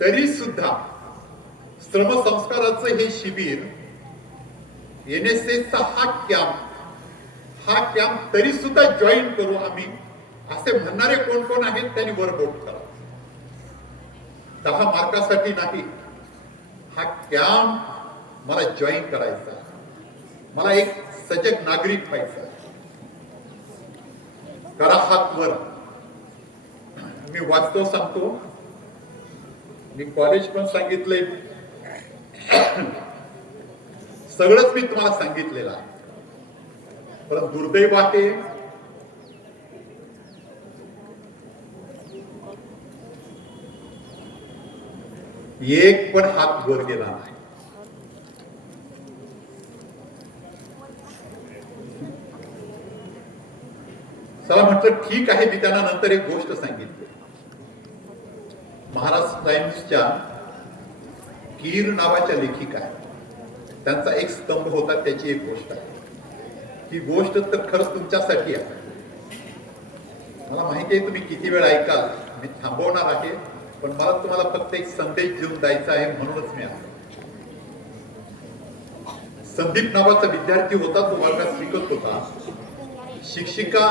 तरी सुद्धा श्रमसंस्काराचं हे शिबिर, NSSचा हा कॅम्प तरी सुद्धा जॉईन करू आम्ही असे म्हणणारे कोण कोण आहेत त्यांनी वर बोट करा. 10 मार्कासाठी नाही, हा कॅम्प मला जॉईन करायचा. मला एक सजग नागरिक व्हायचा. करा हात वर. मी वास्तव सांगतो, मी कॉलेज पण सांगितलंय, सगळंच मी तुम्हाला सांगितलेलं आहे. परंतु दुर्दैव आहे एक पण हात वर गेला नाही. चला म्हटलं ठीक आहे. मी त्यांना नंतर एक गोष्ट सांगितली. महाराष्ट्र टाइम्सच्या कीर नावाच्या लेखिका आहेत, त्यांचा एक स्तंभ होता, त्याची एक गोष्ट आहे. ही गोष्ट तर खरंच तुमच्यासाठी आहे. मला माहिती आहे तुम्ही किती वेळ ऐकाल, मी थांबवणार आहे, पण मला तुम्हाला फक्त एक संदेश देऊन द्यायचा आहे म्हणूनच मी आलो. संदीप नावाचा विद्यार्थी होता, तो वर्गात शिकत होता. शिक्षिका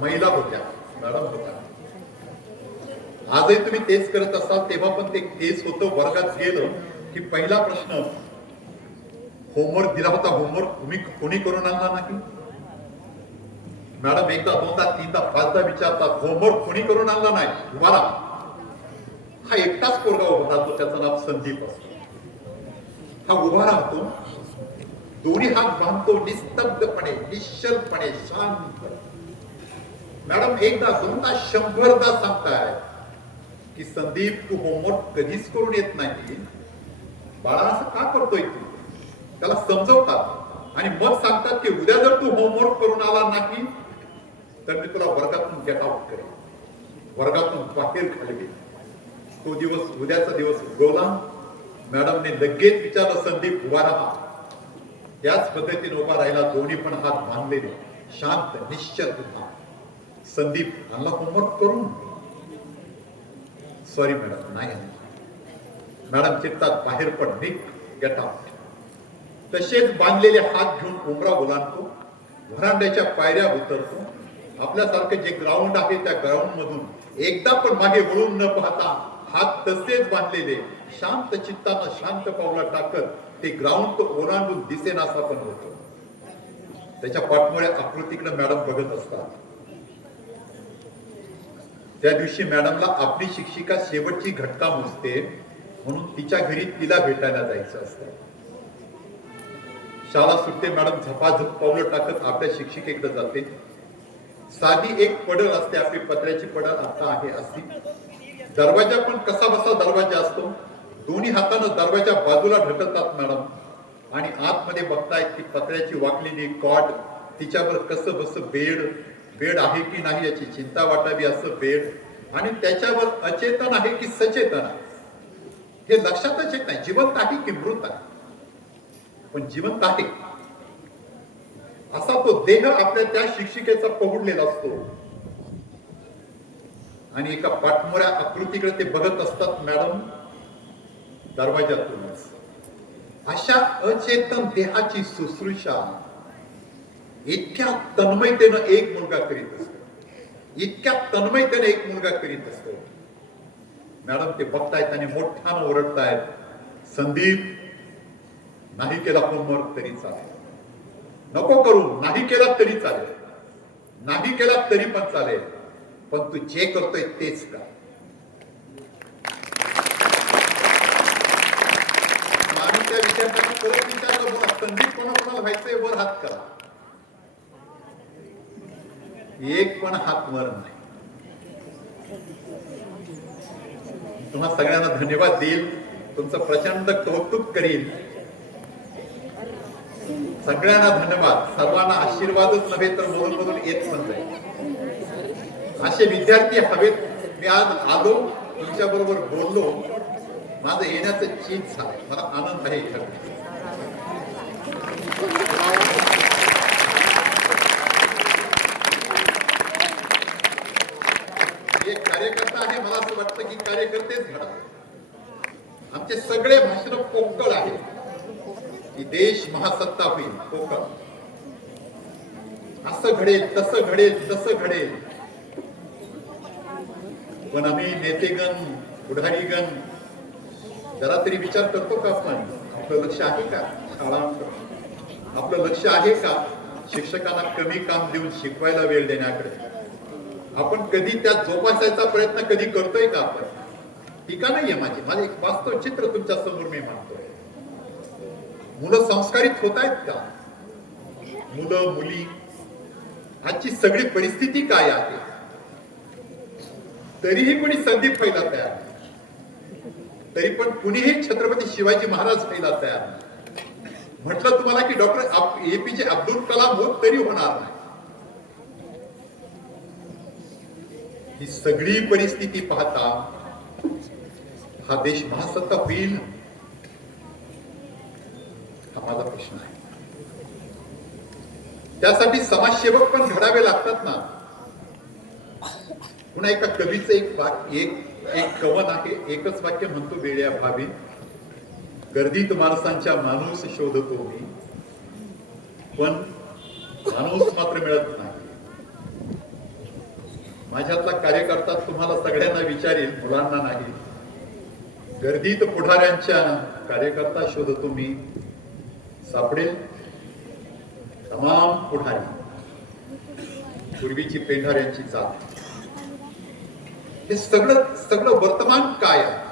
महिला होत्या, मॅडम होत्या. आजही तुम्ही तेच करत असाल, तेव्हा पण ते तेच होतं. वर्गात गेलं की पहिला प्रश्न, होमवर्क दिला होता, होमवर्क कोणी करून आणला नाही? मॅडम एकदा, दोनदा, तीनदा, पाचदा विचारतात, होमवर्क कोणी करून आणला नाही? उभा राहा. हा एकटाच पोरगा उभा राहतो, त्याचं नाव संदीप असतो. हा उभा राहतो, दोन्ही हात बांधतो, निस्तब्धपणे, निश्चलपणे, शांत. मॅडम एकदा, दोनदा, 100दा सांगताय की संदीप तू होमवर्क कधीच करून येत नाही, बाळा असं का करतोय तू? त्याला समजवतात आणि मग सांगतात की उद्या जर तू होमवर्क करून आला नाही तर मी तुला वर्गातून गेट आउट करेन, वर्गातून बाहेर घालवेन. तो दिवस, उद्याचा दिवस उगवला. मॅडमने लगेच विचारलं, संदीप उभा राहा. त्याच पद्धतीने उभा राहिला, दोन्ही पण हात बांधलेले, शांत, निश्चल उभा. संदीप आणला होमवर्क करून? सॉरी मॅडम, नाही. मॅडम चित्तात बाहेर पड, निघ, गेट आउट. तसेच बांधलेले हात घेऊन उमरा ओलांडतो, व्हरांड्याच्या पायऱ्या उतरतो. आपल्यासारखं जे ग्राउंड आहे त्या ग्राउंड मधून एकदा पण मागे वळून न पाहता हात तसेच बांधलेले शांत चित्तानं शांत पावला टाकत ते ग्राउंड तो ओलांडून दिसेनासा पण होतो. त्याच्या पाठमोळ्या आकृतीकडे मॅडम बघत असतात. त्या दिवशी मॅडमला आपली शिक्षिका शेवटची घटका मोजते म्हणून तिच्या घरी तिला भेटायला जायचं असतं. शाळा सुटते, मॅडम झपाझप पावलं टाकत आपल्या शिक्षिकेकडे जाते. साधी एक पडळ असते, आपली पत्र्याची पडळ आता आहे अशी. दरवाजा पण कसा बसा दरवाजा असतो, दोन्ही हातानं दरवाजा बाजूला ढकलतात मॅडम आणि आतमध्ये बघतायत की पत्र्याची वाकलेली कॉट, तिच्यावर कसं बस बेड आहे की नाही याची चिंता वाटावी असं बेड, आणि त्याच्यावर अचेतन आहे की सचेतन आहे हे लक्षातच येत नाही. जिवंत आहे की मृत आहे, पण जिवंत आहे असा तो देह आपल्या त्या शिक्षिकेचा पहुडलेला असतो. आणि एका पाठमोऱ्या आकृतीकडे ते बघत असतात मॅडम दरवाजातूनच. अशा अचेतन देहाची शुश्रूषा इतक्या तन्मयतेनं एक मुलगा करीत असतो, इतक्या तन्मयतेने एक मुलगा करीत असतो. मॅडम ते बघतायत आणि मोठ्यानं ओरडतायत, संदीप, नाही केला होमवर्क तरी चालेल, नको करू, नाही केला तरी चालेल, नाही केला तरी पण चालेल, पण तू जे करतोय तेच कर. आम्ही त्या विद्यार्थ्यांना परत विचारलं, बोला संदीप कोणाकोणाला व्हायचंय, वर हात करा. एक पण हात वर नाही. तुम्हा सगळ्यांना धन्यवाद देईल, तुमचं प्रचंड कौतुक करील. सगळ्यांना धन्यवाद, सर्वांना आशीर्वादच नव्हे तर मधून मधून येत पण जाईल असे विद्यार्थी हवेत. मी आज आलो, तुमच्या बरोबर बोललो, माझं येण्याचं चीज झालं, मला आनंद आहे. एक कार्यकर्ता आहे, मला असं वाटतं की कार्यकर्तेच घडा. आमचे सगळे भाषण पोकळ आहे की देश महासत्ता होईल, पोकळ. असं घडेल, तसं घडेल, तसं घडेल. पण आम्ही नेतेगण, पुढारीगण जरा तरी विचार करतो का आपण? आपलं लक्ष आहे का शाळांकडे? आपलं लक्ष आहे का शिक्षकांना कमी काम देऊन शिकवायला वेळ देण्याकडे? आपण कधी त्या जोपासायचा प्रयत्न कधी करतोय का आपण? टीका नाहीये माझी, माझं एक वास्तव चित्र तुमच्या समोर मी मांडतोय. मुलं संस्कारित होत आहेत का? मुलं मुली, आजची सगळी परिस्थिती काय आहे? तरीही कोणी संदीप व्हायला तयार नाही, तरी पण कुणीही छत्रपती शिवाजी महाराज व्हायला तयार नाही. म्हटलं तुम्हाला की डॉक्टर APJ अब्दुल कलाम होत तरी होणार नाही. ही सगळी परिस्थिती पाहता हा देश महासत्ता होईल हा माझा प्रश्न आहे. त्यासाठी समाजसेवक पण घडावे लागतात ना. पुन्हा एका कवीचं एक कवन आहे, एकच वाक्य म्हणतो, वेड्या भावी गर्दीत माणसांच्या माणूस शोधतो मी, पण माणूस मात्र मिळत नाही. माझ्यातला कार्यकर्ता तुम्हाला सगळ्यांना विचारील, मुलांना नाही. गर्दीत पुढाऱ्यांच्या कार्यकर्ता शोधतो मी, सापडेल तमाम पुढारी, पूर्वीची पेंढाऱ्यांची जात. हे सगळं वर्तमान काय आहे?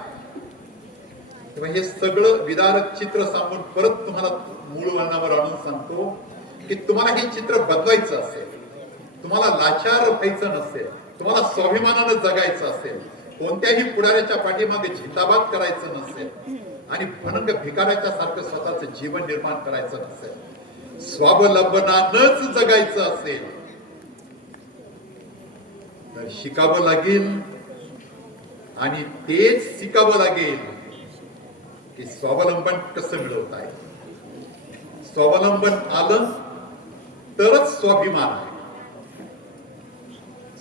तेव्हा हे सगळं विदारक चित्र सांगून परत तुम्हाला मूळ वळणावर आणून सांगतो की तुम्हाला हे चित्र बदलायचं असेल, तुम्हाला लाचार व्हायचं नसेल, तुम्हाला स्वाभिमानानं जगायचं असेल, कोणत्याही पुढाऱ्याच्या पाठीमागे झिंदाबाद करायचं नसेल आणि भनंग भिकाऱ्याच्या सारखं स्वतःचं जीवन निर्माण करायचं नसेल, स्वावलंबनानंच जगायचं असेल तर शिकावं लागेल. आणि तेच शिकावं लागेल की स्वावलंबन कसं मिळवता येईल. स्वावलंबन आलं तरच स्वाभिमान आहे,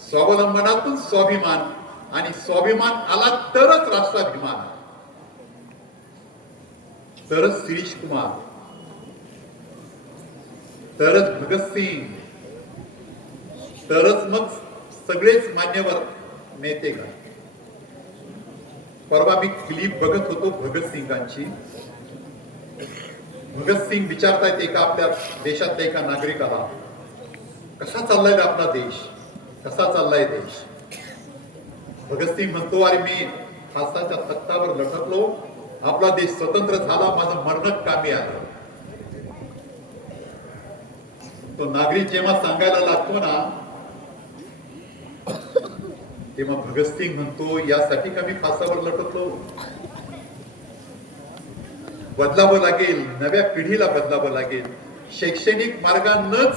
स्वावलंबनातून स्वाभिमान, आणि स्वाभिमान आला तरच राष्ट्राभिमान आहे. तरच शिरीष कुमार, तरच भगतसिंग, तरच मग सगळेच मान्यवर नेते का. परवा मी क्लिप बघत होतो भगतसिंगांची. भगतसिंग विचारतायत एका आपल्या देशातल्या एका नागरिकाला, कसा चाललाय रे आपला देश, कसा चाललाय देश. भगतसिंग म्हणतो, अरे मी फासाच्या तख्तावर लटकलो, आपला देश स्वतंत्र झाला, माझं मरण कामी आलं. तो नागरिक जेव्हा सांगायला लागतो ना, तेव्हा भगतसिंग म्हणतो, यासाठी का मी फासावर लटकलो. बदलावं लागेल, नव्या पिढीला बदलावं लागेल, शैक्षणिक मार्गानच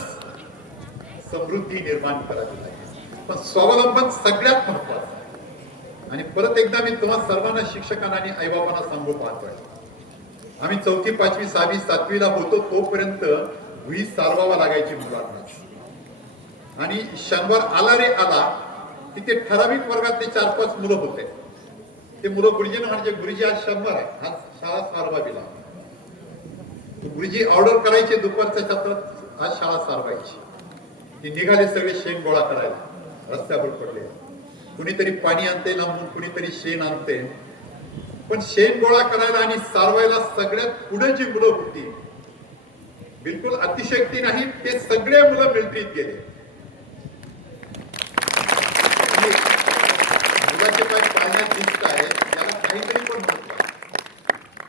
समृद्धी निर्माण करावी लागेल. पण स्वावलंबन सगळ्यात महत्वाचं. आणि परत एकदा मी तुम्हा सर्वांना, शिक्षकांना आणि आईबाबांना सांगू पाहतोय, आम्ही 4थी 5वी 6वी 7वीला होतो तोपर्यंत वही सारवावा लागायची मुलांना. आणि शनिवार आला रे आला, तिथे ठराविक वर्गातले 4-5 मुलं होते. ते मुलं गुरुजींना म्हणजे, गुरुजी आज शनिवार आहे, आज शाळा सारवावी लागली. गुरुजी ऑर्डर करायचे दुपारच्या सत्रात, आज शाळा सारवायची. ती निघाले सगळे शेण गोळा करायला, रस्त्यावर पडले. कुणीतरी पाणी आणते लांबून, कुणीतरी शेण आणते. पण शेण गोळा करायला आणि सारवायला सगळ्यात पुढे जी मुलं होती, बिलकुल अतिशक्ती नाही, ते सगळे मुलं मिलिटरीत गेले. मुलाचे पाय पाळण्यात दिसत आहे, त्याला काहीतरी पण महत्व,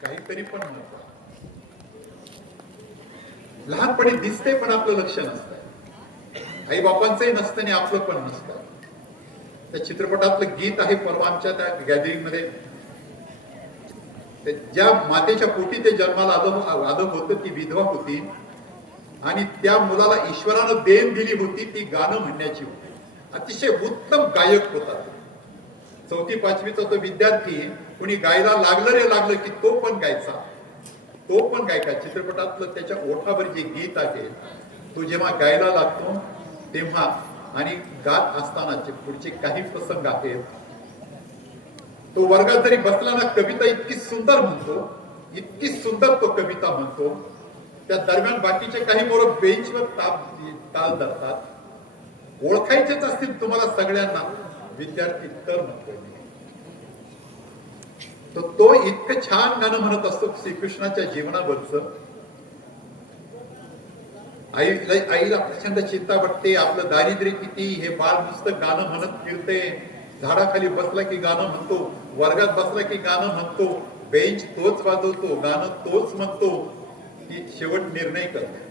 काहीतरी पण महत्व. लहानपणी दिसते पण आपलं लक्ष नसतं, आई बापांचंही नसतं आणि आपलं पण नसतं. त्या चित्रपटातलं गीत आहे, परवा आमच्या त्या गॅदरिंग मध्ये, ज्या मातेच्या पोटी ते जन्माला आलं होतं, ती विधवा होती आणि त्या मुलाला ईश्वरानं देण दिली होती, ती गाणं म्हणण्याची होती. अतिशय उत्तम गायक होता. 4थी 5वीचा तो विद्यार्थी, कुणी गायला लागलं रे लागलं की तो पण गायचा, तो पण गायका. चित्रपटातलं त्याच्या ओठावर जे गीत आहे, तो जेव्हा गायला लागतो तेव्हा, आणि गात असतानाचे पुढचे काही प्रसंग आहेत, तो वर्गात जरी बसला ना, कविता इतकी सुंदर म्हणतो, इतकी सुंदर तो कविता म्हणतो. त्या दरम्यान बाकीचे काही पोरं बेंचवर ताल धरतात. ओळखायचेच असतील तुम्हाला सगळ्यांना, विद्यार्थी तर म्हणतोय. तो इतकं छान गाणं म्हणत असतो श्रीकृष्णाच्या जीवनाबद्दल. आईला प्रचंड चिंता वाटते, आपलं दारिद्र्य किती, हे बाळ नुसतं गाणं म्हणत फिरते, झाडाखाली बसला की गाणं म्हणतो, वर्गात बसला की गाणं म्हणतो, बेंच तोच वाजवतो, गाणं तोच म्हणतो. ती शेवट निर्णय करते.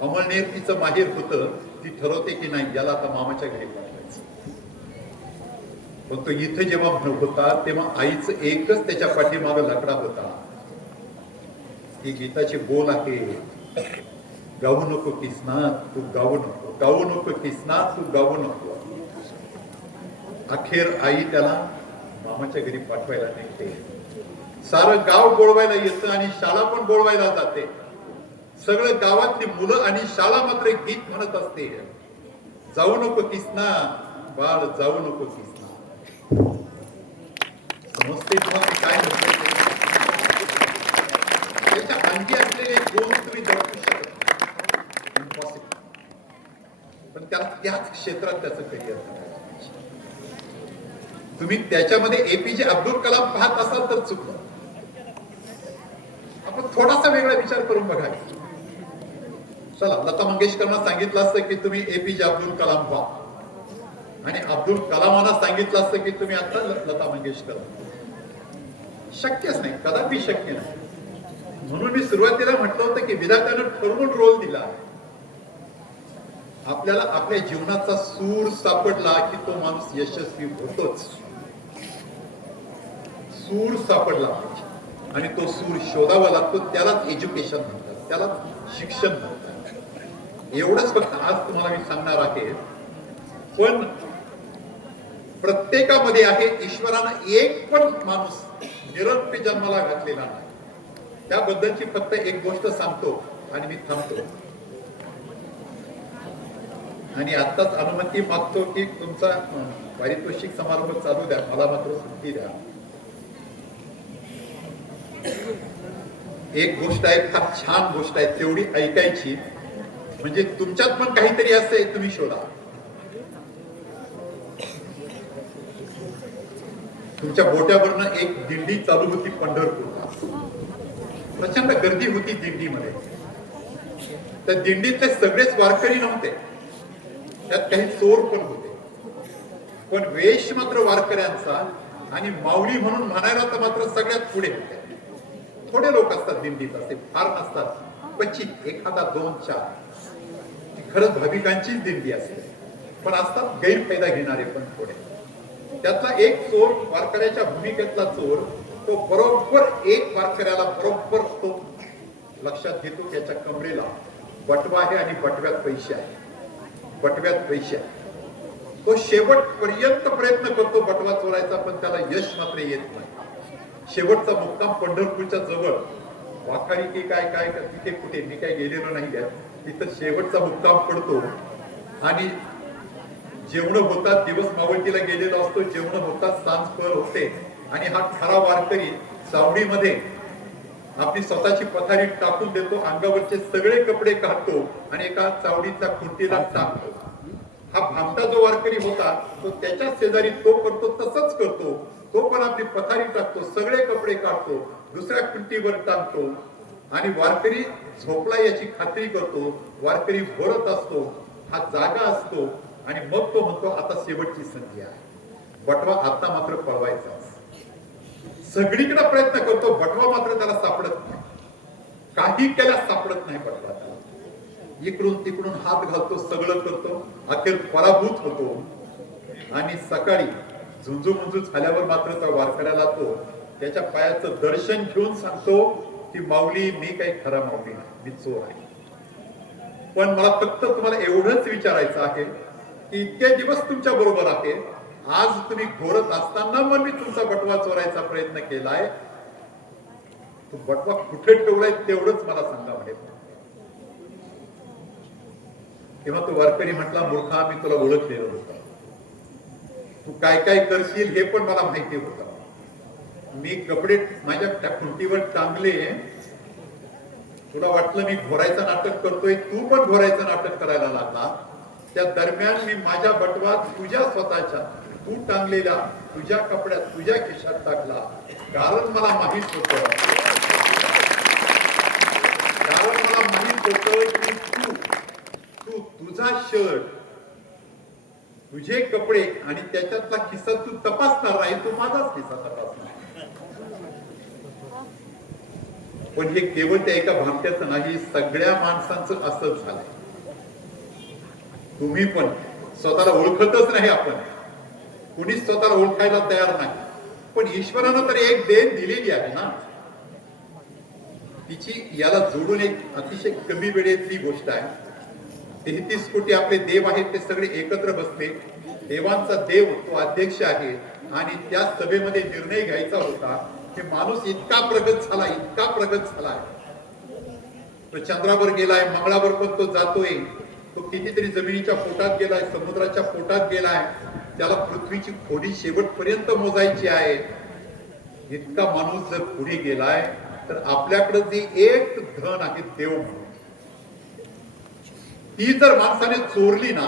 अमळनेर तिचं माहेर होतं, ती ठरवते की नाही, याला आता मामाच्या घरी पाठवायचं. पण तो इथं जेव्हा म्हणत होता तेव्हा आईचं एकच त्याच्या पाठीमागं लकडा होता. ही गीताचे बोल आहे, गाऊ नको किसना तू गाऊ नको, गाऊ नको किसना तू गाऊ नको. अखेर आई त्याला मामाच्या घरी पाठवायला निघते. सारं गाव गोळवायला येतं आणि शाळा पण गोळवायला जाते. सगळं गावातली मुलं आणि शाळा मात्र गीत म्हणत असते, जाऊ नको किसना बाळ, जाऊ नको किसना. समजते तुम्हाला काय म्हणते? त्याच्या अंगी असलेले गुण तुम्ही जळू शकत नाही, इम्पॉसिबल. पण त्याला त्याच क्षेत्रात त्याचं करिअर करायचं. तुम्ही त्याच्यामध्ये एपीजे अब्दुल कलाम पाहत असाल तर चुकलं. आपण थोडासा वेगळा विचार करून बघा. चला, लता मंगेशकरांना सांगितलं असतं की तुम्ही एपीजे अब्दुल कलाम पहा, आणि अब्दुल कलामांना सांगितलं असतं की तुम्ही आता लता मंगेशकर. शक्यच नाही, कदापि शक्य नाही. म्हणून मी सुरुवातीला म्हटलं होतं की विधात्यानं ठरवून रोल दिला. आपल्याला आपल्या जीवनाचा सूर सापडला की तो माणूस यशस्वी होतोच. सूर सापडला आणि तो सूर शोधावा लागतो, त्यालाच एज्युकेशन म्हणतात, त्यालाच शिक्षण म्हणतात. एवढंच फक्त आज तुम्हाला मी सांगणार आहे. पण प्रत्येकामध्ये आहे, ईश्वरानं एक पण माणूस निरंतर जन्माला घातलेला नाही. त्याबद्दलची फक्त एक गोष्ट सांगतो आणि मी थांबतो. आणि आत्ताच अनुमती मागतो की तुमचा पारितोषिक समारंभ चालू द्या, मला मात्र सुट्टी द्या. एक गोष्ट आहे, फार छान गोष्ट आहे, तेवढी ऐकायची. म्हणजे तुमच्यात पण काहीतरी असते, तुम्ही शोधा. तुमच्या बोट्यावरनं एक दिंडी चालू होती पंढरपूरला. प्रचंड गर्दी होती दिंडीमध्ये. त्या दिंडीतले सगळेच वारकरी नव्हते, त्यात काही चोर पण होते. पण वेश मात्र वारकऱ्यांचा आणि माऊली म्हणून म्हणायला तर मात्र सगळ्यात पुढे होते. थोडे लोक असतात दिंडीत, असे फार नसतात, क्वचित एखादा 2-4. ती खरंच भाविकांचीच दिंडी असते, पण असतात गैरफायदा घेणारे पण थोडे. त्यातला एक चोर, वारकऱ्याच्या भूमिकेतला चोर, तो बरोबर एक वारकऱ्याला बरोबर तो लक्षात घेतो. त्याच्या कमरेला बटवा आहे आणि बटव्यात पैसे आहे, बटव्यात पैसे आहे. तो शेवटपर्यंत प्रयत्न करतो बटवा चोरायचा, पण त्याला यश मात्र येत नाही. शेवटचा मुक्काम पंढरपूरच्या जवळ वाखारी की काय काय तिथे कुठे, मी काय गेलेलो नाही आहे, तिथं शेवटचा मुक्काम पडतो. आणि जेवण होतात, दिवस मावळतीला गेलेला असतो, जेवण होतात, सांज पर होते. आणि हा खरा वारकरी चावडीमध्ये आपली स्वतःची पथारी टाकून देतो, अंगावरचे सगळे कपडे काढतो आणि एका चावडीच्या खुंटीला टाकतो. हा भामटा जो वारकरी होता, तो त्याच्या शेजारी तो करतो, तसंच करतो. तो पण आपली पथारी टाकतो, सगळे कपडे काढतो, दुसऱ्या खुंटीवर टाकतो आणि वारकरी झोपला याची खात्री करतो. वारकरी भरत असतो, हा जागा असतो आणि मग तो म्हणतो आता शेवटची संधी आहे. बटवा आता मात्र पळवायचा. सगळीकडे प्रयत्न करतो, बटवा मात्र त्याला सापडत नाही. काही केल्यास सापडत नाही बटवा त्याला. इकडून तिकडून हात घालतो, सगळं करतो, अखेर पराभूत होतो. आणि सकाळी झुंजू झाल्यावर मात्र त्या वारकऱ्याला तो त्याच्या पायाचं दर्शन घेऊन सांगतो की माऊली, मी काही खरा माऊली नाही, मी चोर आहे. पण मला फक्त तुम्हाला एवढंच विचारायचं आहे की इतके दिवस तुमच्या बरोबर आहे, आज तुम्ही घोरत असताना मग मी तुमचा बटवा चोरायचा प्रयत्न केलाय, तो बटवा कुठे ठेवलाय तेवढंच मला सांगा म्हणे. तेव्हा तो वारकरी म्हटला, मूर्खा, मी तुला ओळखलेलं होतं, तू काय काय करशील हे पण मला माहिती होतं. मी कपडे माझ्या त्या खुंटीवर टांगले, तुला वाटलं मी घोरायचं नाटक करतोय, तू पण घोरायचं नाटक करायला लागला. त्या दरम्यान मी माझ्या बटवा तुझ्या स्वतःच्या, तू टांगलेल्या तुझ्या कपड्यात, तुझ्या खिशात टाकला. कारण मला माहित होतं की तू तुझा शर्ट, तुझे कपडे आणि त्याच्यातला खिस्सा तू तपासणार नाही, तू माझाच खिस्सा तपासणार. पण हे केवळ त्या एका भामट्याचं नाही, सगळ्या माणसांचं असंच झालंय. तुम्ही पण स्वतःला ओळखतच नाही, आपण कुणीच स्वतःला ओळखायला तयार नाही. पण ईश्वरानं तर एक देण दिलेली आहे ना, तिची याला जोडून एक अतिशय कमी वेळेतली गोष्ट आहे. 33 कोटी आपले देव आहेत, ते सगळे एकत्र बसले. देवांचा देव तो अध्यक्ष आहे आणि त्या सभेमध्ये निर्णय घ्यायचा होता की माणूस इतका प्रगत झालाय, तो चंद्रावर गेलाय, मंगळावर पण तो जातोय, तो कितीतरी जमिनीच्या पोटात गेलाय, समुद्राच्या पोटात गेलाय, त्याला पृथ्वीची खोडी शेवटपर्यंत मोजायची आहे. इतका माणूस जर पुढे गेलाय तर आपल्याकडे जे एक धन आहे देव म्हणून, ती जर माणसाने चोरली ना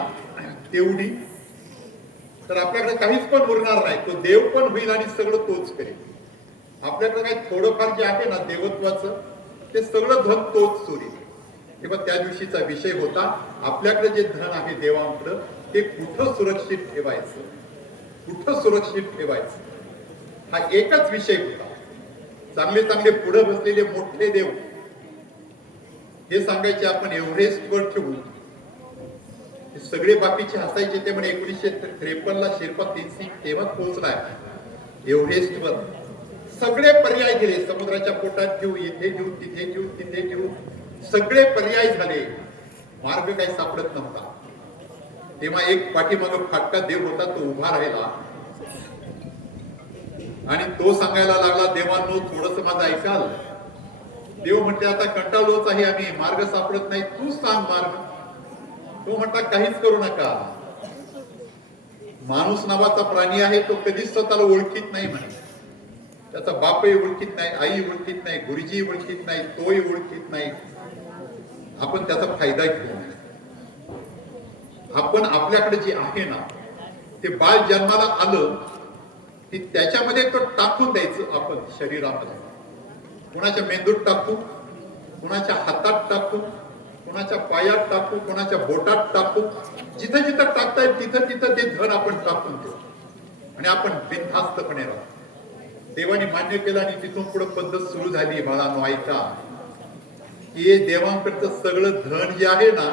तेवढी, तर आपल्याकडे काहीच पण उरणार नाही. तो देव पण होईल आणि सगळं तोच करेल. आपल्याकडे काही थोडंफार जे आहे ना देवत्वाचं, ते सगळं धन तोच चोरी. तेव्हा त्या दिवशीचा विषय होता, आपल्याकडे जे धन आहे देवांकडे, ते कुठं सुरक्षित ठेवायचं, हा एकच विषय होता. चांगले चांगले पुढे बसलेले मोठे देव हे सांगायचे आपण एव्हरेस्ट वर ठेवू. सगळे बाकीचे हसायचे. ते म्हणे 1953 शेर्पा 3 तेव्हा पोहोचलाय एव्हरेस्ट वर. सगळे पर्याय दिले, समुद्राच्या पोटात ठेवू, इथे ठेवू, तिथे ठेवू, तिथे ठेवू, सगळे पर्याय झाले, मार्ग काही सापडत नव्हता. तेव्हा एक पाठीमाग फाटका देव होता, तो उभा राहिला आणि तो सांगायला लागला, देवांनो थोडस माझं ऐकाल. देव म्हटले, आता कंटाळलोच आहे आम्ही, मार्ग सापडत नाही, तू सांग मार्ग. तो म्हटला, काहीच करू नका. माणूस नावाचा प्राणी आहे, तो कधीच स्वतःला ओळखीत नाही म्हणे. त्याचा बापही ओळखीत नाही, आई ओळखीत नाही, गुरुजी ओळखीत नाही, तोही ओळखीत नाही. आपण त्याचा फायदा घेऊ नये. आपण आपल्याकडे जे आहे ना ते बाळ जन्माला आलं की त्याच्यामध्ये तो टाकून द्यायचं आपण शरीरामध्ये. कुणाच्या मेंदूत टाकू, कुणाच्या हातात टाकू, कुणाच्या पायात टाकू, कुणाच्या बोटात टाकू. जिथं जिथं टाकता येईल तिथं तिथं ते धन आपण टाकून देऊ आणि आपण बिनधास्तपणे राहू. देवाने मान्य केलं आणि तिथून पुढे पद्धत सुरू झाली. बाळांनो ऐका, की देवांकडचं सगळं धन जे आहे ना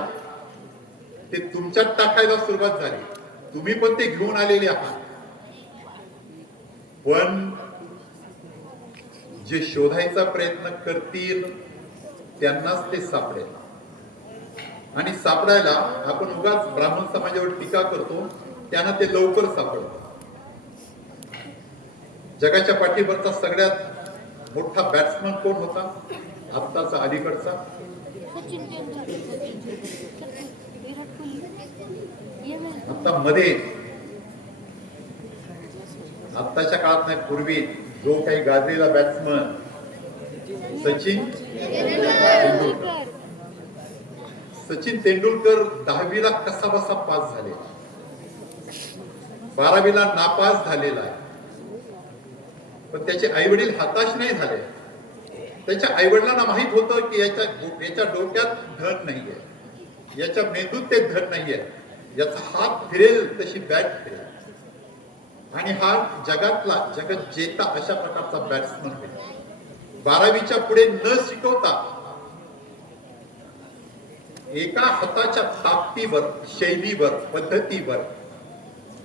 ते तुमच्यात टाकायला सुरुवात झाली. तुम्ही पण ते घेऊन आलेले आहात, पण जे शोधायचा प्रयत्न करतील त्यांनाच ते सापडेल. आणि सापडायला आपण उगाच ब्राह्मण समाजावर टीका करतो, त्यांना ते लवकर सापडतं. जगाच्या पाठीवरचा सगळ्यात मोठा बॅट्समन कोण होता आत्ताचा अलीकडचा? आता मध्ये आत्ताच्या काळात नाही, पूर्वी जो काही गाजलेला बॅट्समन सचिन तेंडुलकर. सचिन तेंडुलकर 10वीला कसा बसा पास झाले, 12वीला नापास झालेला आहे. पण त्याचे आई वडील हताश नाही झाले. त्याच्या आई वडिलांना माहित होतं की याच्या डोक्यात धन नाहीये, याच्या मेंदूत ते धन नाहीये, याचा हात फिरेल तशी बॅट फिरेल आणि हा जगात जेता अशा प्रकारचा बॅट्समन होईल. 12वीच्या पुढे न शिकवता एका हाताच्या ताकदीवर, शैलीवर, पद्धतीवर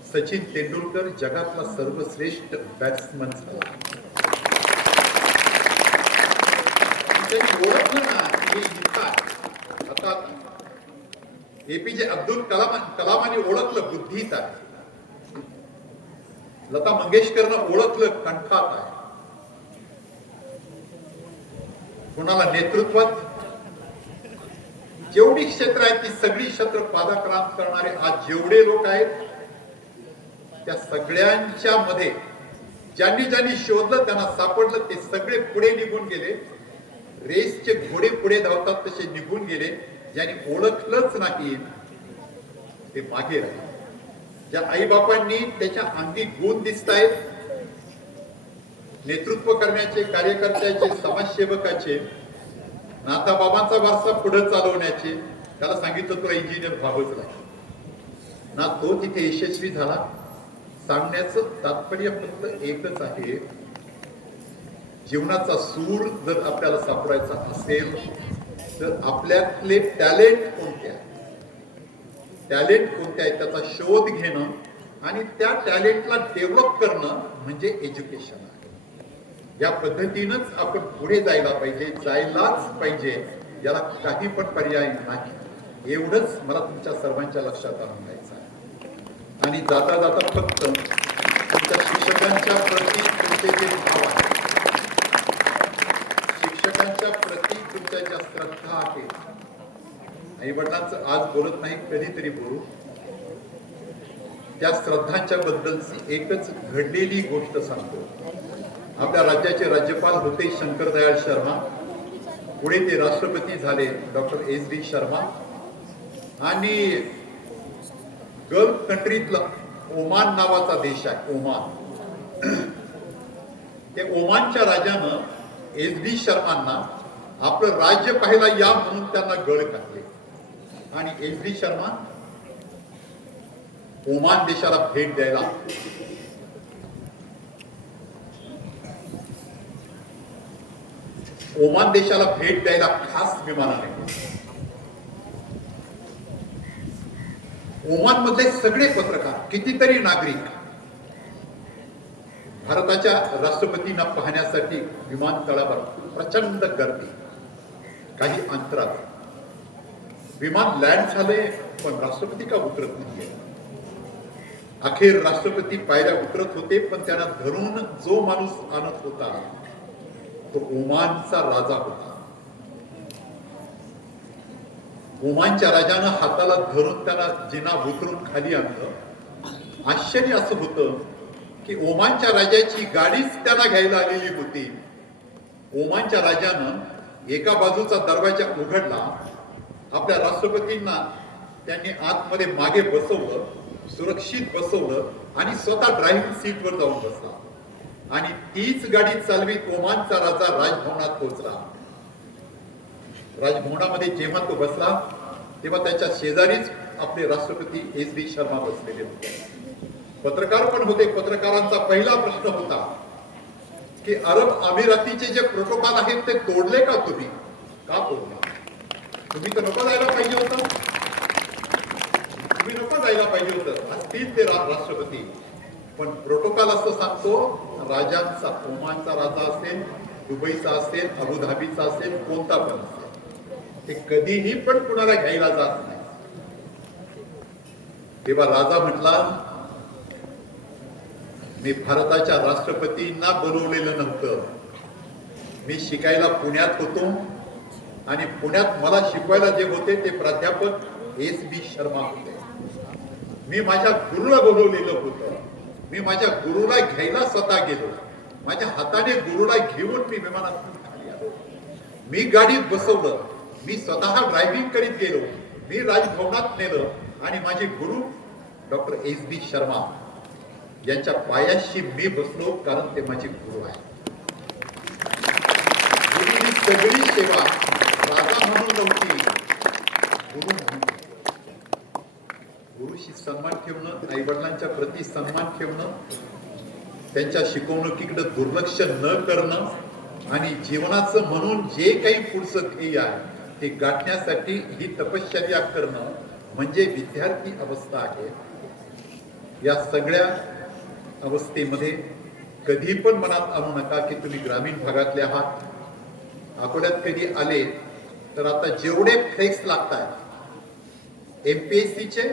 सचिन तेंडुलकर जगातला सर्वश्रेष्ठ बॅट्समन झाला. त्यांनी ओळखलं ना की आता एपीजे अब्दुल कलामांनी ओळखलं बुद्धीत आहे, लता मंगेशकरनं ओळखलं कंठात आहे. कुणाला नेतृत्वात जेवढी क्षेत्र आहेत ती सगळी क्षेत्र पादाक्रांत करणारे आज जेवढे लोक आहेत त्या सगळ्यांच्या मध्ये ज्यांनी ज्यांनी शोधलं त्यांना सापडलं, ते सगळे पुढे निघून गेले. रेसचे घोडे पुढे धावतात तसे निघून गेले. ज्यांनी ओळखलंच नाही ते मागे राहिले. ज्या आई बापांनी त्याच्या अंगी गुण दिसत आहेत, नेतृत्व करण्याचे, कार्यकर्त्याचे, समाजसेवकाचे, नाथाबाबांचा वारसा पुढे चालवण्याचे, त्याला सांगितलं तुला इंजिनियर व्हावंच लागेल ना, तो तिथे यशस्वी झाला. सांगण्याचं तात्पर्य फक्त एकच आहे, जीवनाचा सूर जर आपल्याला सापडायचा असेल तर आपल्यातले टॅलेंट कोणते आहे, त्याचा शोध घेणं आणि त्या टॅलेंटला डेव्हलप करणं म्हणजे एज्युकेशन आहे. या पद्धतीनंच आपण पुढे जायला पाहिजे, जायलाच पाहिजे. याला काही पण पर्याय नाही. एवढंच मला तुमच्या सर्वांच्या लक्षात आणून द्यायचं आहे. आणि जाता जाता फक्त तुमच्या शिक्षकांच्या प्रती तुमचे जे भाव आहे, शिक्षकांच्या प्रती तुमच्या ज्या श्रद्धा आहे, आई वडिलांचं आज बोलत नाही, कधीतरी बोलू, त्या श्रद्धांच्या बद्दलची एकच घडलेली गोष्ट सांगतो. आपल्या राज्याचे राज्यपाल होते शंकरदयाळ शर्मा, पुढे ते राष्ट्रपती झाले डॉक्टर SD शर्मा. आणि गल्फ कंट्रीतला ओमान नावाचा देश आहे, ओमान. ते ओमानच्या राजानं SD शर्मांना आपलं राज्य पाहायला या म्हणून त्यांना गळ घातले आणि SD शर्मा ओमान देशाला भेट द्यायला खास विमानाने. ओमान मधले सगळे पत्रकार, कितीतरी नागरिक भारताच्या राष्ट्रपतींना पाहण्यासाठी विमानतळावर प्रचंड गर्दी. काही अंतरात विमान लँड झाले पण राष्ट्रपती का उतरत नाहीये. अखेर राष्ट्रपती पायऱ्या उतरत होते, पण त्यांना धरून जो माणूस आणत होता तो ओमानचा राजा होता. ओमानच्या राजानं हाताला धरून त्यांना जिना उतरून खाली आणलं. आश्चर्य असं होतं की ओमानच्या राजाची गाडीच त्यांना घ्यायला आलेली होती. ओमानच्या राजानं एका बाजूचा दरवाजा उघडला, आपल्या राष्ट्रपतींना त्यांनी आतमध्ये मागे बसवलं, सुरक्षित बसवलं आणि स्वतः ड्रायव्हिंग सीटवर जाऊन बसला आणि तीच गाडी चालवीत ओमानचा राजा राजभवनात पोहोचला. राजभवनामध्ये जेव्हा तो बसला तेव्हा त्याच्या शेजारीच आपले राष्ट्रपती एस.डी. शर्मा बसलेले होते. पत्रकार पण होते. पत्रकारांचा पहिला प्रश्न होता की अरब अमिरातीचे जे प्रोटोकॉल आहेत ते तोडले का तुम्ही? का तोडला? तुम्ही तर नको जायला पाहिजे होतं. तुम्ही नको जायला पाहिजे होतं असतील ते राष्ट्रपती. पण प्रोटोकॉल असं सांगतो, राजांचा, ओमानचा राजा असेल, दुबईचा असेल, अबुधाबीचा असेल, कोणता पण असेल, ते कधीही पण कुणाला घ्यायला जात नाही. तेव्हा राजा म्हटला, मी भारताच्या राष्ट्रपतींना बोलवलेलं नव्हतं. मी शिकायला पुण्यात होतो आणि पुण्यात मला शिकवायला जे होते ते प्राध्यापक एस.बी. शर्मा होते. मी माझ्या गुरुला बोलवलेलं होतं. मी माझ्या गुरुला घ्यायला स्वतः गेलो. माझ्या हाताने गुरुला घेऊन मी विमानातून खाली आलो. मी गाडीत बसवलं. मी स्वतः ड्रायव्हिंग करीत गेलो. मी राजभवनात नेलं आणि माझे गुरु डॉक्टर एस.बी. शर्मा यांच्या पायाशी मी बसलो, कारण ते माझे गुरु आहे. गुरुची सगळी सेवा राजा म्हणून नव्हती, गुरु म्हणून. गुरुशी सन्मान ठेवणं, आई वडिलांच्या प्रती सन्मान ठेवणं, त्यांच्या शिकवणुकीकडे दुर्लक्ष न करणं आणि जीवनाचं म्हणून जे काही पुढचं ध्येय आहे ते गाठण्यासाठी ही तपश्चर्या करणं म्हणजे विद्यार्थी अवस्था आहे. या सगळ्या अवस्थेमध्ये कधी पण मनात आणू नका की तुम्ही ग्रामीण भागातले आहात. अकोल्यात कधी आले तर आता जेवढे फ्लेक्स लागतात MPSCचे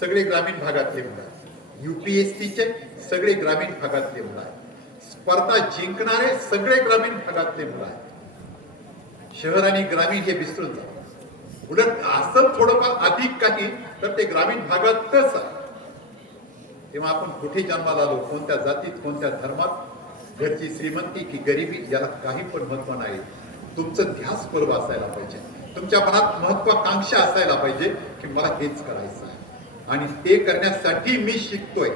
सगळे ग्रामीण भागातले मुलं आहेत, UPSCचे सगळे ग्रामीण भागातले मुलं आहेत, स्पर्धा जिंकणारे सगळे ग्रामीण भागातले मुलं आहेत. शहर आणि ग्रामीण हे विसरून जातात. उलट असं थोडंफार अधिक काही तर ते ग्रामीण भागातच आहे. तेव्हा आपण कुठे जन्माला आलो, कोणत्या जातीत, कोणत्या धर्मात, घरची श्रीमंती की गरिबी याला काही पण महत्व नाही. तुमचं ध्यास पर्व असायला पाहिजे. तुमच्या मनात महत्वाकांक्षा असायला पाहिजे की मला हेच करायचं आहे आणि ते करण्यासाठी मी शिकतोय.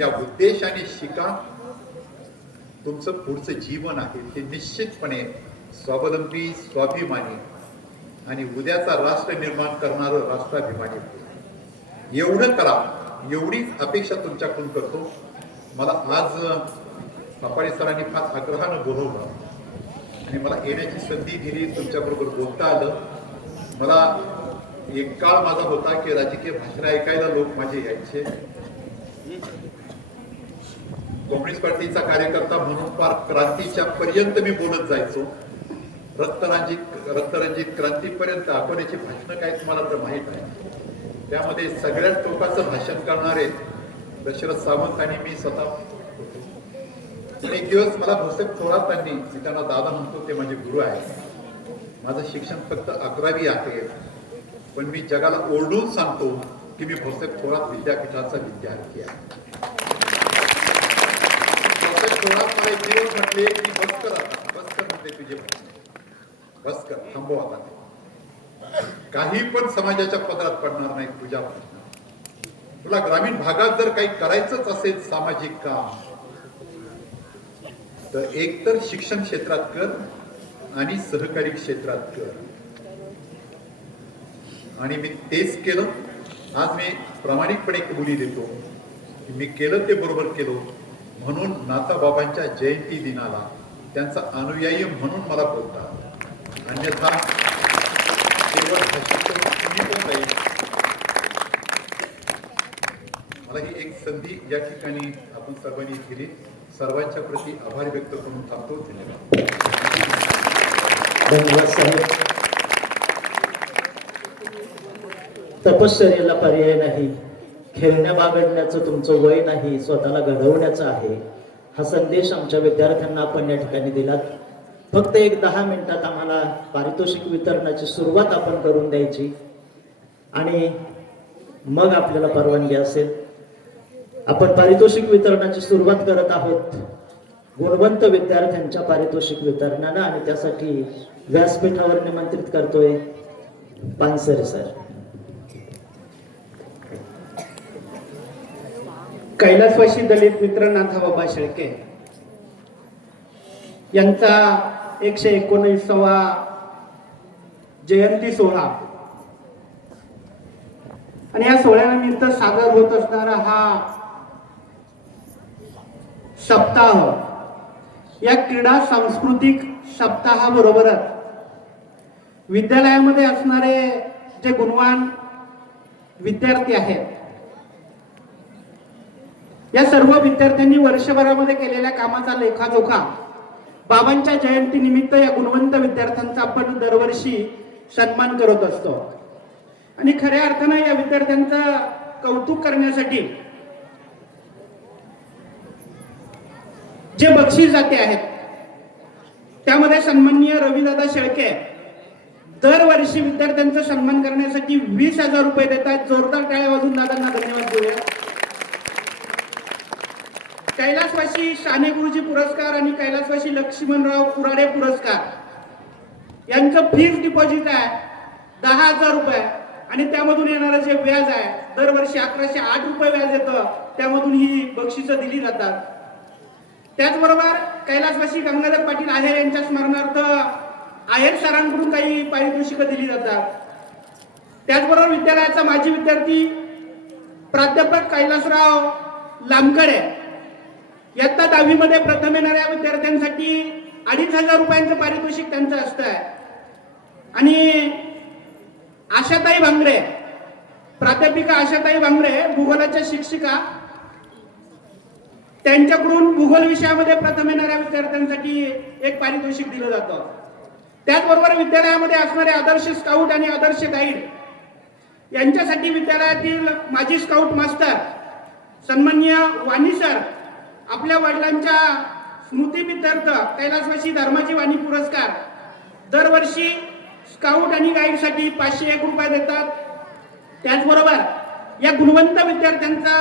या उद्देशाने शिका. तुमचं पुढचं जीवन आहे ते निश्चितपणे स्वावलंबी, स्वाभिमानी आणि उद्याचा राष्ट्र निर्माण करणारं राष्ट्राभिमानी होईल. एवढं करा, एवढीच अपेक्षा तुमच्याकडून करतो. मला आज पापाळे सरांनी फार आग्रहानं बोलवलं आणि मला येण्याची संधी दिली, तुमच्याबरोबर बोलता आलं. मला एक काळ माझा होता की राजकीय भाषण ऐकायला लोक माझे यायचे. कम्युनिस्ट पार्टीचा कार्यकर्ता म्हणून फार क्रांतीच्या पर्यंत मी बोलत जायचो. रक्तरंजित क्रांतीपर्यंत अकोल्याची भाषणं काय तुम्हाला तर माहीत आहे. त्यामध्ये सगळ्यात टोकाचं भाषण करणारे दशरथ सावंत आणि मी स्वतः होतो. एक दिवस मला भोसलेप थोरातांनी, मी त्यांना दादा म्हणतो, ते माझे गुरु आहेत. माझं शिक्षण फक्त 11वी आहे, पण मी जगाला ओरडून सांगतो की मी भोसलेप थोरात विद्यापीठाचा विद्यार्थी आहे. भोसलेप थोरात मला एक दिवस म्हटले की बस कर आता, बस कर म्हटले तुझे भाषण, बस कर, थांबव आता. काही पण समाजाच्या पदरात पडणार नाही तुझ्या भाषणात. तुला ग्रामीण भागात जर काही करायचंच असेल सामाजिक काम तर एकतर शिक्षण क्षेत्रात कर आणि सहकारी क्षेत्रात कर. आणि मी तेच केलं. आज मी प्रामाणिकपणे कबुली देतो की मी केलं ते बरोबर केलं. म्हणून नाथाबाबांच्या जयंती दिनाला त्यांचा अनुयायी म्हणून मला बोलतात. अन्यथा केवळ तुम्ही पण नाही. मला ही एक संधी या ठिकाणी आपण सर्वांनी दिली. सर्वांच्या प्रती आभार व्यक्त करून थांबतो. धन्यवाद. धन्यवाद साहेब. तपश्चर्येला पर्याय नाही. खेळण्या बागडण्याचं तुमचं वय नाही, स्वतःला घडवण्याचं आहे. हा संदेश आमच्या विद्यार्थ्यांना आपण या ठिकाणी दिलात. फक्त एक 10 मिनिटात आम्हाला पारितोषिक वितरणाची सुरुवात आपण करून द्यायची आणि मग आपल्याला परवानगी असेल. आपण पारितोषिक वितरणाची सुरुवात करत आहोत. गुणवंत विद्यार्थ्यांच्या पारितोषिक वितरणानं आणि त्यासाठी व्यासपीठावर निमंत्रित करतोय पानसरे सर. कैलासवासी दलित मित्र नाथाबाबा शेळके यांचा 119वा जयंती सोहळा आणि या सोहळ्यानिमित्त सादर होत असणारा हा सप्ताह, या क्रीडा सांस्कृतिक सप्ताहाबरोबरच विद्यालयामध्ये असणारे जे गुणवान विद्यार्थी आहेत, या सर्व विद्यार्थ्यांनी वर्षभरामध्ये केलेल्या कामाचा लेखाजोखा बाबांच्या जयंती निमित्त या गुणवंत विद्यार्थ्यांचा आपण दरवर्षी सन्मान करत असतो. आणि खऱ्या अर्थानं या विद्यार्थ्यांचं कौतुक करण्यासाठी जे बक्षीस जाते आहेत त्यामध्ये सन्माननीय रविदादा शेळके दरवर्षी विद्यार्थ्यांचा सन्मान करण्यासाठी 20,000 रुपये देतात. जोरदार टाळ्या वाजवून दादांना धन्यवाद देऊया. कैलासवासी साने गुरुजी पुरस्कार आणि कैलासवासी लक्ष्मणराव कुराडे पुरस्कार यांचं फिक्स डिपॉझिट आहे 10,000 रुपये आणि त्यामधून येणारं जे व्याज आहे दरवर्षी 1108 रुपये व्याज येतं, त्यामधून ही बक्षिसं दिली जातात. त्याचबरोबर कैलासवासी गंगाधर पाटील आहेर यांच्या स्मरणार्थ आहेर सरांकडून काही पारितोषिकं दिली जातात. त्याचबरोबर विद्यालयाचा माजी विद्यार्थी प्राध्यापक कैलासराव लांबकडे इयत्ता 10वी मध्ये प्रथम येणाऱ्या विद्यार्थ्यांसाठी 2,500 रुपयांचं पारितोषिक त्यांचं असतं. आणि आशाताई भांगरे, प्राध्यापिका आशाताई भांगरे भूगोलाच्या शिक्षिका, त्यांच्याकडून भूगोल विषयामध्ये प्रथम येणाऱ्या विद्यार्थ्यांसाठी एक पारितोषिक दिलं जातं. त्याचबरोबर विद्यालयामध्ये असणारे आदर्श स्काउट आणि आदर्श गाईड यांच्यासाठी विद्यालयातील माजी स्काउट मास्टर सन्माननीय वाणी सर आपल्या वडिलांच्या स्मृतीप्रित्यर्थ कैलासवासी धर्माजी वाणी पुरस्कार दरवर्षी स्काउट आणि गाईडसाठी 501 रुपये देतात. त्याचबरोबर या गुणवंत विद्यार्थ्यांचा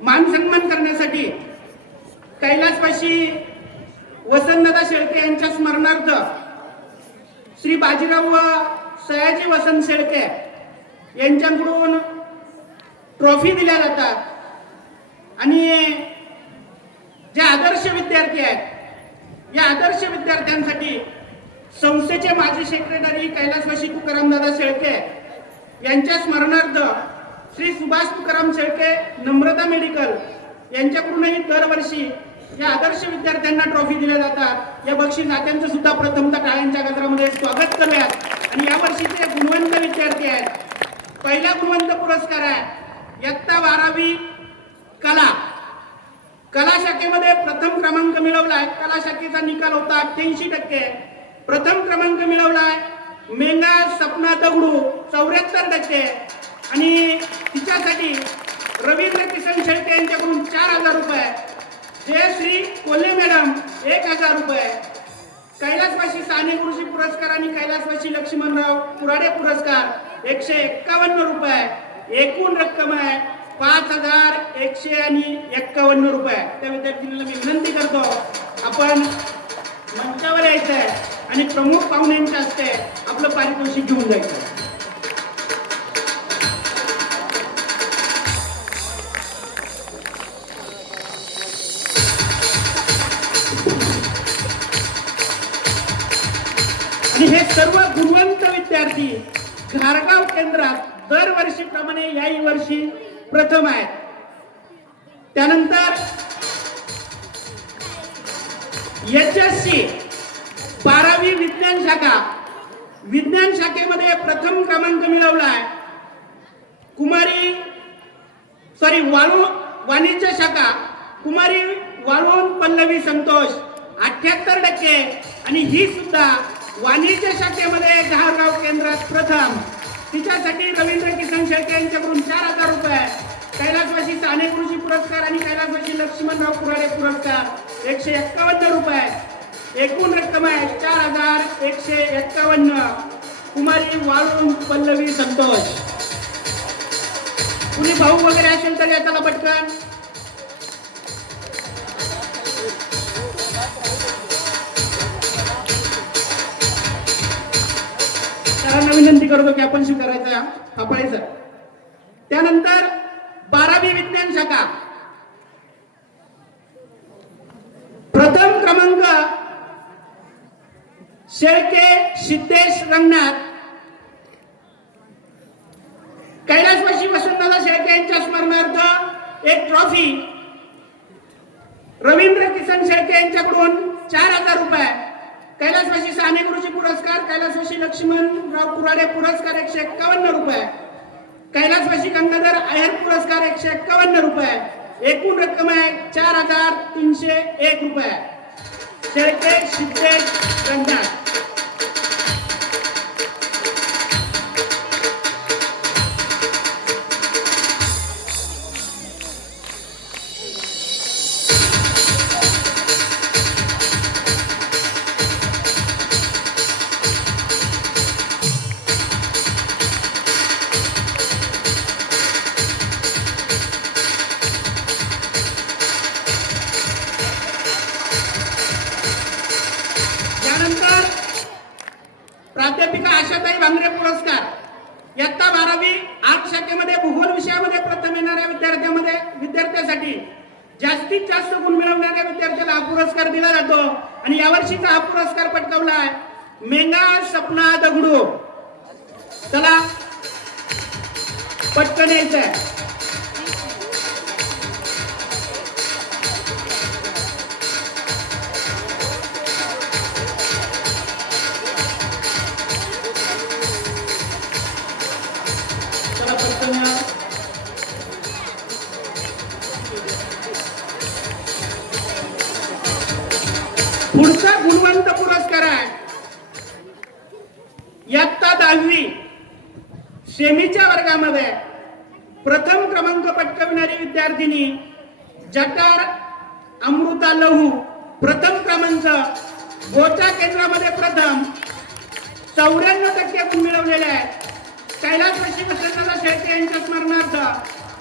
मान सन्मान करण्यासाठी कैलासवासी वसंतदादा शेळके यांच्या स्मरणार्थ श्री बाजीराव व सयाजी वसंत शेळके यांच्याकडून ट्रॉफी दिल्या जातात. आणि जे आदर्श विद्यार्थी आहेत या आदर्श विद्यार्थ्यांसाठी संस्थेचे माजी सेक्रेटरी कैलासवासी तुकारामदादा शेळके यांच्या स्मरणार्थ श्री सुभाष तुकाराम शेळके नम्रता मेडिकल यांच्याकडूनही दरवर्षी या आदर्श विद्यार्थ्यांना ट्रॉफी दिल्या जातात. या बक्षीस दात्यांचं सुद्धा प्रथमतः टाळ्यांच्या गजरामध्ये स्वागत करूयात. आणि यावर्षीचे गुणवंत विद्यार्थी आहेत. पहिला गुणवंत पुरस्कार आहे इयत्ता 12वी कला शाखेमध्ये प्रथम क्रमांक मिळवलाय. कला शाखेचा निकाल होता 88%. प्रथम क्रमांक मिळवलाय मेंगा सपना दगडू 74%. आणि तिच्यासाठी रवींद्र किसन शेळके यांच्याकडून 4,000 रुपये. जयश्री कोल्हे मॅडम 1,000 रुपये. कैलासवासी साने गुरुजी पुरस्कार आणि कैलासवासी लक्ष्मणराव कुराडे पुरस्कार 151 रुपये. एकूण रक्कम आहे 5,151 रुपये. त्या विद्यार्थ्यांना मी विनंती करतो आपण मंचावर यायचं आहे आणि प्रमुख पाहुण्यांच्या हस्ते आपलं पारितोषिक घेऊन जायचं. आणि हे सर्व गुणवंत विद्यार्थी घारगाव केंद्रात दरवर्षीप्रमाणे याही वर्षी प्रथम आहेत. त्यानंतर HSC 12वी विज्ञान शाखेमध्ये प्रथम क्रमांक मिळवलाय वाणिज्य शाखा कुमारी वाळवंट पल्लवी संतोष 78%. आणि ही सुद्धा वाणिज्य शाखेमध्ये घारगाव केंद्रात प्रथम. तिच्यासाठी रवींद्र किसन शेळके यांच्याकडून 4,000 रुपये. कैलासवासी साने गुरुजी पुरस्कार आणि कैलासवासी लक्ष्मणराव कुराडे पुरस्कार 151 रुपये. एकूण रक्कम आहे 4,151. कुमारी वाळवंट पल्लवी संतोष. कुणी भाऊ वगैरे असेल तर याच्याला पटकन. सरांना विनंती करतो की आपण स्वीकारायचा थापाळेचा. त्यानंतर 12वी विज्ञान शाखा प्रथम क्रमांक शेळके सिद्धेश रंगनाथ. कैलासवासी वसंतदादा शेळके यांच्या स्मरणार्थ एक ट्रॉफी. रवींद्र किसन शेळके यांच्याकडून 4000 रुपये. कैलासवासी साने गुरुजी पुरस्कार, कैलासवासी लक्ष्मणराव कुराडे पुरस्कार 151 रुपये. कैलासवासी गंगाधर अय्यर पुरस्कार 151 रुपये. एकूण रक्कम आहे 4301 रुपये. शेळके सिद्धेश रंगनाथ. त्यानंतर प्राध्यापिका आशाताई भांगरे पुरस्कार. इयत्ता 12वी आर्ट शाखेमध्ये भूगोल विषयामध्ये प्रथम येणाऱ्या विद्यार्थ्यासाठी जास्तीत जास्त गुण मिळवणाऱ्या विद्यार्थ्याला हा पुरस्कार दिला जातो. आणि यावर्षीचा हा पुरस्कार पटकावलाय मेंगा सपना दगडू. चला पटकन यायचंय. चला पटकन या. पुढचा गुणवंत पुरस्कार आहे इयत्ता 10वी सेमीच्या वर्गामध्ये प्रथम क्रमांक पटकाविणारी विद्यार्थिनी जटार अमृता लहू. प्रथम क्रमांक गोचा केंद्रामध्ये प्रथम 94% गुण मिळवलेले आहेत. कैलासवासी वसंतदादा शेळके यांच्या स्मरणार्थ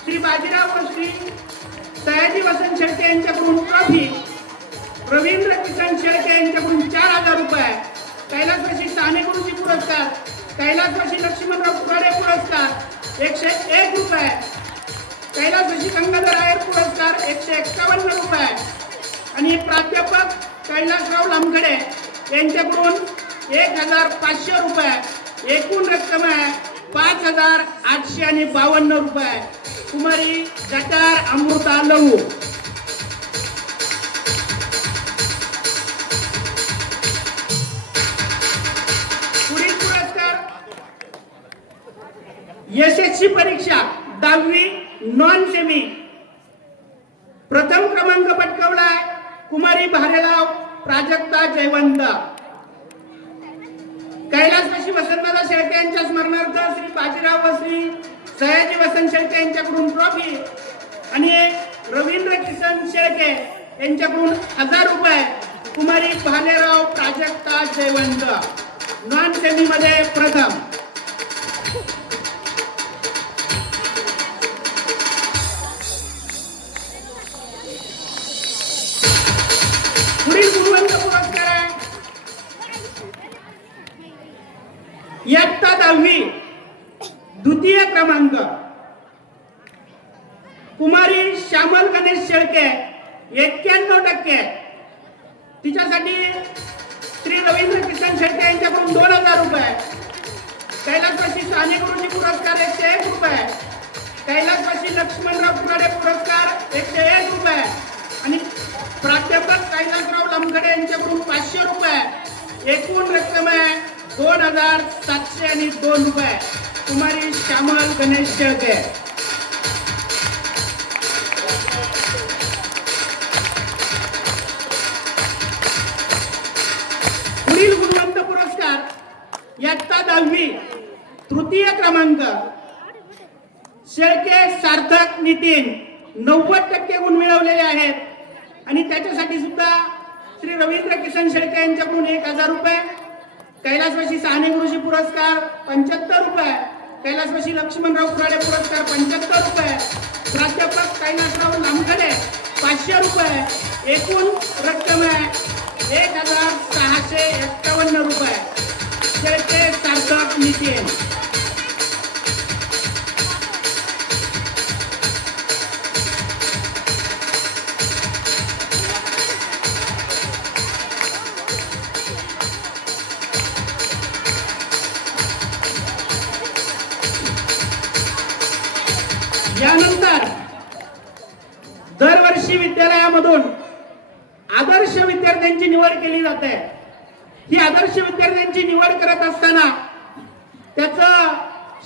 श्री बाजीराव व श्री सयाजी वसंत शेळके यांच्याकडून ट्रॉफी. रवींद्र किसन शेळके यांच्याकडून 4000 रुपये. कैलासवासी साने गुरुजी पुरस्कार, कैलासवासी लक्ष्मणराव कुराडे पुरस्कार 101 रुपये. कैलासवासी गंगाधर अय्यर पुरस्कार 151 रुपये. आणि प्राध्यापक कैलासराव लामखडे यांच्याकडून 1500 रुपये. एकूण रक्कम आहे 5852 रुपये. कुमारी जटार अमृता लहू. पुढील पुरस्कार यशस्वी परीक्षा 10वी नॉन सेमी. प्रथम क्रमांक पटकावलाय कुमारी भारेराव प्राजक्ता जयवंत. कैलासवासी वसंतदादा शेळके यांच्या स्मरणार्थ श्री बाजीराव व श्री सयाजी वसंत शेळके यांच्याकडून ट्रॉफी. आणि रवींद्र किसन शेळके यांच्याकडून 1000 रुपये. कुमारी भालेराव प्राजक्ता जयवंत नॉन सेमी मध्ये प्रथम. पुढील गुणवंत पुरस्कार आहे इयत्ता 10वी द्वितीय क्रमांक कुमारी श्यामल गणेश शेळके 91%. तिच्यासाठी श्री रवींद्र किसन शेळके यांच्याकडून 2000 रुपये. कैलासवासी साने गुरुजी पुरस्कार 101 रुपये. कैलासवासी लक्ष्मणराव कुराडे पुरस्कार 101 रुपये. आणि प्राध्यापक कैलासराव लामखडे यांच्याकडून 500 रुपये. एकूण रक्कम आहे 2702 रुपये. कुमारी श्यामल गणेश शेळके. पुढील गुणवंत पुरस्कार इयत्ता 10वी तृतीय क्रमांक शेळके सार्थक नितीन 90% गुण मिळवलेले आहेत. आणि त्याच्यासाठी सुद्धा श्री रवींद्र किसन शेळके यांच्याकडून 1000 रुपये. कैलासवासी साने गुरुजी पुरस्कार 75 रुपये. कैलासवासी लक्ष्मणराव कुराडे पुरस्कार 75 रुपये, प्राध्यापक कैलासराव लामखडे 500 रुपये, एकूण रक्कम आहे 1651 रुपये. शेळके सार्थक नितीन. यानंतर दरवर्षी विद्यालयामधून आदर्श विद्यार्थ्यांची निवड केली जाते. ही आदर्श विद्यार्थ्यांची निवड करत असताना त्याचं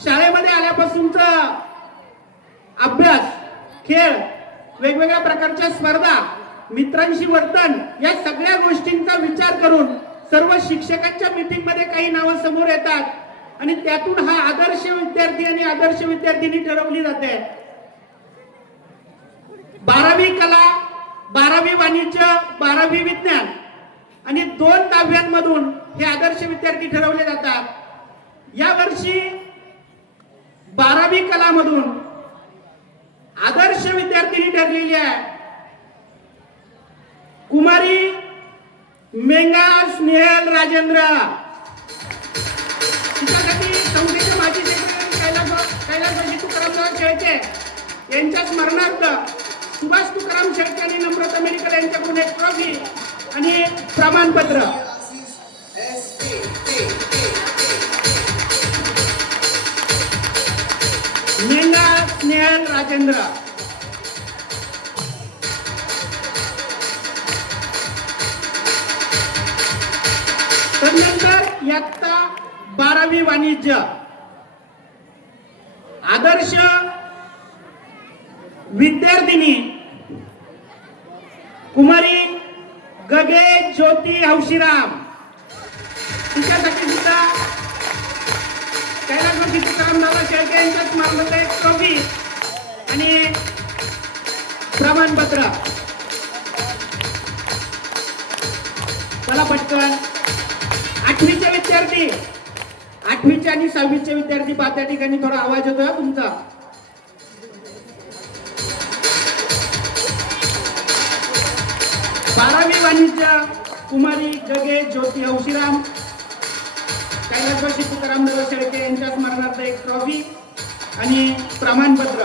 शाळेमध्ये आल्यापासूनच अभ्यास, खेळ, वेगवेगळ्या प्रकारच्या स्पर्धा, मित्रांशी वर्तन या सगळ्या गोष्टींचा विचार करून सर्व शिक्षकांच्या मीटिंग मध्ये काही नावं समोर येतात आणि त्यातून हा आदर्श विद्यार्थी आणि आदर्श विद्यार्थिनी ठरवली जाते. 12वी कला, 12वी वाणिज्य, 12वी विज्ञान आणि 2 दहाव्यांमधून हे आदर्श विद्यार्थी ठरवले जातात. या वर्षी 12वी कलामधून आदर्श विद्यार्थिनी ठरलेली आहे कुमारी मेंगा स्नेहल राजेंद्र. तिच्यासाठी संस्थेचे माजी सेक्रेटरी कैलासवासी तुकारामराव शेळके यांच्या स्मरणार्थ सुभाष तुकाराम शेळके आणि नम्रता मेडिकल यांच्याकडून एक ट्रॉफी आणि प्रमाणपत्र. मेंगा स्नेहल राजेंद्र. तदनंतर इयत्ता 12वी वाणिज्य आदर्श विद्यार्थिनी कुमारी गगे ज्योती हौशीराम. तिच्यासाठी सुद्धा कैलासवासी तुकारामदादा शेळके यांच्या स्मरणार्थ एक ट्रॉफी आणि प्रमाणपत्र. चला पटकन 8वीचे विद्यार्थी, 8वीचे आणि 6वीचे विद्यार्थी पहा, त्या ठिकाणी थोडा आवाज येतोय तुमचा. बारावी वाणिज्य कुमारी गगे ज्योती हौशीराम. कैलासवासी तुकारामदादा शेळके यांच्या स्मरणार्थ एक ट्रॉफी आणि प्रमाणपत्र.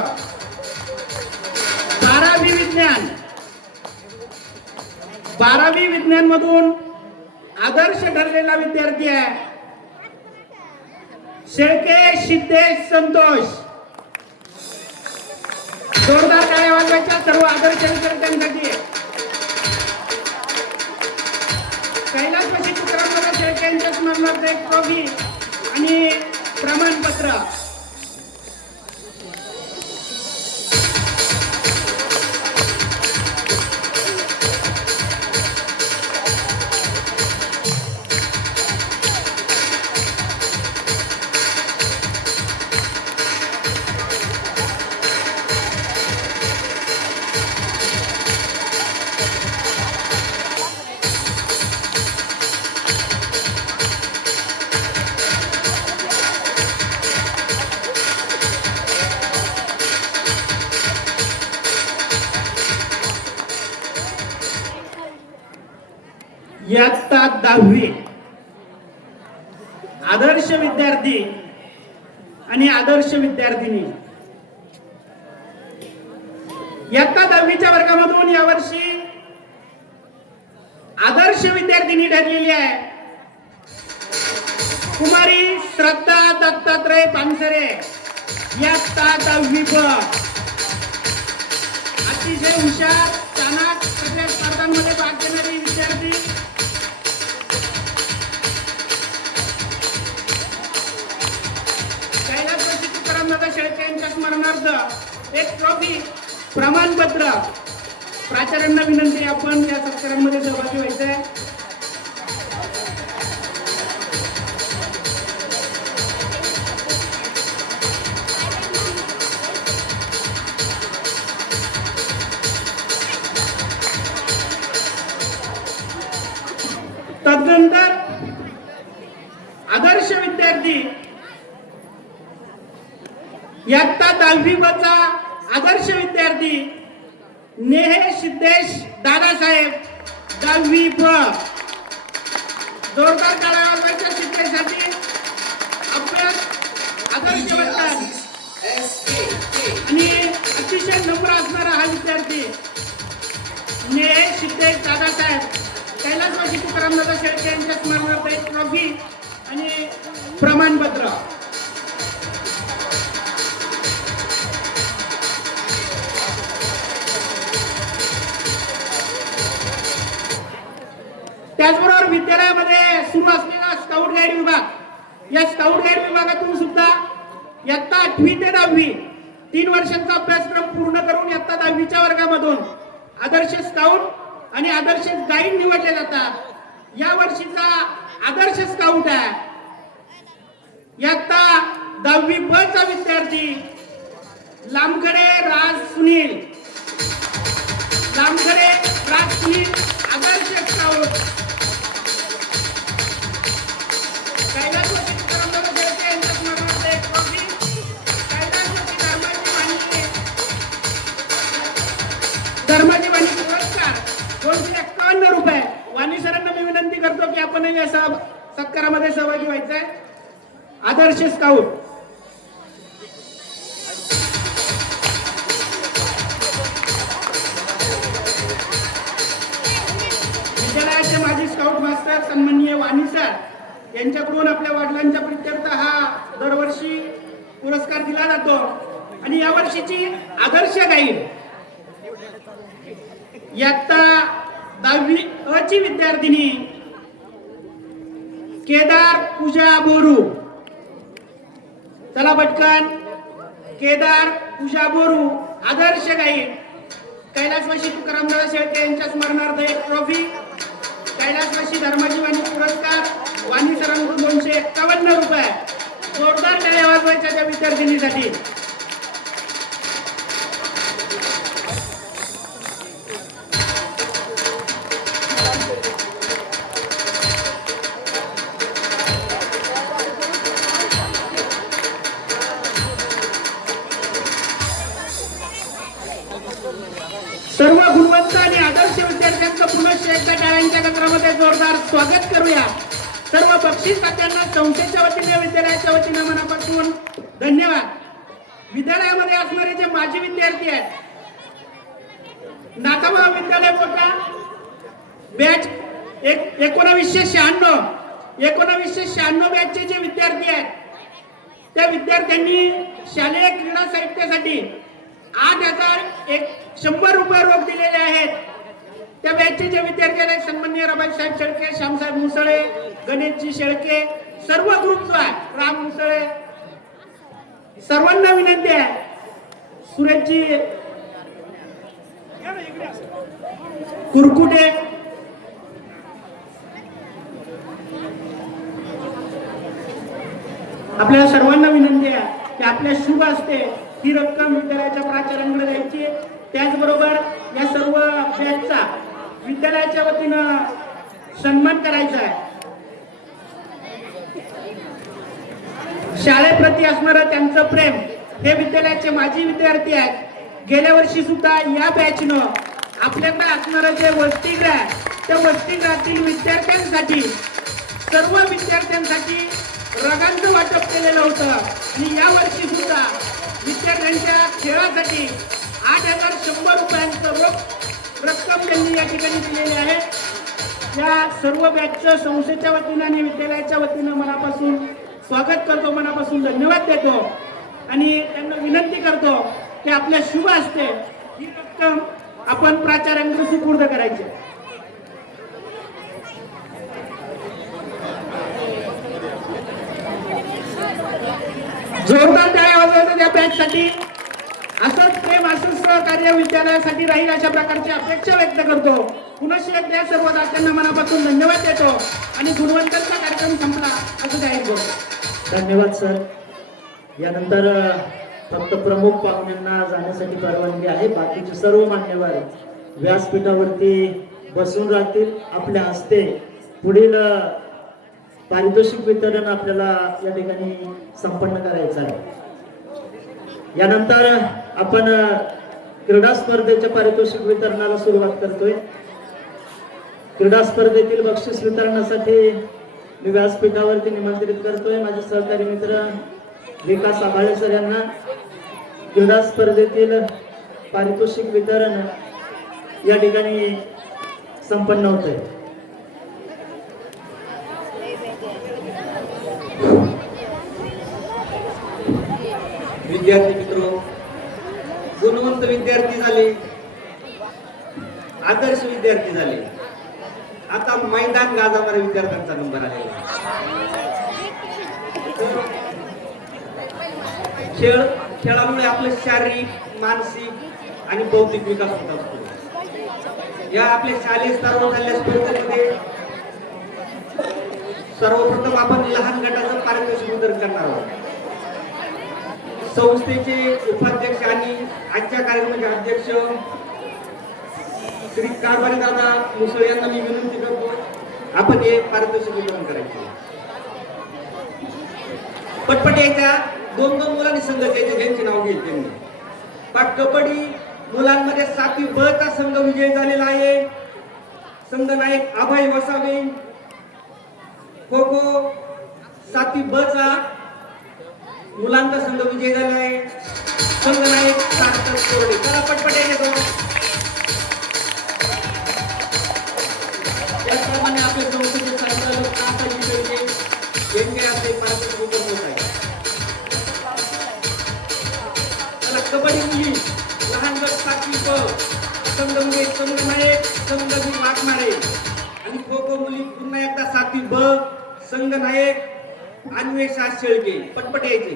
12वी विज्ञान, 12वी विज्ञान मधून आदर्श ठरलेला विद्यार्थी आहे शेळके सिद्धेश संतोष. जोरदार टाळ्या वाजवायच्या सर्व आदर्श विद्यार्थ्यांसाठी. कैलासवासी तुकारामदादा शेळके यांच्या स्मरणार्थ एक ट्रॉफी आणि प्रमाणपत्र. इयत्ता 10वी आदर्श विद्यार्थी आणि आदर्श विद्यार्थिनी. इयत्ता 10वीच्या वर्गामधून यावर्षी आदर्श विद्यार्थिनी ठरलेली आहे कुमारी श्रद्धा दत्तात्रय पानसरे. इयत्ता 10वी ब. अतिशय हुशार, चाणाक्ष, सगळ्या स्पर्धांमध्ये भाग घेणारी विद्यार्थी. कैलासवासी तुकारामदादा शेळके यांच्या स्मरणार्थ एक ट्रॉफी, प्रमाणपत्र. प्राचार्यांना विनंती, आपण या सत्कारांमध्ये सहभागी व्हायचंय. तदनंतर आदर्श विद्यार्थी इयत्ता 10वी ब चा आदर्श विद्यार्थी नेहे सिद्धेश दादासाहेब 10वी ब. जोरदार टाळ्या वाजवायच्या सिद्धेशसाठी. अभ्यास आदर्श बनतात आणि अतिशय नम्र असणारा हा विद्यार्थी नेहे सिद्धेश दादासाहेब. कैलासवासी तुकारामदादा शेळके यांच्या स्मरणार्थ एक ट्रॉफी आणि प्रमाणपत्र. त्याचबरोबर विद्यालयामध्ये सुरू असलेला स्काउट गाईड विभाग, या स्काउट गाईड विभागातून सुद्धा इयत्ता 8वी ते 10वी 3 वर्षांचा अभ्यासक्रम पूर्ण करून इयत्ता 10वीच्या वर्गामधून आदर्श स्काउट आणि आदर्श गाईड निवडले जातात. या वर्षीचा आदर्श स्काउट आहे इयत्ता 10वी ब चा विद्यार्थी लांबखडे राज सुनील. लांबखडे राज सुनील आदर्श स्काउट. कैलासवासी तुकारामदादा शेळके यांच्या स्मरणार्थ एक ट्रॉफी. कैलासवासी धर्माजी वाणी पुरस्कार 251 रुपये. वाणी सरांना मी विनंती करतो की आपणही या सत्कारामध्ये सहभागी व्हायचंय. आदर्श स्काउट. विद्यालयाचे माजी स्काउट मास्टर सन्माननीय वाणी सर यांच्याकडून आपल्या वडिलांच्या प्रित्यर्थ हा दरवर्षी पुरस्कार दिला जातो. आणि या वर्षीची आदर्श गाईड इयत्ता 10वी अ ची विद्यार्थिनी केदार पूजा बोरू. चला पटकन. केदार पूजा बोरू आदर्श गाईड. कैलासवासी तुकारामदादा शेळके यांच्या स्मरणार्थ एक ट्रॉफी. कैलासवासी धर्माजी वाणी पुरस्कार वाणी सरांकडून 251 रुपये. जोरदार टाळ्या वाजवायच्या त्या विद्यार्थिनीसाठी. सर्व गुणवंत आणि आदर्श विद्यार्थ्यांचं पुन्हा एकदा टाळ्यांच्या गजरामध्ये जोरदार स्वागत करूया. सर्व बक्षीस खात्यांना संस्थेच्या वतीने विद्यालयाच्या वतीने मनापासून धन्यवाद. विद्यालयामध्ये असणारे जे माजी विद्यार्थी आहेत नाथाबा विद्यालय कोटा बॅच 1996 बॅचचे जे विद्यार्थी आहेत त्या विद्यार्थ्यांनी शालेय क्रीडा साहित्यासाठी 8,100 रुपये रोख दिलेले आहेत. त्या बॅचचे जे विद्यार्थी आहेत सन्माननीय रबाईसाहेब शेळके, श्यामसाहेब मुसळे, गणेशजी शेळके, सर्व ग्रुप जो आहे राम मुसळे, सर्वांना विनंती आहे. सुरेशजी कुरकुटे, आपल्या सर्वांना विनंती आहे की आपल्या शुभ हस्ते ही रक्कम विद्यालयाच्या प्राचार्यांकडे द्यायची. त्याचबरोबर या सर्व बॅचचा विद्यालयाच्या वतीनं सन्मान करायचा आहे. शाळेप्रती असणारं त्यांचं प्रेम हे विद्यालयाचे माजी विद्यार्थी आहेत. गेल्या वर्षी सुद्धा या बॅचनं आपल्याकडे असणारं जे वसतिगृह आहे त्या वसतिगृहातील विद्यार्थ्यांसाठी सर्व विद्यार्थ्यांसाठी रगांचं वाटप केलेलं होतं. आणि या वर्षी सुद्धा विद्यार्थ्यांच्या खेळासाठी 8,100 रुपयांचं रक्कम त्यांनी या ठिकाणी दिलेली आहे. या सर्व बॅचचं संस्थेच्या वतीनं आणि विद्यालयाच्या वतीनं मनापासून स्वागत करतो, मनापासून धन्यवाद देतो आणि त्यांना विनंती करतो की आपल्या शुभ हस्ते ही रक्कम आपण प्राचार्यांकडे सुपूर्द करायची. जोरदार टाळ्या वाजवायच्या त्या बॅचसाठी. असंच प्रेम असंच सहकार्य विद्यालयासाठी राहील अशा प्रकारची अपेक्षा व्यक्त करतो. पुनश्च एकदा सर्व दात्यांना मनापासून धन्यवाद देतो आणि गुणवंतांचा कार्यक्रम संपला असं जाहीर करतो. धन्यवाद सर. यानंतर फक्त प्रमुख पाहुण्यांना जाण्यासाठी परवानगी आहे. बाकीचे सर्व मान्यवर व्यासपीठावरती बसून राहतील. आपल्या हस्ते पुढील पारितोषिक वितरण आपल्याला या ठिकाणी संपन्न करायचं आहे. यानंतर आपण क्रीडा स्पर्धेच्या पारितोषिक वितरणाला सुरुवात करतोय. क्रीडा स्पर्धेतील बक्षीस वितरणासाठी मी व्यासपीठावरती निमंत्रित करतोय माझे सहकारी मित्र विकास आभाळे सर यांना. क्रीडा स्पर्धेतील पारितोषिक वितरण या ठिकाणी संपन्न होत आहे. विद्यार्थी मित्र, गुणवंत विद्यार्थी झाले, आदर्श विद्यार्थी झाले. आता मैदान गाजवणाऱ्या विद्यार्थ्यांचा नंबर आलेला आहे. खेळामुळे आपलं शारीरिक, मानसिक आणि बौद्धिक विकास होत असतो. या आपल्या शालेय स्तरावर झालेल्या स्पर्धेमध्ये सर्वप्रथम आपण लहान गटाचं पारितोषिक वितरण करणार आहोत. संस्थेचे उपाध्यक्ष आणि आजच्या कार्यक्रमाचे अध्यक्ष श्री कारभारी दादा मुसळे यांना मी विनंती करतो, आपण हे पारितोषिक वितरण करायचे. पटपट यायच्या 2-2 मुलांनी संघ घ्यायचे, ज्यांचे नाव घेईल त्यांनी. कबड्डी मुलांमध्ये 7वी ब चा संघ विजय झालेला आहे. संघ नायक अभय वसावे. खो खो 7वी ब चा मुलांचा संघ विजय झाला आहे. संघ नायक सार्थक कोरडे. चला पटपट यायचे. त्याचप्रमाणे आपले संस्थेचे संचालक काकाजी शेळके यांचे आपले पारितोषिक वितरण होत आहे. चला कबड्डी मुली लहान गट 7वी ब संघ मुले संघ नायक संघ वाघमारे आणि खो खो मुली पुन्हा एकदा 7वी ब संघ नायक अन्वेषा शेळके. पटपट यायचे.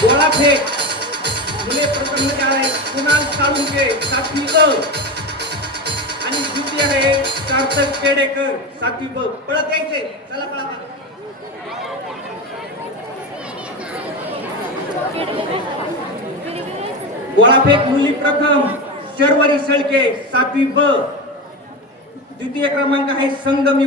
गोळा फेक मुले प्रथम मध्ये आहे कुणाल साळुंके 7वी ब आणि द्वितीय आहे सार्थक पेडेकर 7वी ब. पळत यायचे. चला पळा. गोळाफेक मुली प्रथम शर्वरी शेळके 7वी ब. द्वितीय क्रमांक आहे संगमी